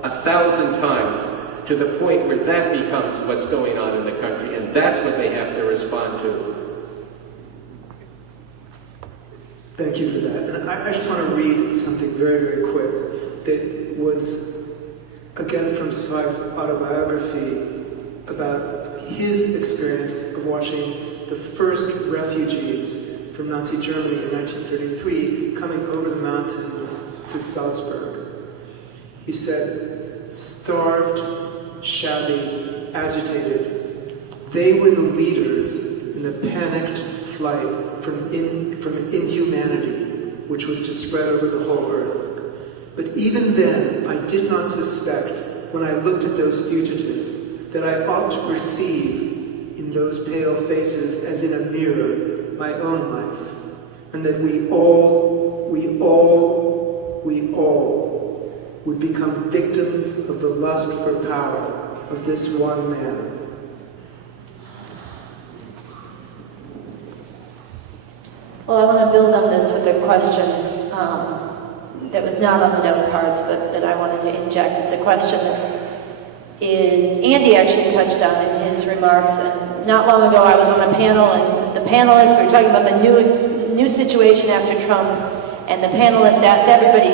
1,000 times to the point where that becomes what's going on in the country, and that's what they have to respond to. Thank you for that. And I just want to read something very, very quick that was, again, from Zweig's autobiography about his experience of watching the first refugees from Nazi Germany in 1933 coming over the mountains to Salzburg. He said, starved, shabby, agitated, they were the leaders in the panicked flight from inhumanity, which was to spread over the whole earth. But even then, I did not suspect, when I looked at those fugitives, that I ought to perceive in those pale faces, as in a mirror, my own life, and that we all would become victims of the lust for power of this one man. Well, I want to build on this with a question that was not on the note cards, but that I wanted to inject. It's a question that Andy actually touched on in his remarks. And not long ago, I was on a panel, and the panelists were talking about the new situation after Trump, and the panelist asked everybody,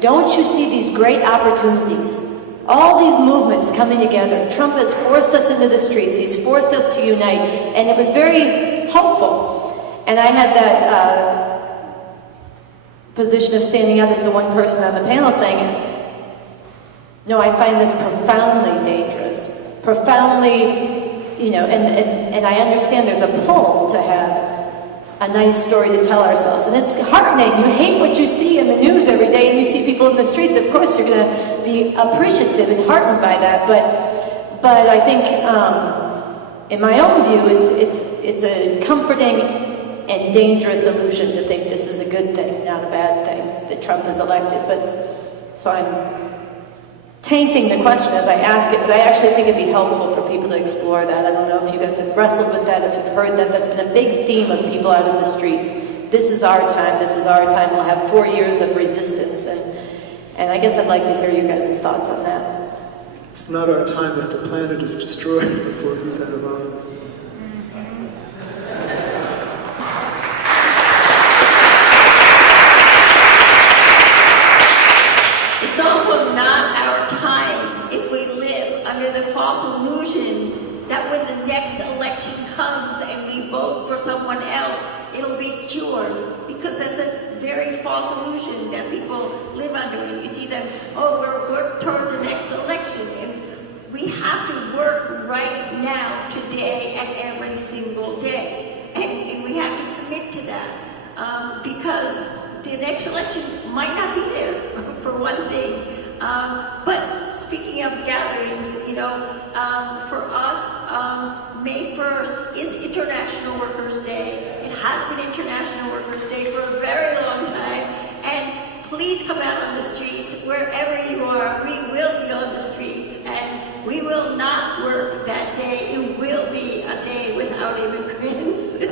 don't you see these great opportunities? All these movements coming together. Trump has forced us into the streets. He's forced us to unite, and it was very hopeful. And I had that position of standing out as the one person on the panel saying, no, I find this profoundly dangerous, profoundly, and I understand there's a pull to have a nice story to tell ourselves. And it's heartening. You hate what you see in the news every day, and you see people in the streets. Of course, you're going to be appreciative and heartened by that. But I think, in my own view, it's a comforting and dangerous illusion to think this is a good thing, not a bad thing, that Trump is elected. So I'm tainting the question as I ask it, but I actually think it'd be helpful for people to explore that. I don't know if you guys have wrestled with that, if you've heard that. That's been a big theme of people out in the streets, this is our time, we'll have 4 years of resistance. And I guess I'd like to hear you guys' thoughts on that. It's not our time if the planet is destroyed before he's out of office. It's also not our time if we live under the false illusion that when the next election comes and we vote for someone else, it'll be cured. Because that's a very false illusion that people live under. And you see them, oh, we're working toward the next election. And we have to work right now, today, and every single day. And we have to commit to that. Because the next election might not be there, for one thing. But speaking of gatherings, you know, for us, May 1st is International Workers' Day. It has been International Workers' Day for a very long time. And please come out on the streets, wherever you are. We will be on the streets, and we will not work that day. It will be a day without immigrants. So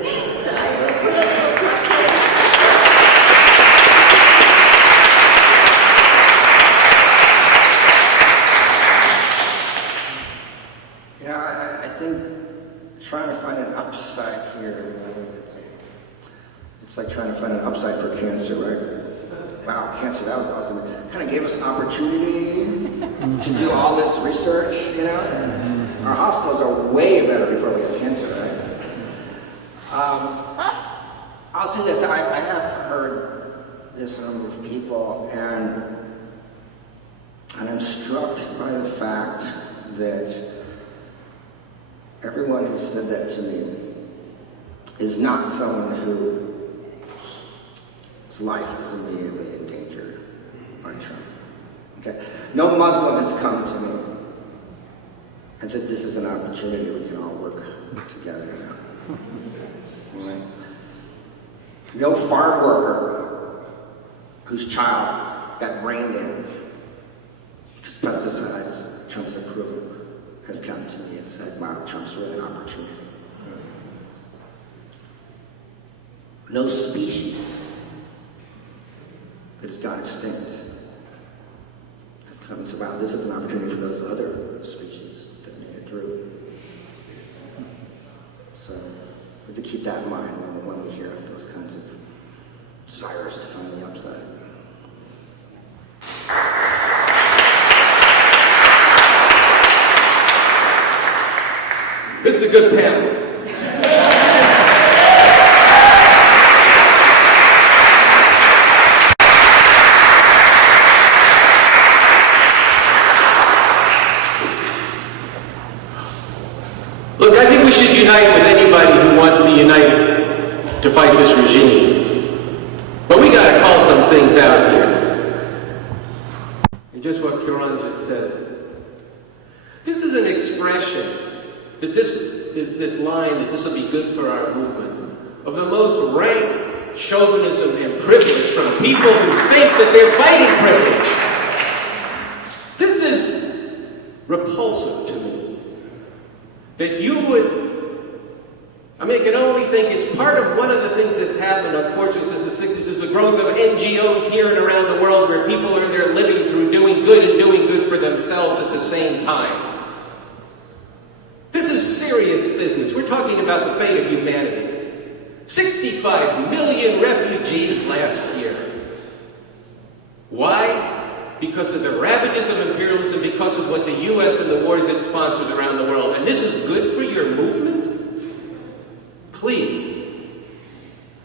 I will put a little proclamation. I think trying to find an upside here, it's like trying to find an upside for cancer, right? Wow, cancer, that was awesome. It kind of gave us an opportunity to do all this research, you know? Our hospitals are way better before we have cancer, right? I'll say this, I have heard this number of people, and I'm struck by the fact that everyone who said that to me is not someone whose life is immediately endangered by Trump. Okay? No Muslim has come to me and said, this is an opportunity we can all work together now. Right? No farm worker whose child got brain damage because pesticides, Trump's approval, has come to me and said, wow, Trump's really an opportunity. No species that has gone extinct has come and said, wow, this is an opportunity for those other species that made it through. So we have to keep that in mind when we hear those kinds of desires to find the upside. This is a good panel. Look, I think we should unite with anybody who wants to unite to fight this regime. But we gotta call some things out here. And just what Kierán just said. This is an expression that this line, that this will be good for our movement, of the most rank chauvinism and privilege from people who think that they're fighting privilege. This is repulsive to me. That you would, I mean, I can only think it's part of one of the things that's happened, unfortunately, since the 60s, is the growth of NGOs here and around the world where people are there living through doing good and doing good for themselves at the same time. This is serious business. We're talking about the fate of humanity. 65 million refugees last year. Why? Because of the ravages of imperialism, because of what the U.S. and the wars it sponsors around the world. And this is good for your movement? Please.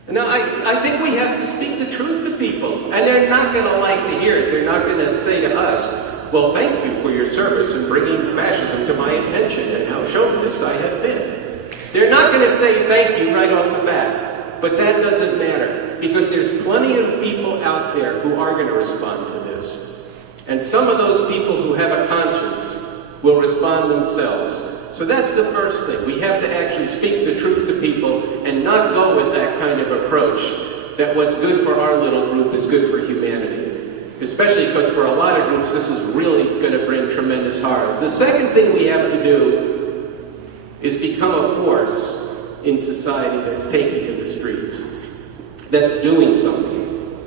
Now, I think we have to speak the truth to people. And they're not going to like to hear it. They're not going to say to us, well, thank you for your service in bringing fascism to my attention and how chauvinist I have been. They're not going to say thank you right off the bat. But that doesn't matter, because there's plenty of people out there who are going to respond to this. And some of those people who have a conscience will respond themselves. So that's the first thing. We have to actually speak the truth to people and not go with that kind of approach that what's good for our little group is good for humanity. Especially because for a lot of groups, this is really going to bring tremendous horrors. The second thing we have to do is become a force in society that's taken to the streets. that's doing something,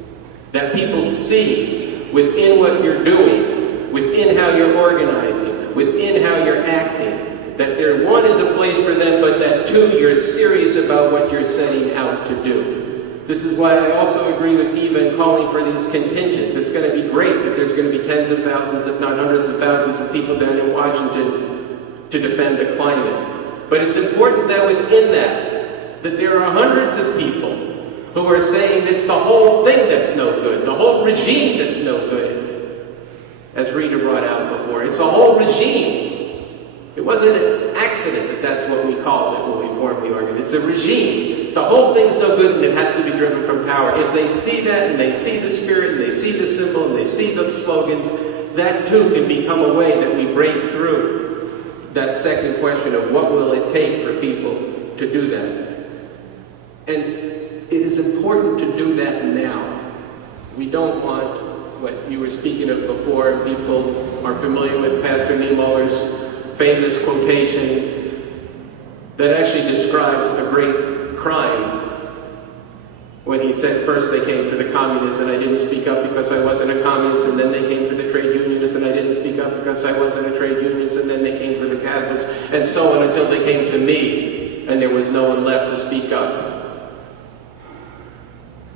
that people see within what you're doing, within how you're organizing, within how you're acting, that there, one, is a place for them, but that two, you're serious about what you're setting out to do. This is why I also agree with Eva in calling for these contingents. It's going to be great that there's going to be tens of thousands, if not hundreds of thousands of people down in Washington to defend the climate. But it's important that within that there are hundreds of people who are saying it's the whole thing that's no good, the whole regime that's no good, as Rita brought out before. It's a whole regime. It wasn't an accident that that's what we called it when we formed the organ. It's a regime. The whole thing's no good and it has to be driven from power. If they see that and they see the spirit and they see the symbol and they see the slogans, that too can become a way that we break through that second question of what will it take for people to do that. And it is important to do that now. We don't want what you were speaking of before. People are familiar with Pastor Niemöller's famous quotation that actually describes a great crime when he said, first they came for the communists and I didn't speak up because I wasn't a communist, and then they came for the trade unionists and I didn't speak up because I wasn't a trade unionist, and then they came for the Catholics, and so on until they came to me and there was no one left to speak up.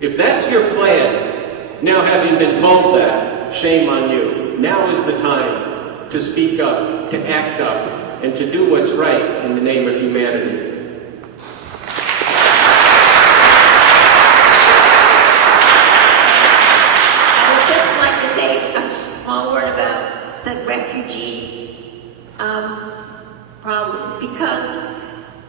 If that's your plan, now having been told that, shame on you. Now is the time to speak up, to act up, and to do what's right in the name of humanity. I would just like to say a small word about the refugee problem, because,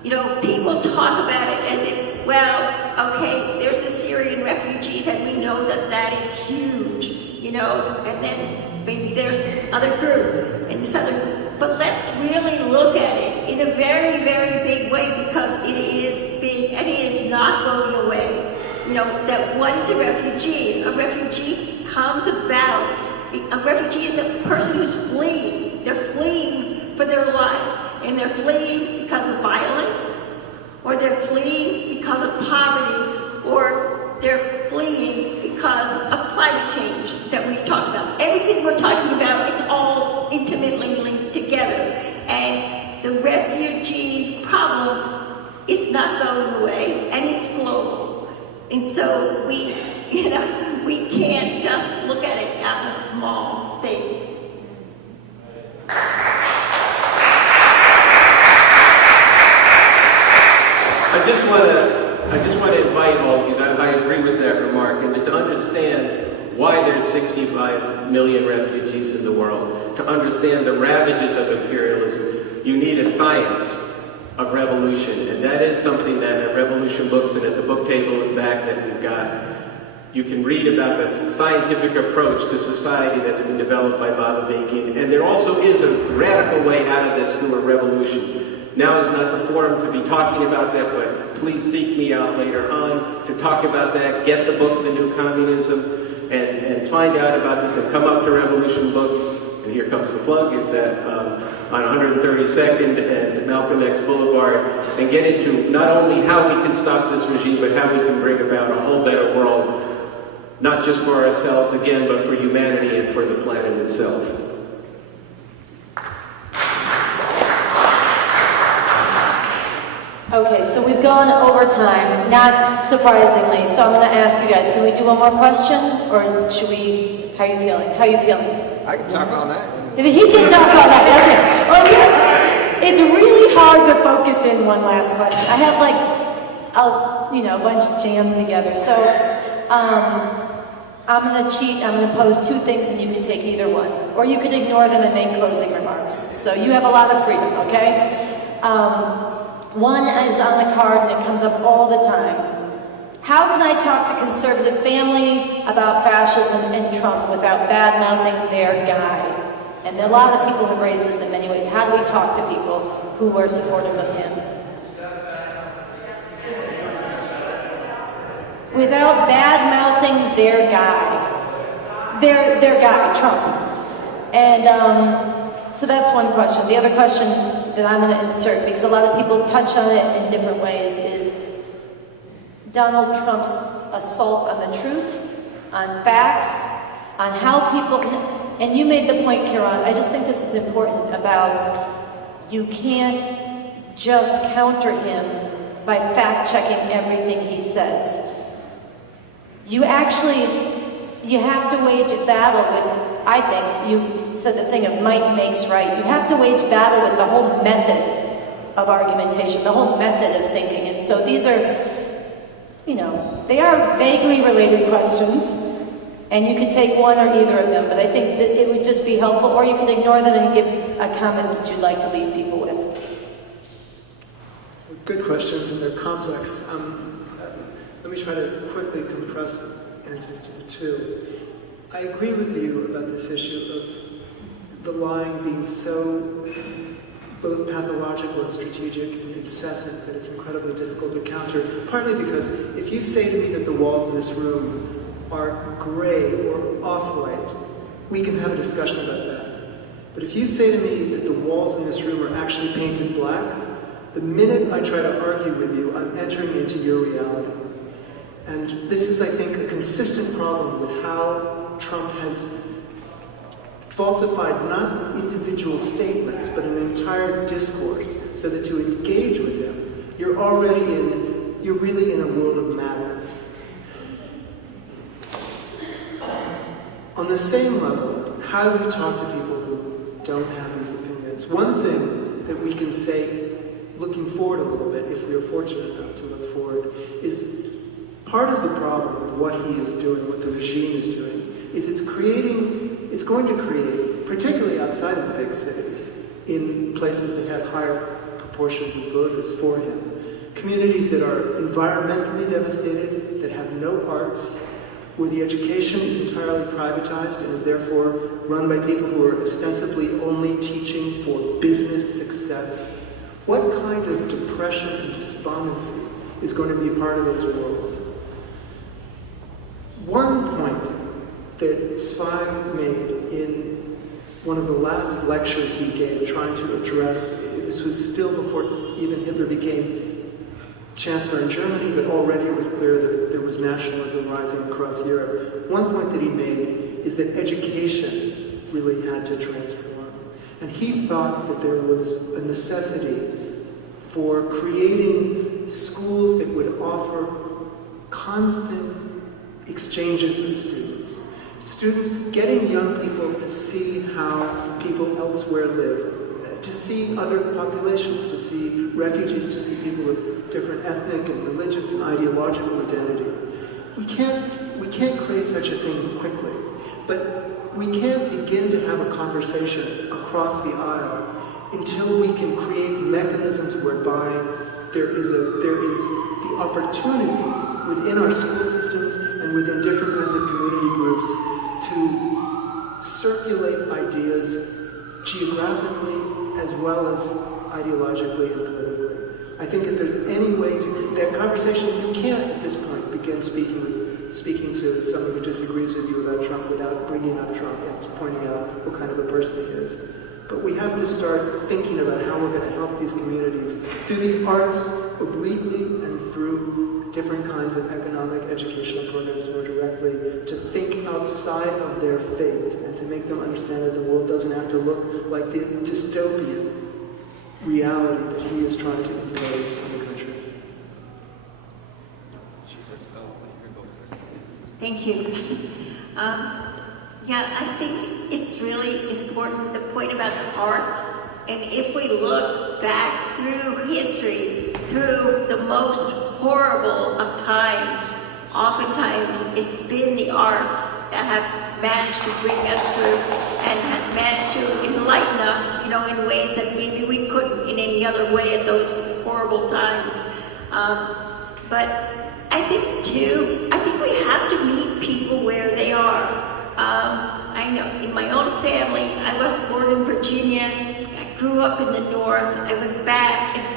you know, people talk about it as if, well, okay, there's the Syrian refugees and we know that that is huge, you know, and then maybe there's this other group and this other group. But let's really look at it in a very, very big way, because it is big and it is not going away. You know, that what is a refugee? A refugee comes about, a refugee is a person who's fleeing. They're fleeing for their lives, and they're fleeing because of violence, or they're fleeing because of poverty, or they're fleeing because of climate change that we've talked about. Everything we're talking about, it's all intimately linked together. And the refugee problem is not going away, and it's global. And so we, you know, we can't just look at it as a small thing. I just want to invite all of you, I agree with that remark, and to understand why there's 65 million refugees in the world, to understand the ravages of imperialism, you need a science of revolution, and that is something that at Revolution Books and at the book table in the back that we've got, you can read about the scientific approach to society that's been developed by Bob Avakian, and there also is a radical way out of this through a revolution. Now is not the forum to be talking about that, but please seek me out later on to talk about that. Get the book, The New Communism, and find out about this, and come up to Revolution Books, and here comes the plug. It's at on 132nd and Malcolm X Boulevard, and get into not only how we can stop this regime, but how we can bring about a whole better world, not just for ourselves again, but for humanity and for the planet itself. Okay, so we've gone over time, not surprisingly, so I'm going to ask you guys, can we do one more question, or should we, how are you feeling? How are you feeling? I can talk all night. He can talk all night, okay. Well, yeah, it's really hard to focus in one last question. I have like, a bunch jammed together, so I'm going to cheat, I'm going to pose two things and you can take either one, or you could ignore them and make closing remarks. So you have a lot of freedom, okay? One is on the card and it comes up all the time. How can I talk to conservative family about fascism and Trump without bad-mouthing their guy? And a lot of people have raised this in many ways. How do we talk to people who are supportive of him? Without bad-mouthing their guy. Their guy, Trump. And so that's one question. The other question that I'm going to insert, because a lot of people touch on it in different ways, is Donald Trump's assault on the truth, on facts, on how people, and you made the point, Kierán, I just think this is important about you can't just counter him by fact-checking everything he says. You have to wage a battle with, I think, you said the thing of might makes right. You have to wage battle with the whole method of argumentation, the whole method of thinking. And so these are, they are vaguely related questions, and you could take one or either of them, but I think that it would just be helpful, or you can ignore them and give a comment that you'd like to leave people with. Good questions, and they're complex. Let me try to quickly compress answers to the two. I agree with you about this issue of the lying being so both pathological and strategic and incessant that it's incredibly difficult to counter, partly because if you say to me that the walls in this room are gray or off-white, we can have a discussion about that. But if you say to me that the walls in this room are actually painted black, the minute I try to argue with you, I'm entering into your reality. And this is, I think, a consistent problem with how Trump has falsified not individual statements, but an entire discourse, so that to engage with him, you're really in a world of madness. On the same level, how do we talk to people who don't have these opinions? One thing that we can say, looking forward a little bit, if we are fortunate enough to look forward, is part of the problem with what he is doing, what the regime is doing, is it's going to create, particularly outside of the big cities, in places that have higher proportions of voters for him, communities that are environmentally devastated, that have no arts, where the education is entirely privatized and is therefore run by people who are ostensibly only teaching for business success. What kind of depression and despondency is going to be part of those worlds? One point that Zweig made in one of the last lectures he gave trying to address, this was still before even Hitler became Chancellor in Germany, but already it was clear that there was nationalism rising across Europe. One point that he made is that education really had to transform. And he thought that there was a necessity for creating schools that would offer constant exchanges with students. Students, getting young people to see how people elsewhere live, to see other populations, to see refugees, to see people with different ethnic and religious and ideological identity. We can't create such a thing quickly, but we can't begin to have a conversation across the aisle until we can create mechanisms whereby there is the opportunity within our school systems and within different kinds of community groups to circulate ideas geographically as well as ideologically and politically. I think if there's any way to that conversation, you can't at this point begin speaking to someone who disagrees with you about Trump without bringing up Trump and pointing out what kind of a person he is. But we have to start thinking about how we're going to help these communities through the arts obliquely and through different kinds of economic educational programs more directly, to think outside of their fate and to make them understand that the world doesn't have to look like the dystopian reality that he is trying to impose on the country. Thank you. Yeah, I think it's really important, the point about the arts. And if we look back through history, through the most horrible of times, oftentimes it's been the arts that have managed to bring us through and have managed to enlighten us, in ways that maybe we couldn't in any other way at those horrible times. But I think we have to meet people where they are. I know in my own family, I was born in Virginia. I grew up in the North. I went back and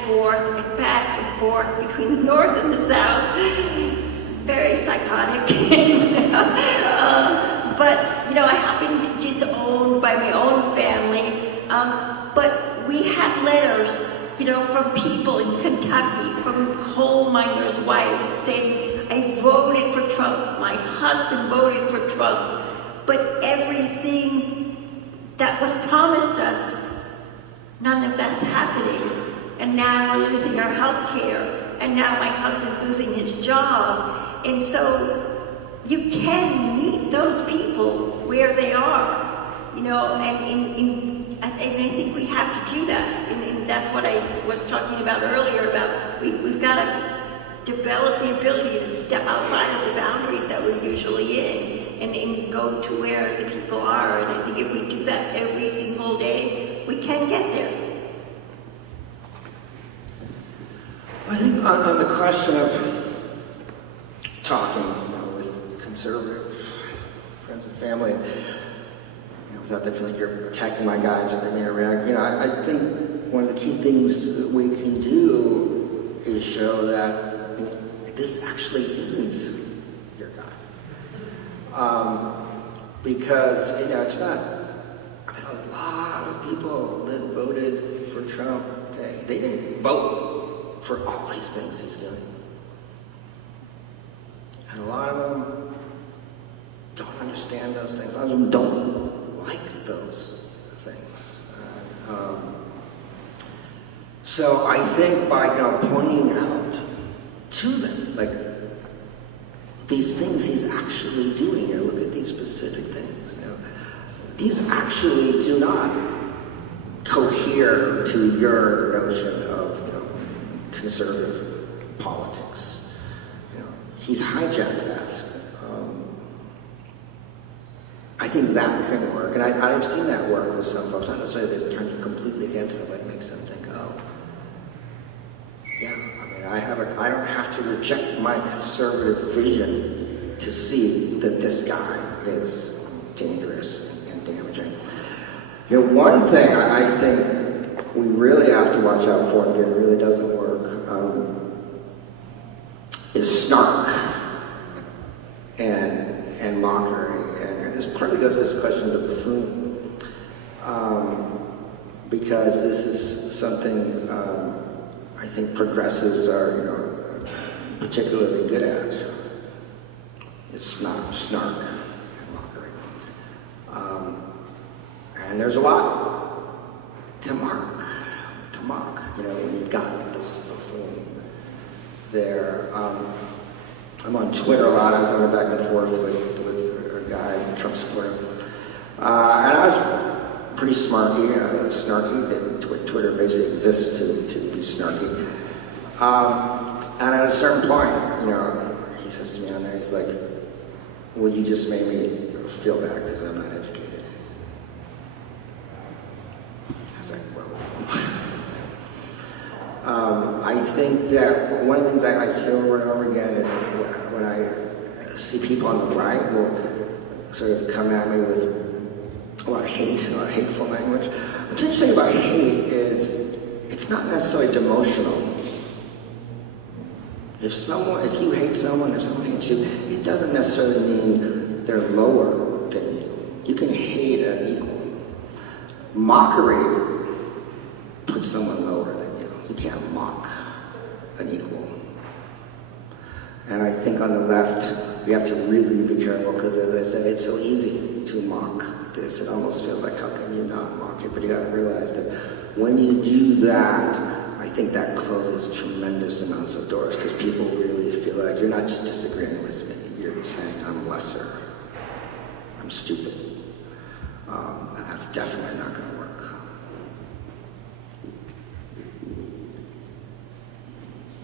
forth between the North and the South. Very psychotic. But, I have been disowned by my own family. But we had letters, from people in Kentucky, from coal miners' wives saying, I voted for Trump. My husband voted for Trump. But everything that was promised us, none of that's happening. And now we're losing our health care. And now my husband's losing his job. And so you can meet those people where they are, you know, and I think we have to do that. And that's what I was talking about earlier about we've got to develop the ability to step outside of the boundaries that we're usually in and go to where the people are. And I think if we do that every single day, we can get there. I think on the question of talking, with conservative friends and family, without them feeling like you're attacking my guys and they may react, I think one of the key things that we can do is show that this actually isn't your guy. Because, it's not, a lot of people that voted for Trump, they didn't vote for all these things he's doing. And a lot of them don't understand those things. A lot of them don't like those things. So I think by pointing out to them, like, these things he's actually doing here, look at these specific things, these actually do not cohere to your notion of conservative politics. He's hijacked that. I think that can work, and I've seen that work with some folks. Not necessarily that it turns completely against them, but it makes them think, oh, yeah. I don't have to reject my conservative vision to see that this guy is dangerous and damaging. One thing I think we really have to watch out for, and it really doesn't work, is snark and mockery. And this partly goes to this question of the buffoon, because this is something I think progressives are, particularly good at. It's snark and mockery. And there's a lot to mock, when you've got this buffoon there. I'm on Twitter a lot. I was going back and forth with a guy, a Trump supporter. And I was pretty snarky. Twitter basically exists to be snarky. And at a certain point, he says to me on there, he's like, well, you just made me feel bad because I'm not educated. I was like, well. I think that one of the things I see over and over again is when I see people on the right will sort of come at me with a lot of hate, a lot of hateful language. What's interesting about hate is it's not necessarily demotional. If you hate someone, if someone hates you, it doesn't necessarily mean they're lower than you. You can hate an equal. Mockery puts someone lower than you. You can't mock an equal. And I think on the left, we have to really be careful because, as I said, it's so easy to mock this. It almost feels like, how can you not mock it? But you got to realize that when you do that, I think that closes tremendous amounts of doors because people really feel like you're not just disagreeing with me, you're saying I'm lesser, I'm stupid. And that's definitely not going to work.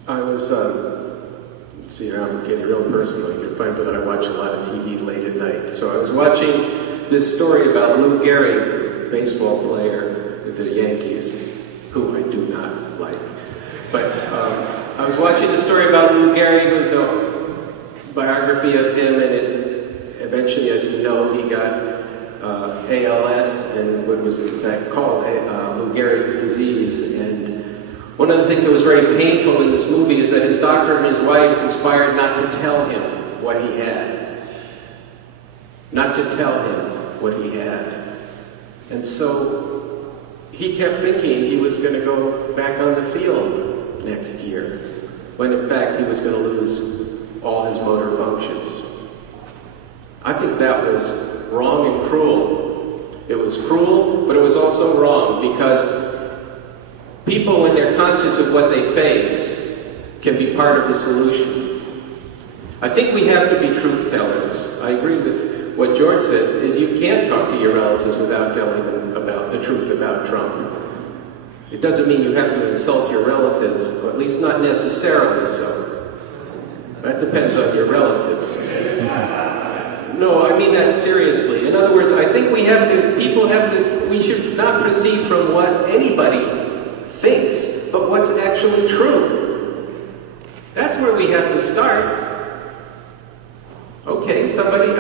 I was, I'm getting real personal. You can find that I watch a lot of TV late at night. So I was watching this story about Lou Gehrig, baseball player with the Yankees, who I do not like. But I was watching the story about Lou Gehrig. It was a biography of him, and it eventually, as you know, he got ALS, and what was in fact called Lou Gehrig's disease. And one of the things that was very painful in this movie is that his doctor and his wife conspired not to tell him what he had. Not to tell him what he had. And so he kept thinking he was going to go back on the field next year, when in fact he was going to lose all his motor functions. I think that was wrong and cruel. It was cruel, but it was also wrong, because people, when they're conscious of what they face, can be part of the solution. I think we have to be truth tellers. I agree with what George said, is you can't talk to your relatives without telling them about the truth about Trump. It doesn't mean you have to insult your relatives, or at least not necessarily so. That depends on your relatives. No, I mean that seriously. In other words, I think we should not proceed from what anybody thinks, but what's actually true. That's where we have to start. Okay, somebody,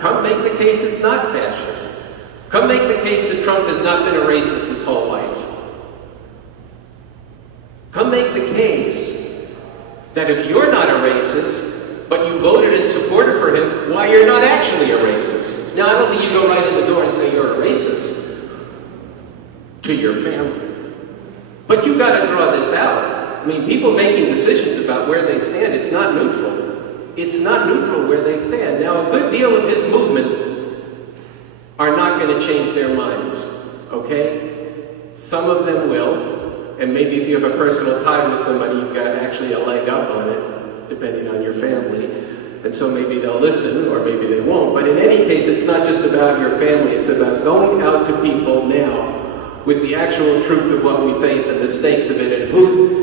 come make the case it's not fascist. Come make the case that Trump has not been a racist his whole life. Come make the case that if you're not a racist, but you voted and supported for him, why you're not actually a racist. Now, I don't think you go right in the door and say you're a racist to your family. But you got to draw this out. I mean, people making decisions about where they stand, it's not neutral. It's not neutral where they stand. Now, a good deal of his movement are not going to change their minds, okay? Some of them will, and maybe if you have a personal tie with somebody, you've got actually a leg up on it, depending on your family. And so maybe they'll listen, or maybe they won't. But in any case, it's not just about your family. It's about going out to people now with the actual truth of what we face and the stakes of it, and who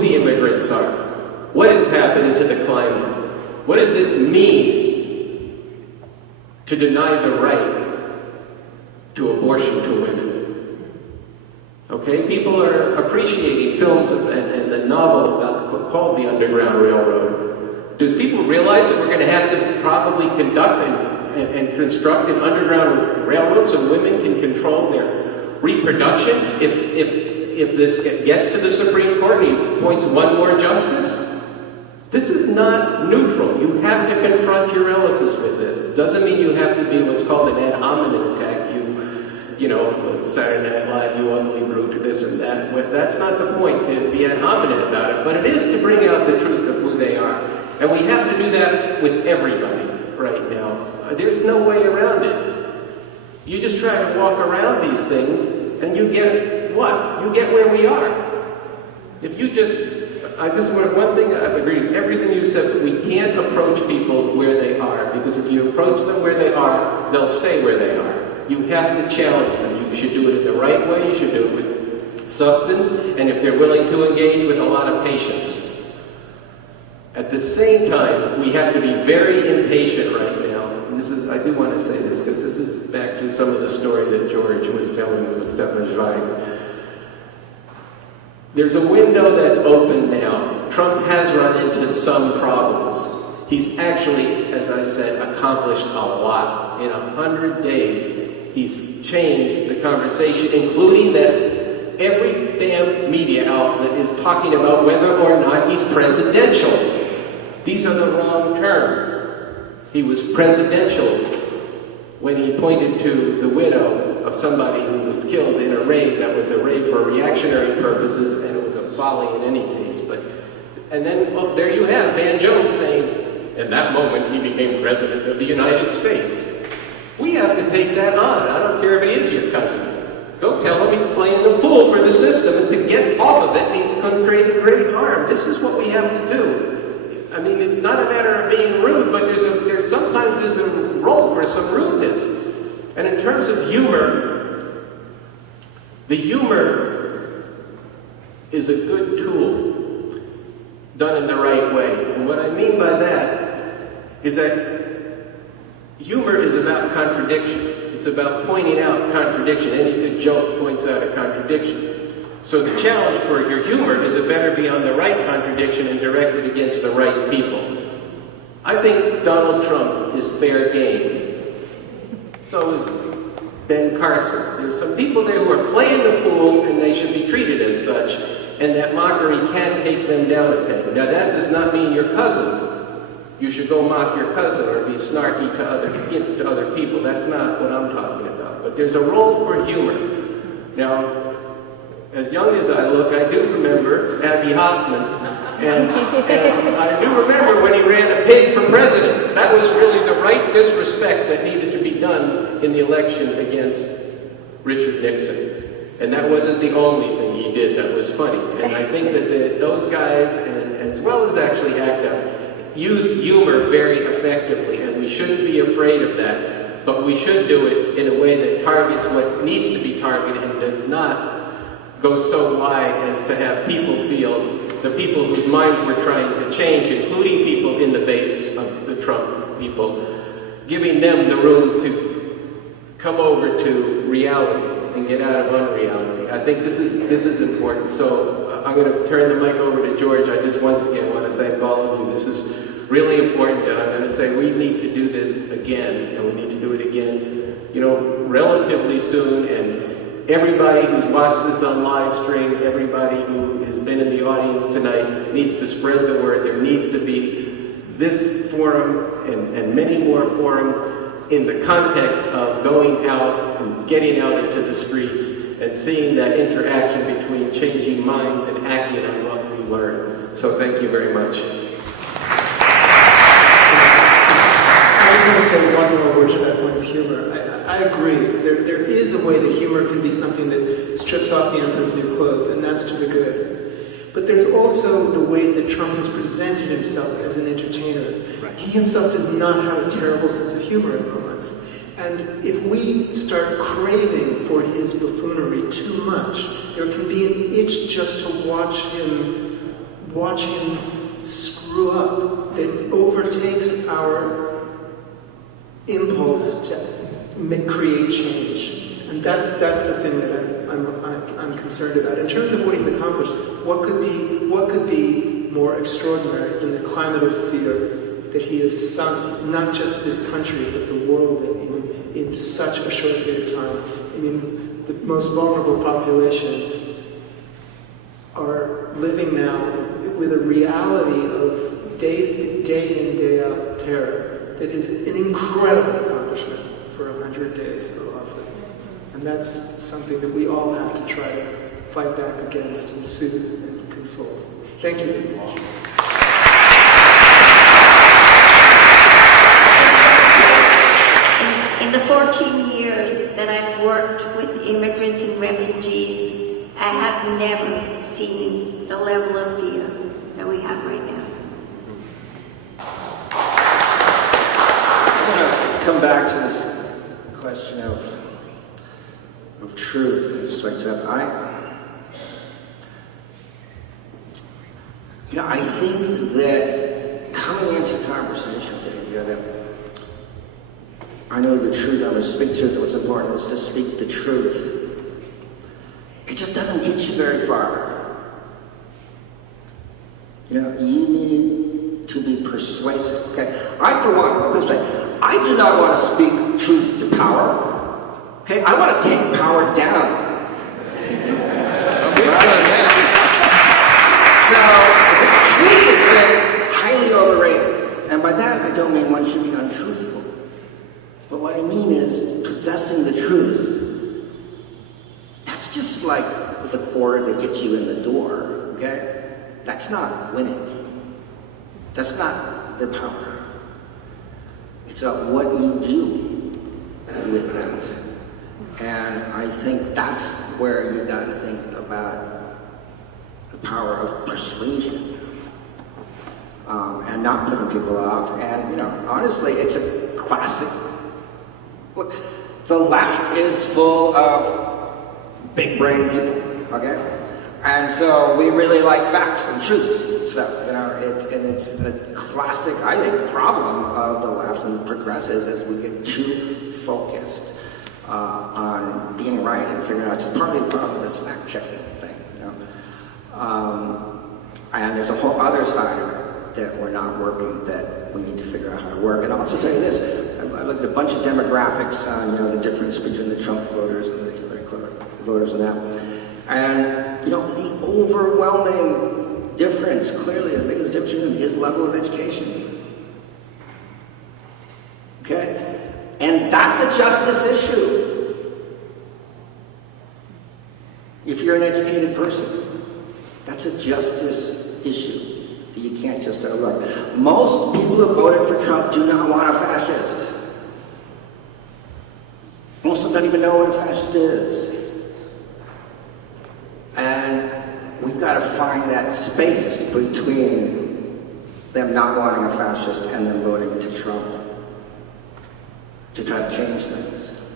the immigrants are. What is happening to the climate? What does it mean to deny the right to abortion to women? Okay, people are appreciating films and the novel called The Underground Railroad. Does people realize that we're going to have to probably conduct and construct an underground railroad so women can control their reproduction if this gets to the Supreme Court and he appoints one more justice? This is not neutral. You have to confront your relatives with this. It doesn't mean you have to be what's called an ad hominem attack. You know, Saturday Night Live, you ugly brute, this and that. That's not the point, to be ad hominem about it, but it is to bring out the truth of who they are. And we have to do that with everybody right now. There's no way around it. You just try to walk around these things, and you get what? You get where we are. If you one thing I've agreed is everything you said, but we can't approach people where they are, because if you approach them where they are, they'll stay where they are. You have to challenge them. You should do it in the right way. You should do it with substance, and if they're willing to engage, with a lot of patience. At the same time, we have to be very impatient right now. I do want to say this, because this is back to some of the story that George was telling with Stefan Zweig. There's a window that's open now. Trump has run into some problems. He's actually, as I said, accomplished a lot. In 100 days, he's changed the conversation, including that every damn media outlet is talking about whether or not he's presidential. These are the wrong terms. He was presidential when he pointed to the widow of somebody who was killed in a raid that was a raid for reactionary purposes, and it was a folly in any case. And then, there you have Van Jones saying, in that moment, he became president of the United States. We have to take that on. I don't care if he is your cousin. Go tell him he's playing the fool for the system, and to get off of it, he's going to create great harm. This is what we have to do. I mean, it's not a matter of being rude, but sometimes there's a role for some rudeness. And in terms of humor, the humor is a good tool done in the right way. And what I mean by that is that humor is about contradiction. It's about pointing out contradiction. Any good joke points out a contradiction. So the challenge for your humor is it better be on the right contradiction and directed against the right people. I think Donald Trump is fair game. So is Ben Carson. There's some people there who are playing the fool, and they should be treated as such, and that mockery can't take them down a peg. Now that does not mean your cousin. You should go mock your cousin or be snarky to other people. That's not what I'm talking about. But there's a role for humor. Now, as young as I look, I do remember Abby Hoffman And I do remember when he ran a pig for president. That was really the right disrespect that needed to be done in the election against Richard Nixon. And that wasn't the only thing he did that was funny. And I think that those guys, and as well as actually ACT UP, used humor very effectively, and we shouldn't be afraid of that. But we should do it in a way that targets what needs to be targeted and does not go so wide as to have people feel, the people whose minds we're trying to change, including people in the base of the Trump people, giving them the room to come over to reality and get out of unreality. I think this is important. So I'm going to turn the mic over to George. I just once again want to thank all of you. This is really important, and I'm going to say we need to do this again, and we need to do it again, you know, relatively soon. And everybody who's watched this on Livestream, everybody who has been in the audience tonight needs to spread the word. There needs to be this forum and many more forums in the context of going out and getting out into the streets and seeing that interaction between changing minds and acting on what we learn. So thank you very much. I was going to say one more word to that point of humor. I agree. There is a way that humor can be something that strips off the emperor's new clothes, and that's to the good. But there's also the ways that Trump has presented himself as an entertainer. Right. He himself does not have a terrible sense of humor at moments. And if we start craving for his buffoonery too much, there can be an itch just to watch him screw up that overtakes our impulse to create change. And that's the thing that I'm concerned about. In terms of what he's accomplished, what could be more extraordinary than the climate of fear that he has sunk not just this country but the world in such a short period of time? I mean, the most vulnerable populations are living now with a reality of day in, day out terror that is an incredible accomplishment for 100 days of office. And that's something that we all have to try to fight back against and soothe and console. Thank you. In the 14 years that I've worked with immigrants and refugees, I have never seen the level of fear that we have right now. I want to come back to this question of truth and strikes up. I think that coming into conversation with the idea that I know the truth, I'm going to speak truth, what's important is to speak the truth. It just doesn't get you very far. You need to be persuasive, okay? I, for one, I'm going to say, I do not want to speak truth to power, okay? I want to take power down. So, the truth has been highly overrated. And by that, I don't mean one should be untruthful. But what I mean is, possessing the truth, that's just like the quarter that gets you in the door, okay? That's not winning. That's not the power. It's about what you do with that. And I think that's where you got to think about the power of persuasion. And not putting people off. And, honestly, it's a classic. Look, the left is full of big brain people, okay? And so we really like facts and truths and stuff, it's a classic, I think, problem of the left and progressives as we get too focused on being right and figuring out. It's partly the problem with this fact-checking thing, and there's a whole other side of it that we're not working, that we need to figure out how to work. And I'll also tell you this, I looked at a bunch of demographics on, the difference between the Trump voters and the Hillary voters and that. And, the overwhelming difference, clearly the biggest difference in them is level of education. Okay? And that's a justice issue. If you're an educated person, that's a justice issue. can't just look. Most people who voted for Trump do not want a fascist. Most of them don't even know what a fascist is. And we've got to find that space between them not wanting a fascist and them voting to Trump to try to change things.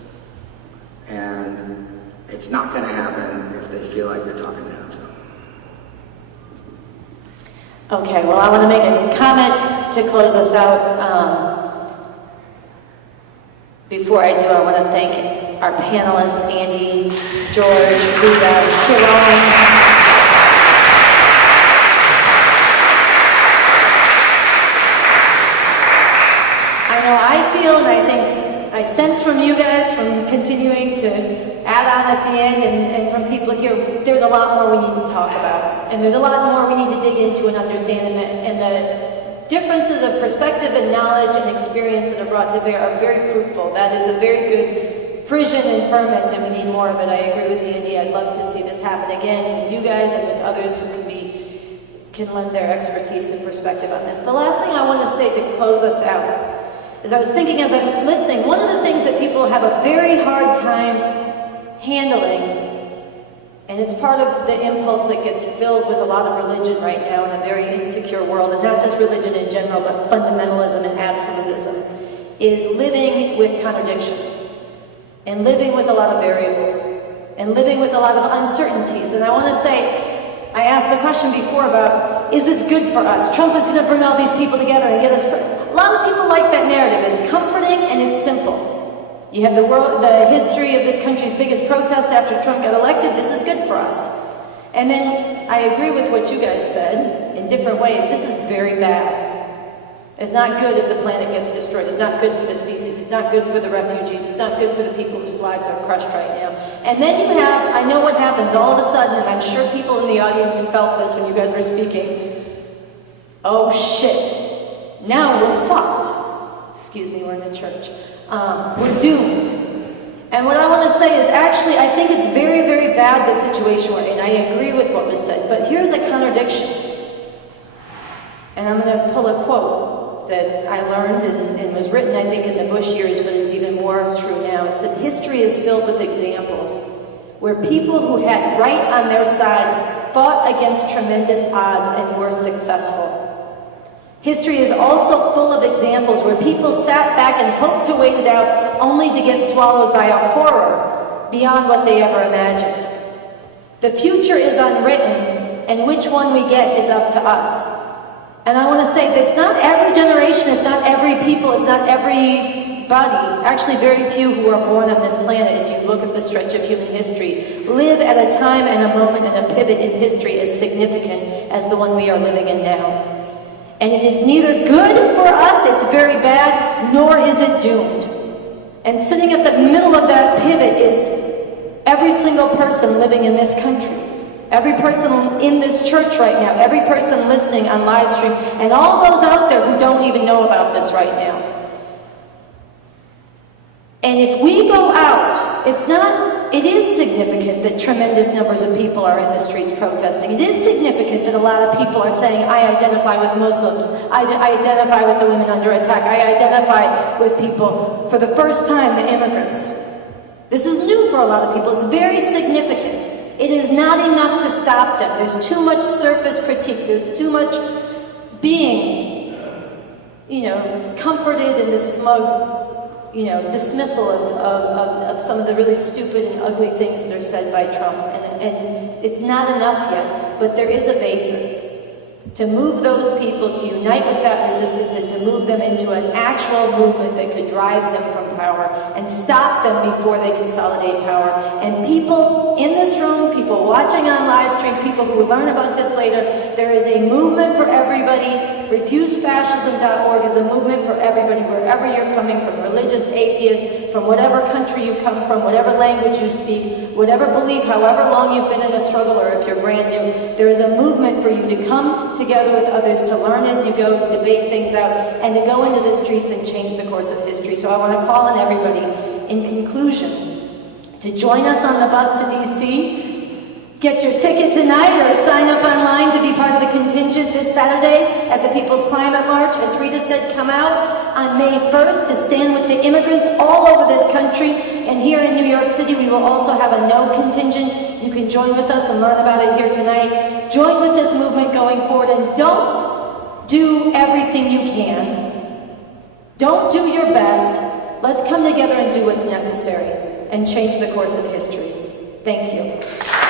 And it's not going to happen if they feel like you're talking down to them. Okay, well, I want to make a comment to close us out. Before I do, I want to thank our panelists, Andy, George, Rita, Kierán. I know I feel, and I think I sense from you guys, from continuing to add on at the end, and from people here, there's a lot more we need to talk about. And there's a lot more we need to dig into and understand, and the differences of perspective and knowledge and experience that are brought to bear are very fruitful. That is a very good frisson and ferment, and we need more of it. I agree with Andy. I'd love to see this happen again with you guys and with others who can lend their expertise and perspective on this. The last thing I want to say to close us out is I was thinking as I'm listening, one of the things that people have a very hard time handling, and it's part of the impulse that gets filled with a lot of religion right now in a very insecure world, and not just religion in general, but fundamentalism and absolutism, is living with contradiction, and living with a lot of variables, and living with a lot of uncertainties. And I want to say, I asked the question before about, is this good for us? Trump is going to bring all these people together and get us... A lot of people like that narrative. It's comforting and it's simple. You have the history of this country's biggest protest after Trump got elected. This is good for us. And then I agree with what you guys said in different ways. This is very bad. It's not good if the planet gets destroyed. It's not good for the species. It's not good for the refugees. It's not good for the people whose lives are crushed right now. And then you have, I know what happens all of a sudden, and I'm sure people in the audience felt this when you guys were speaking. Oh shit. Now we're fucked. Excuse me, we're in a church. We're doomed. And what I want to say is actually, I think it's very, very bad, the situation we're in. I agree with what was said, but here's a contradiction. And I'm going to pull a quote that I learned and was written, I think, in the Bush years, but is even more true now. It said, history is filled with examples where people who had right on their side fought against tremendous odds and were successful. History is also full of examples where people sat back and hoped to wait it out only to get swallowed by a horror beyond what they ever imagined. The future is unwritten, and which one we get is up to us. And I want to say that it's not every generation, it's not every people, it's not everybody. Actually, very few who are born on this planet, if you look at the stretch of human history, live at a time and a moment and a pivot in history as significant as the one we are living in now. And it is neither good for us, it's very bad, nor is it doomed. And sitting at the middle of that pivot is every single person living in this country, every person in this church right now, every person listening on Livestream, and all those out there who don't even know about this right now. And if we go out, it is significant that tremendous numbers of people are in the streets protesting. It is significant that a lot of people are saying, I identify with Muslims, I identify with the women under attack, I identify with people, for the first time, the immigrants. This is new for a lot of people. It's very significant. It is not enough to stop them. There's too much surface critique. There's too much being, comforted in this smug, dismissal of some of the really stupid and ugly things that are said by Trump. And it's not enough yet, but there is a basis to move those people, to unite with that resistance, and to move them into an actual movement that could drive them from power and stop them before they consolidate power. And people in this room, people watching on Livestream, people who will learn about this later, there is a movement for everybody. RefuseFascism.org is a movement for everybody, wherever you're coming from, religious, atheist, from whatever country you come from, whatever language you speak, whatever belief, however long you've been in a struggle, or if you're brand new, there is a movement for you to come together with others, to learn as you go, to debate things out, and to go into the streets and change the course of history. So I want to call on everybody, in conclusion, to join us on the bus to DC. Get your ticket tonight or sign up online to be part of the contingent this Saturday at the People's Climate March. As Rita said, come out on May 1st to stand with the immigrants all over this country. And here in New York City, we will also have a no contingent. You can join with us and learn about it here tonight. Join with this movement going forward, and don't do everything you can. Don't do your best. Let's come together and do what's necessary and change the course of history. Thank you.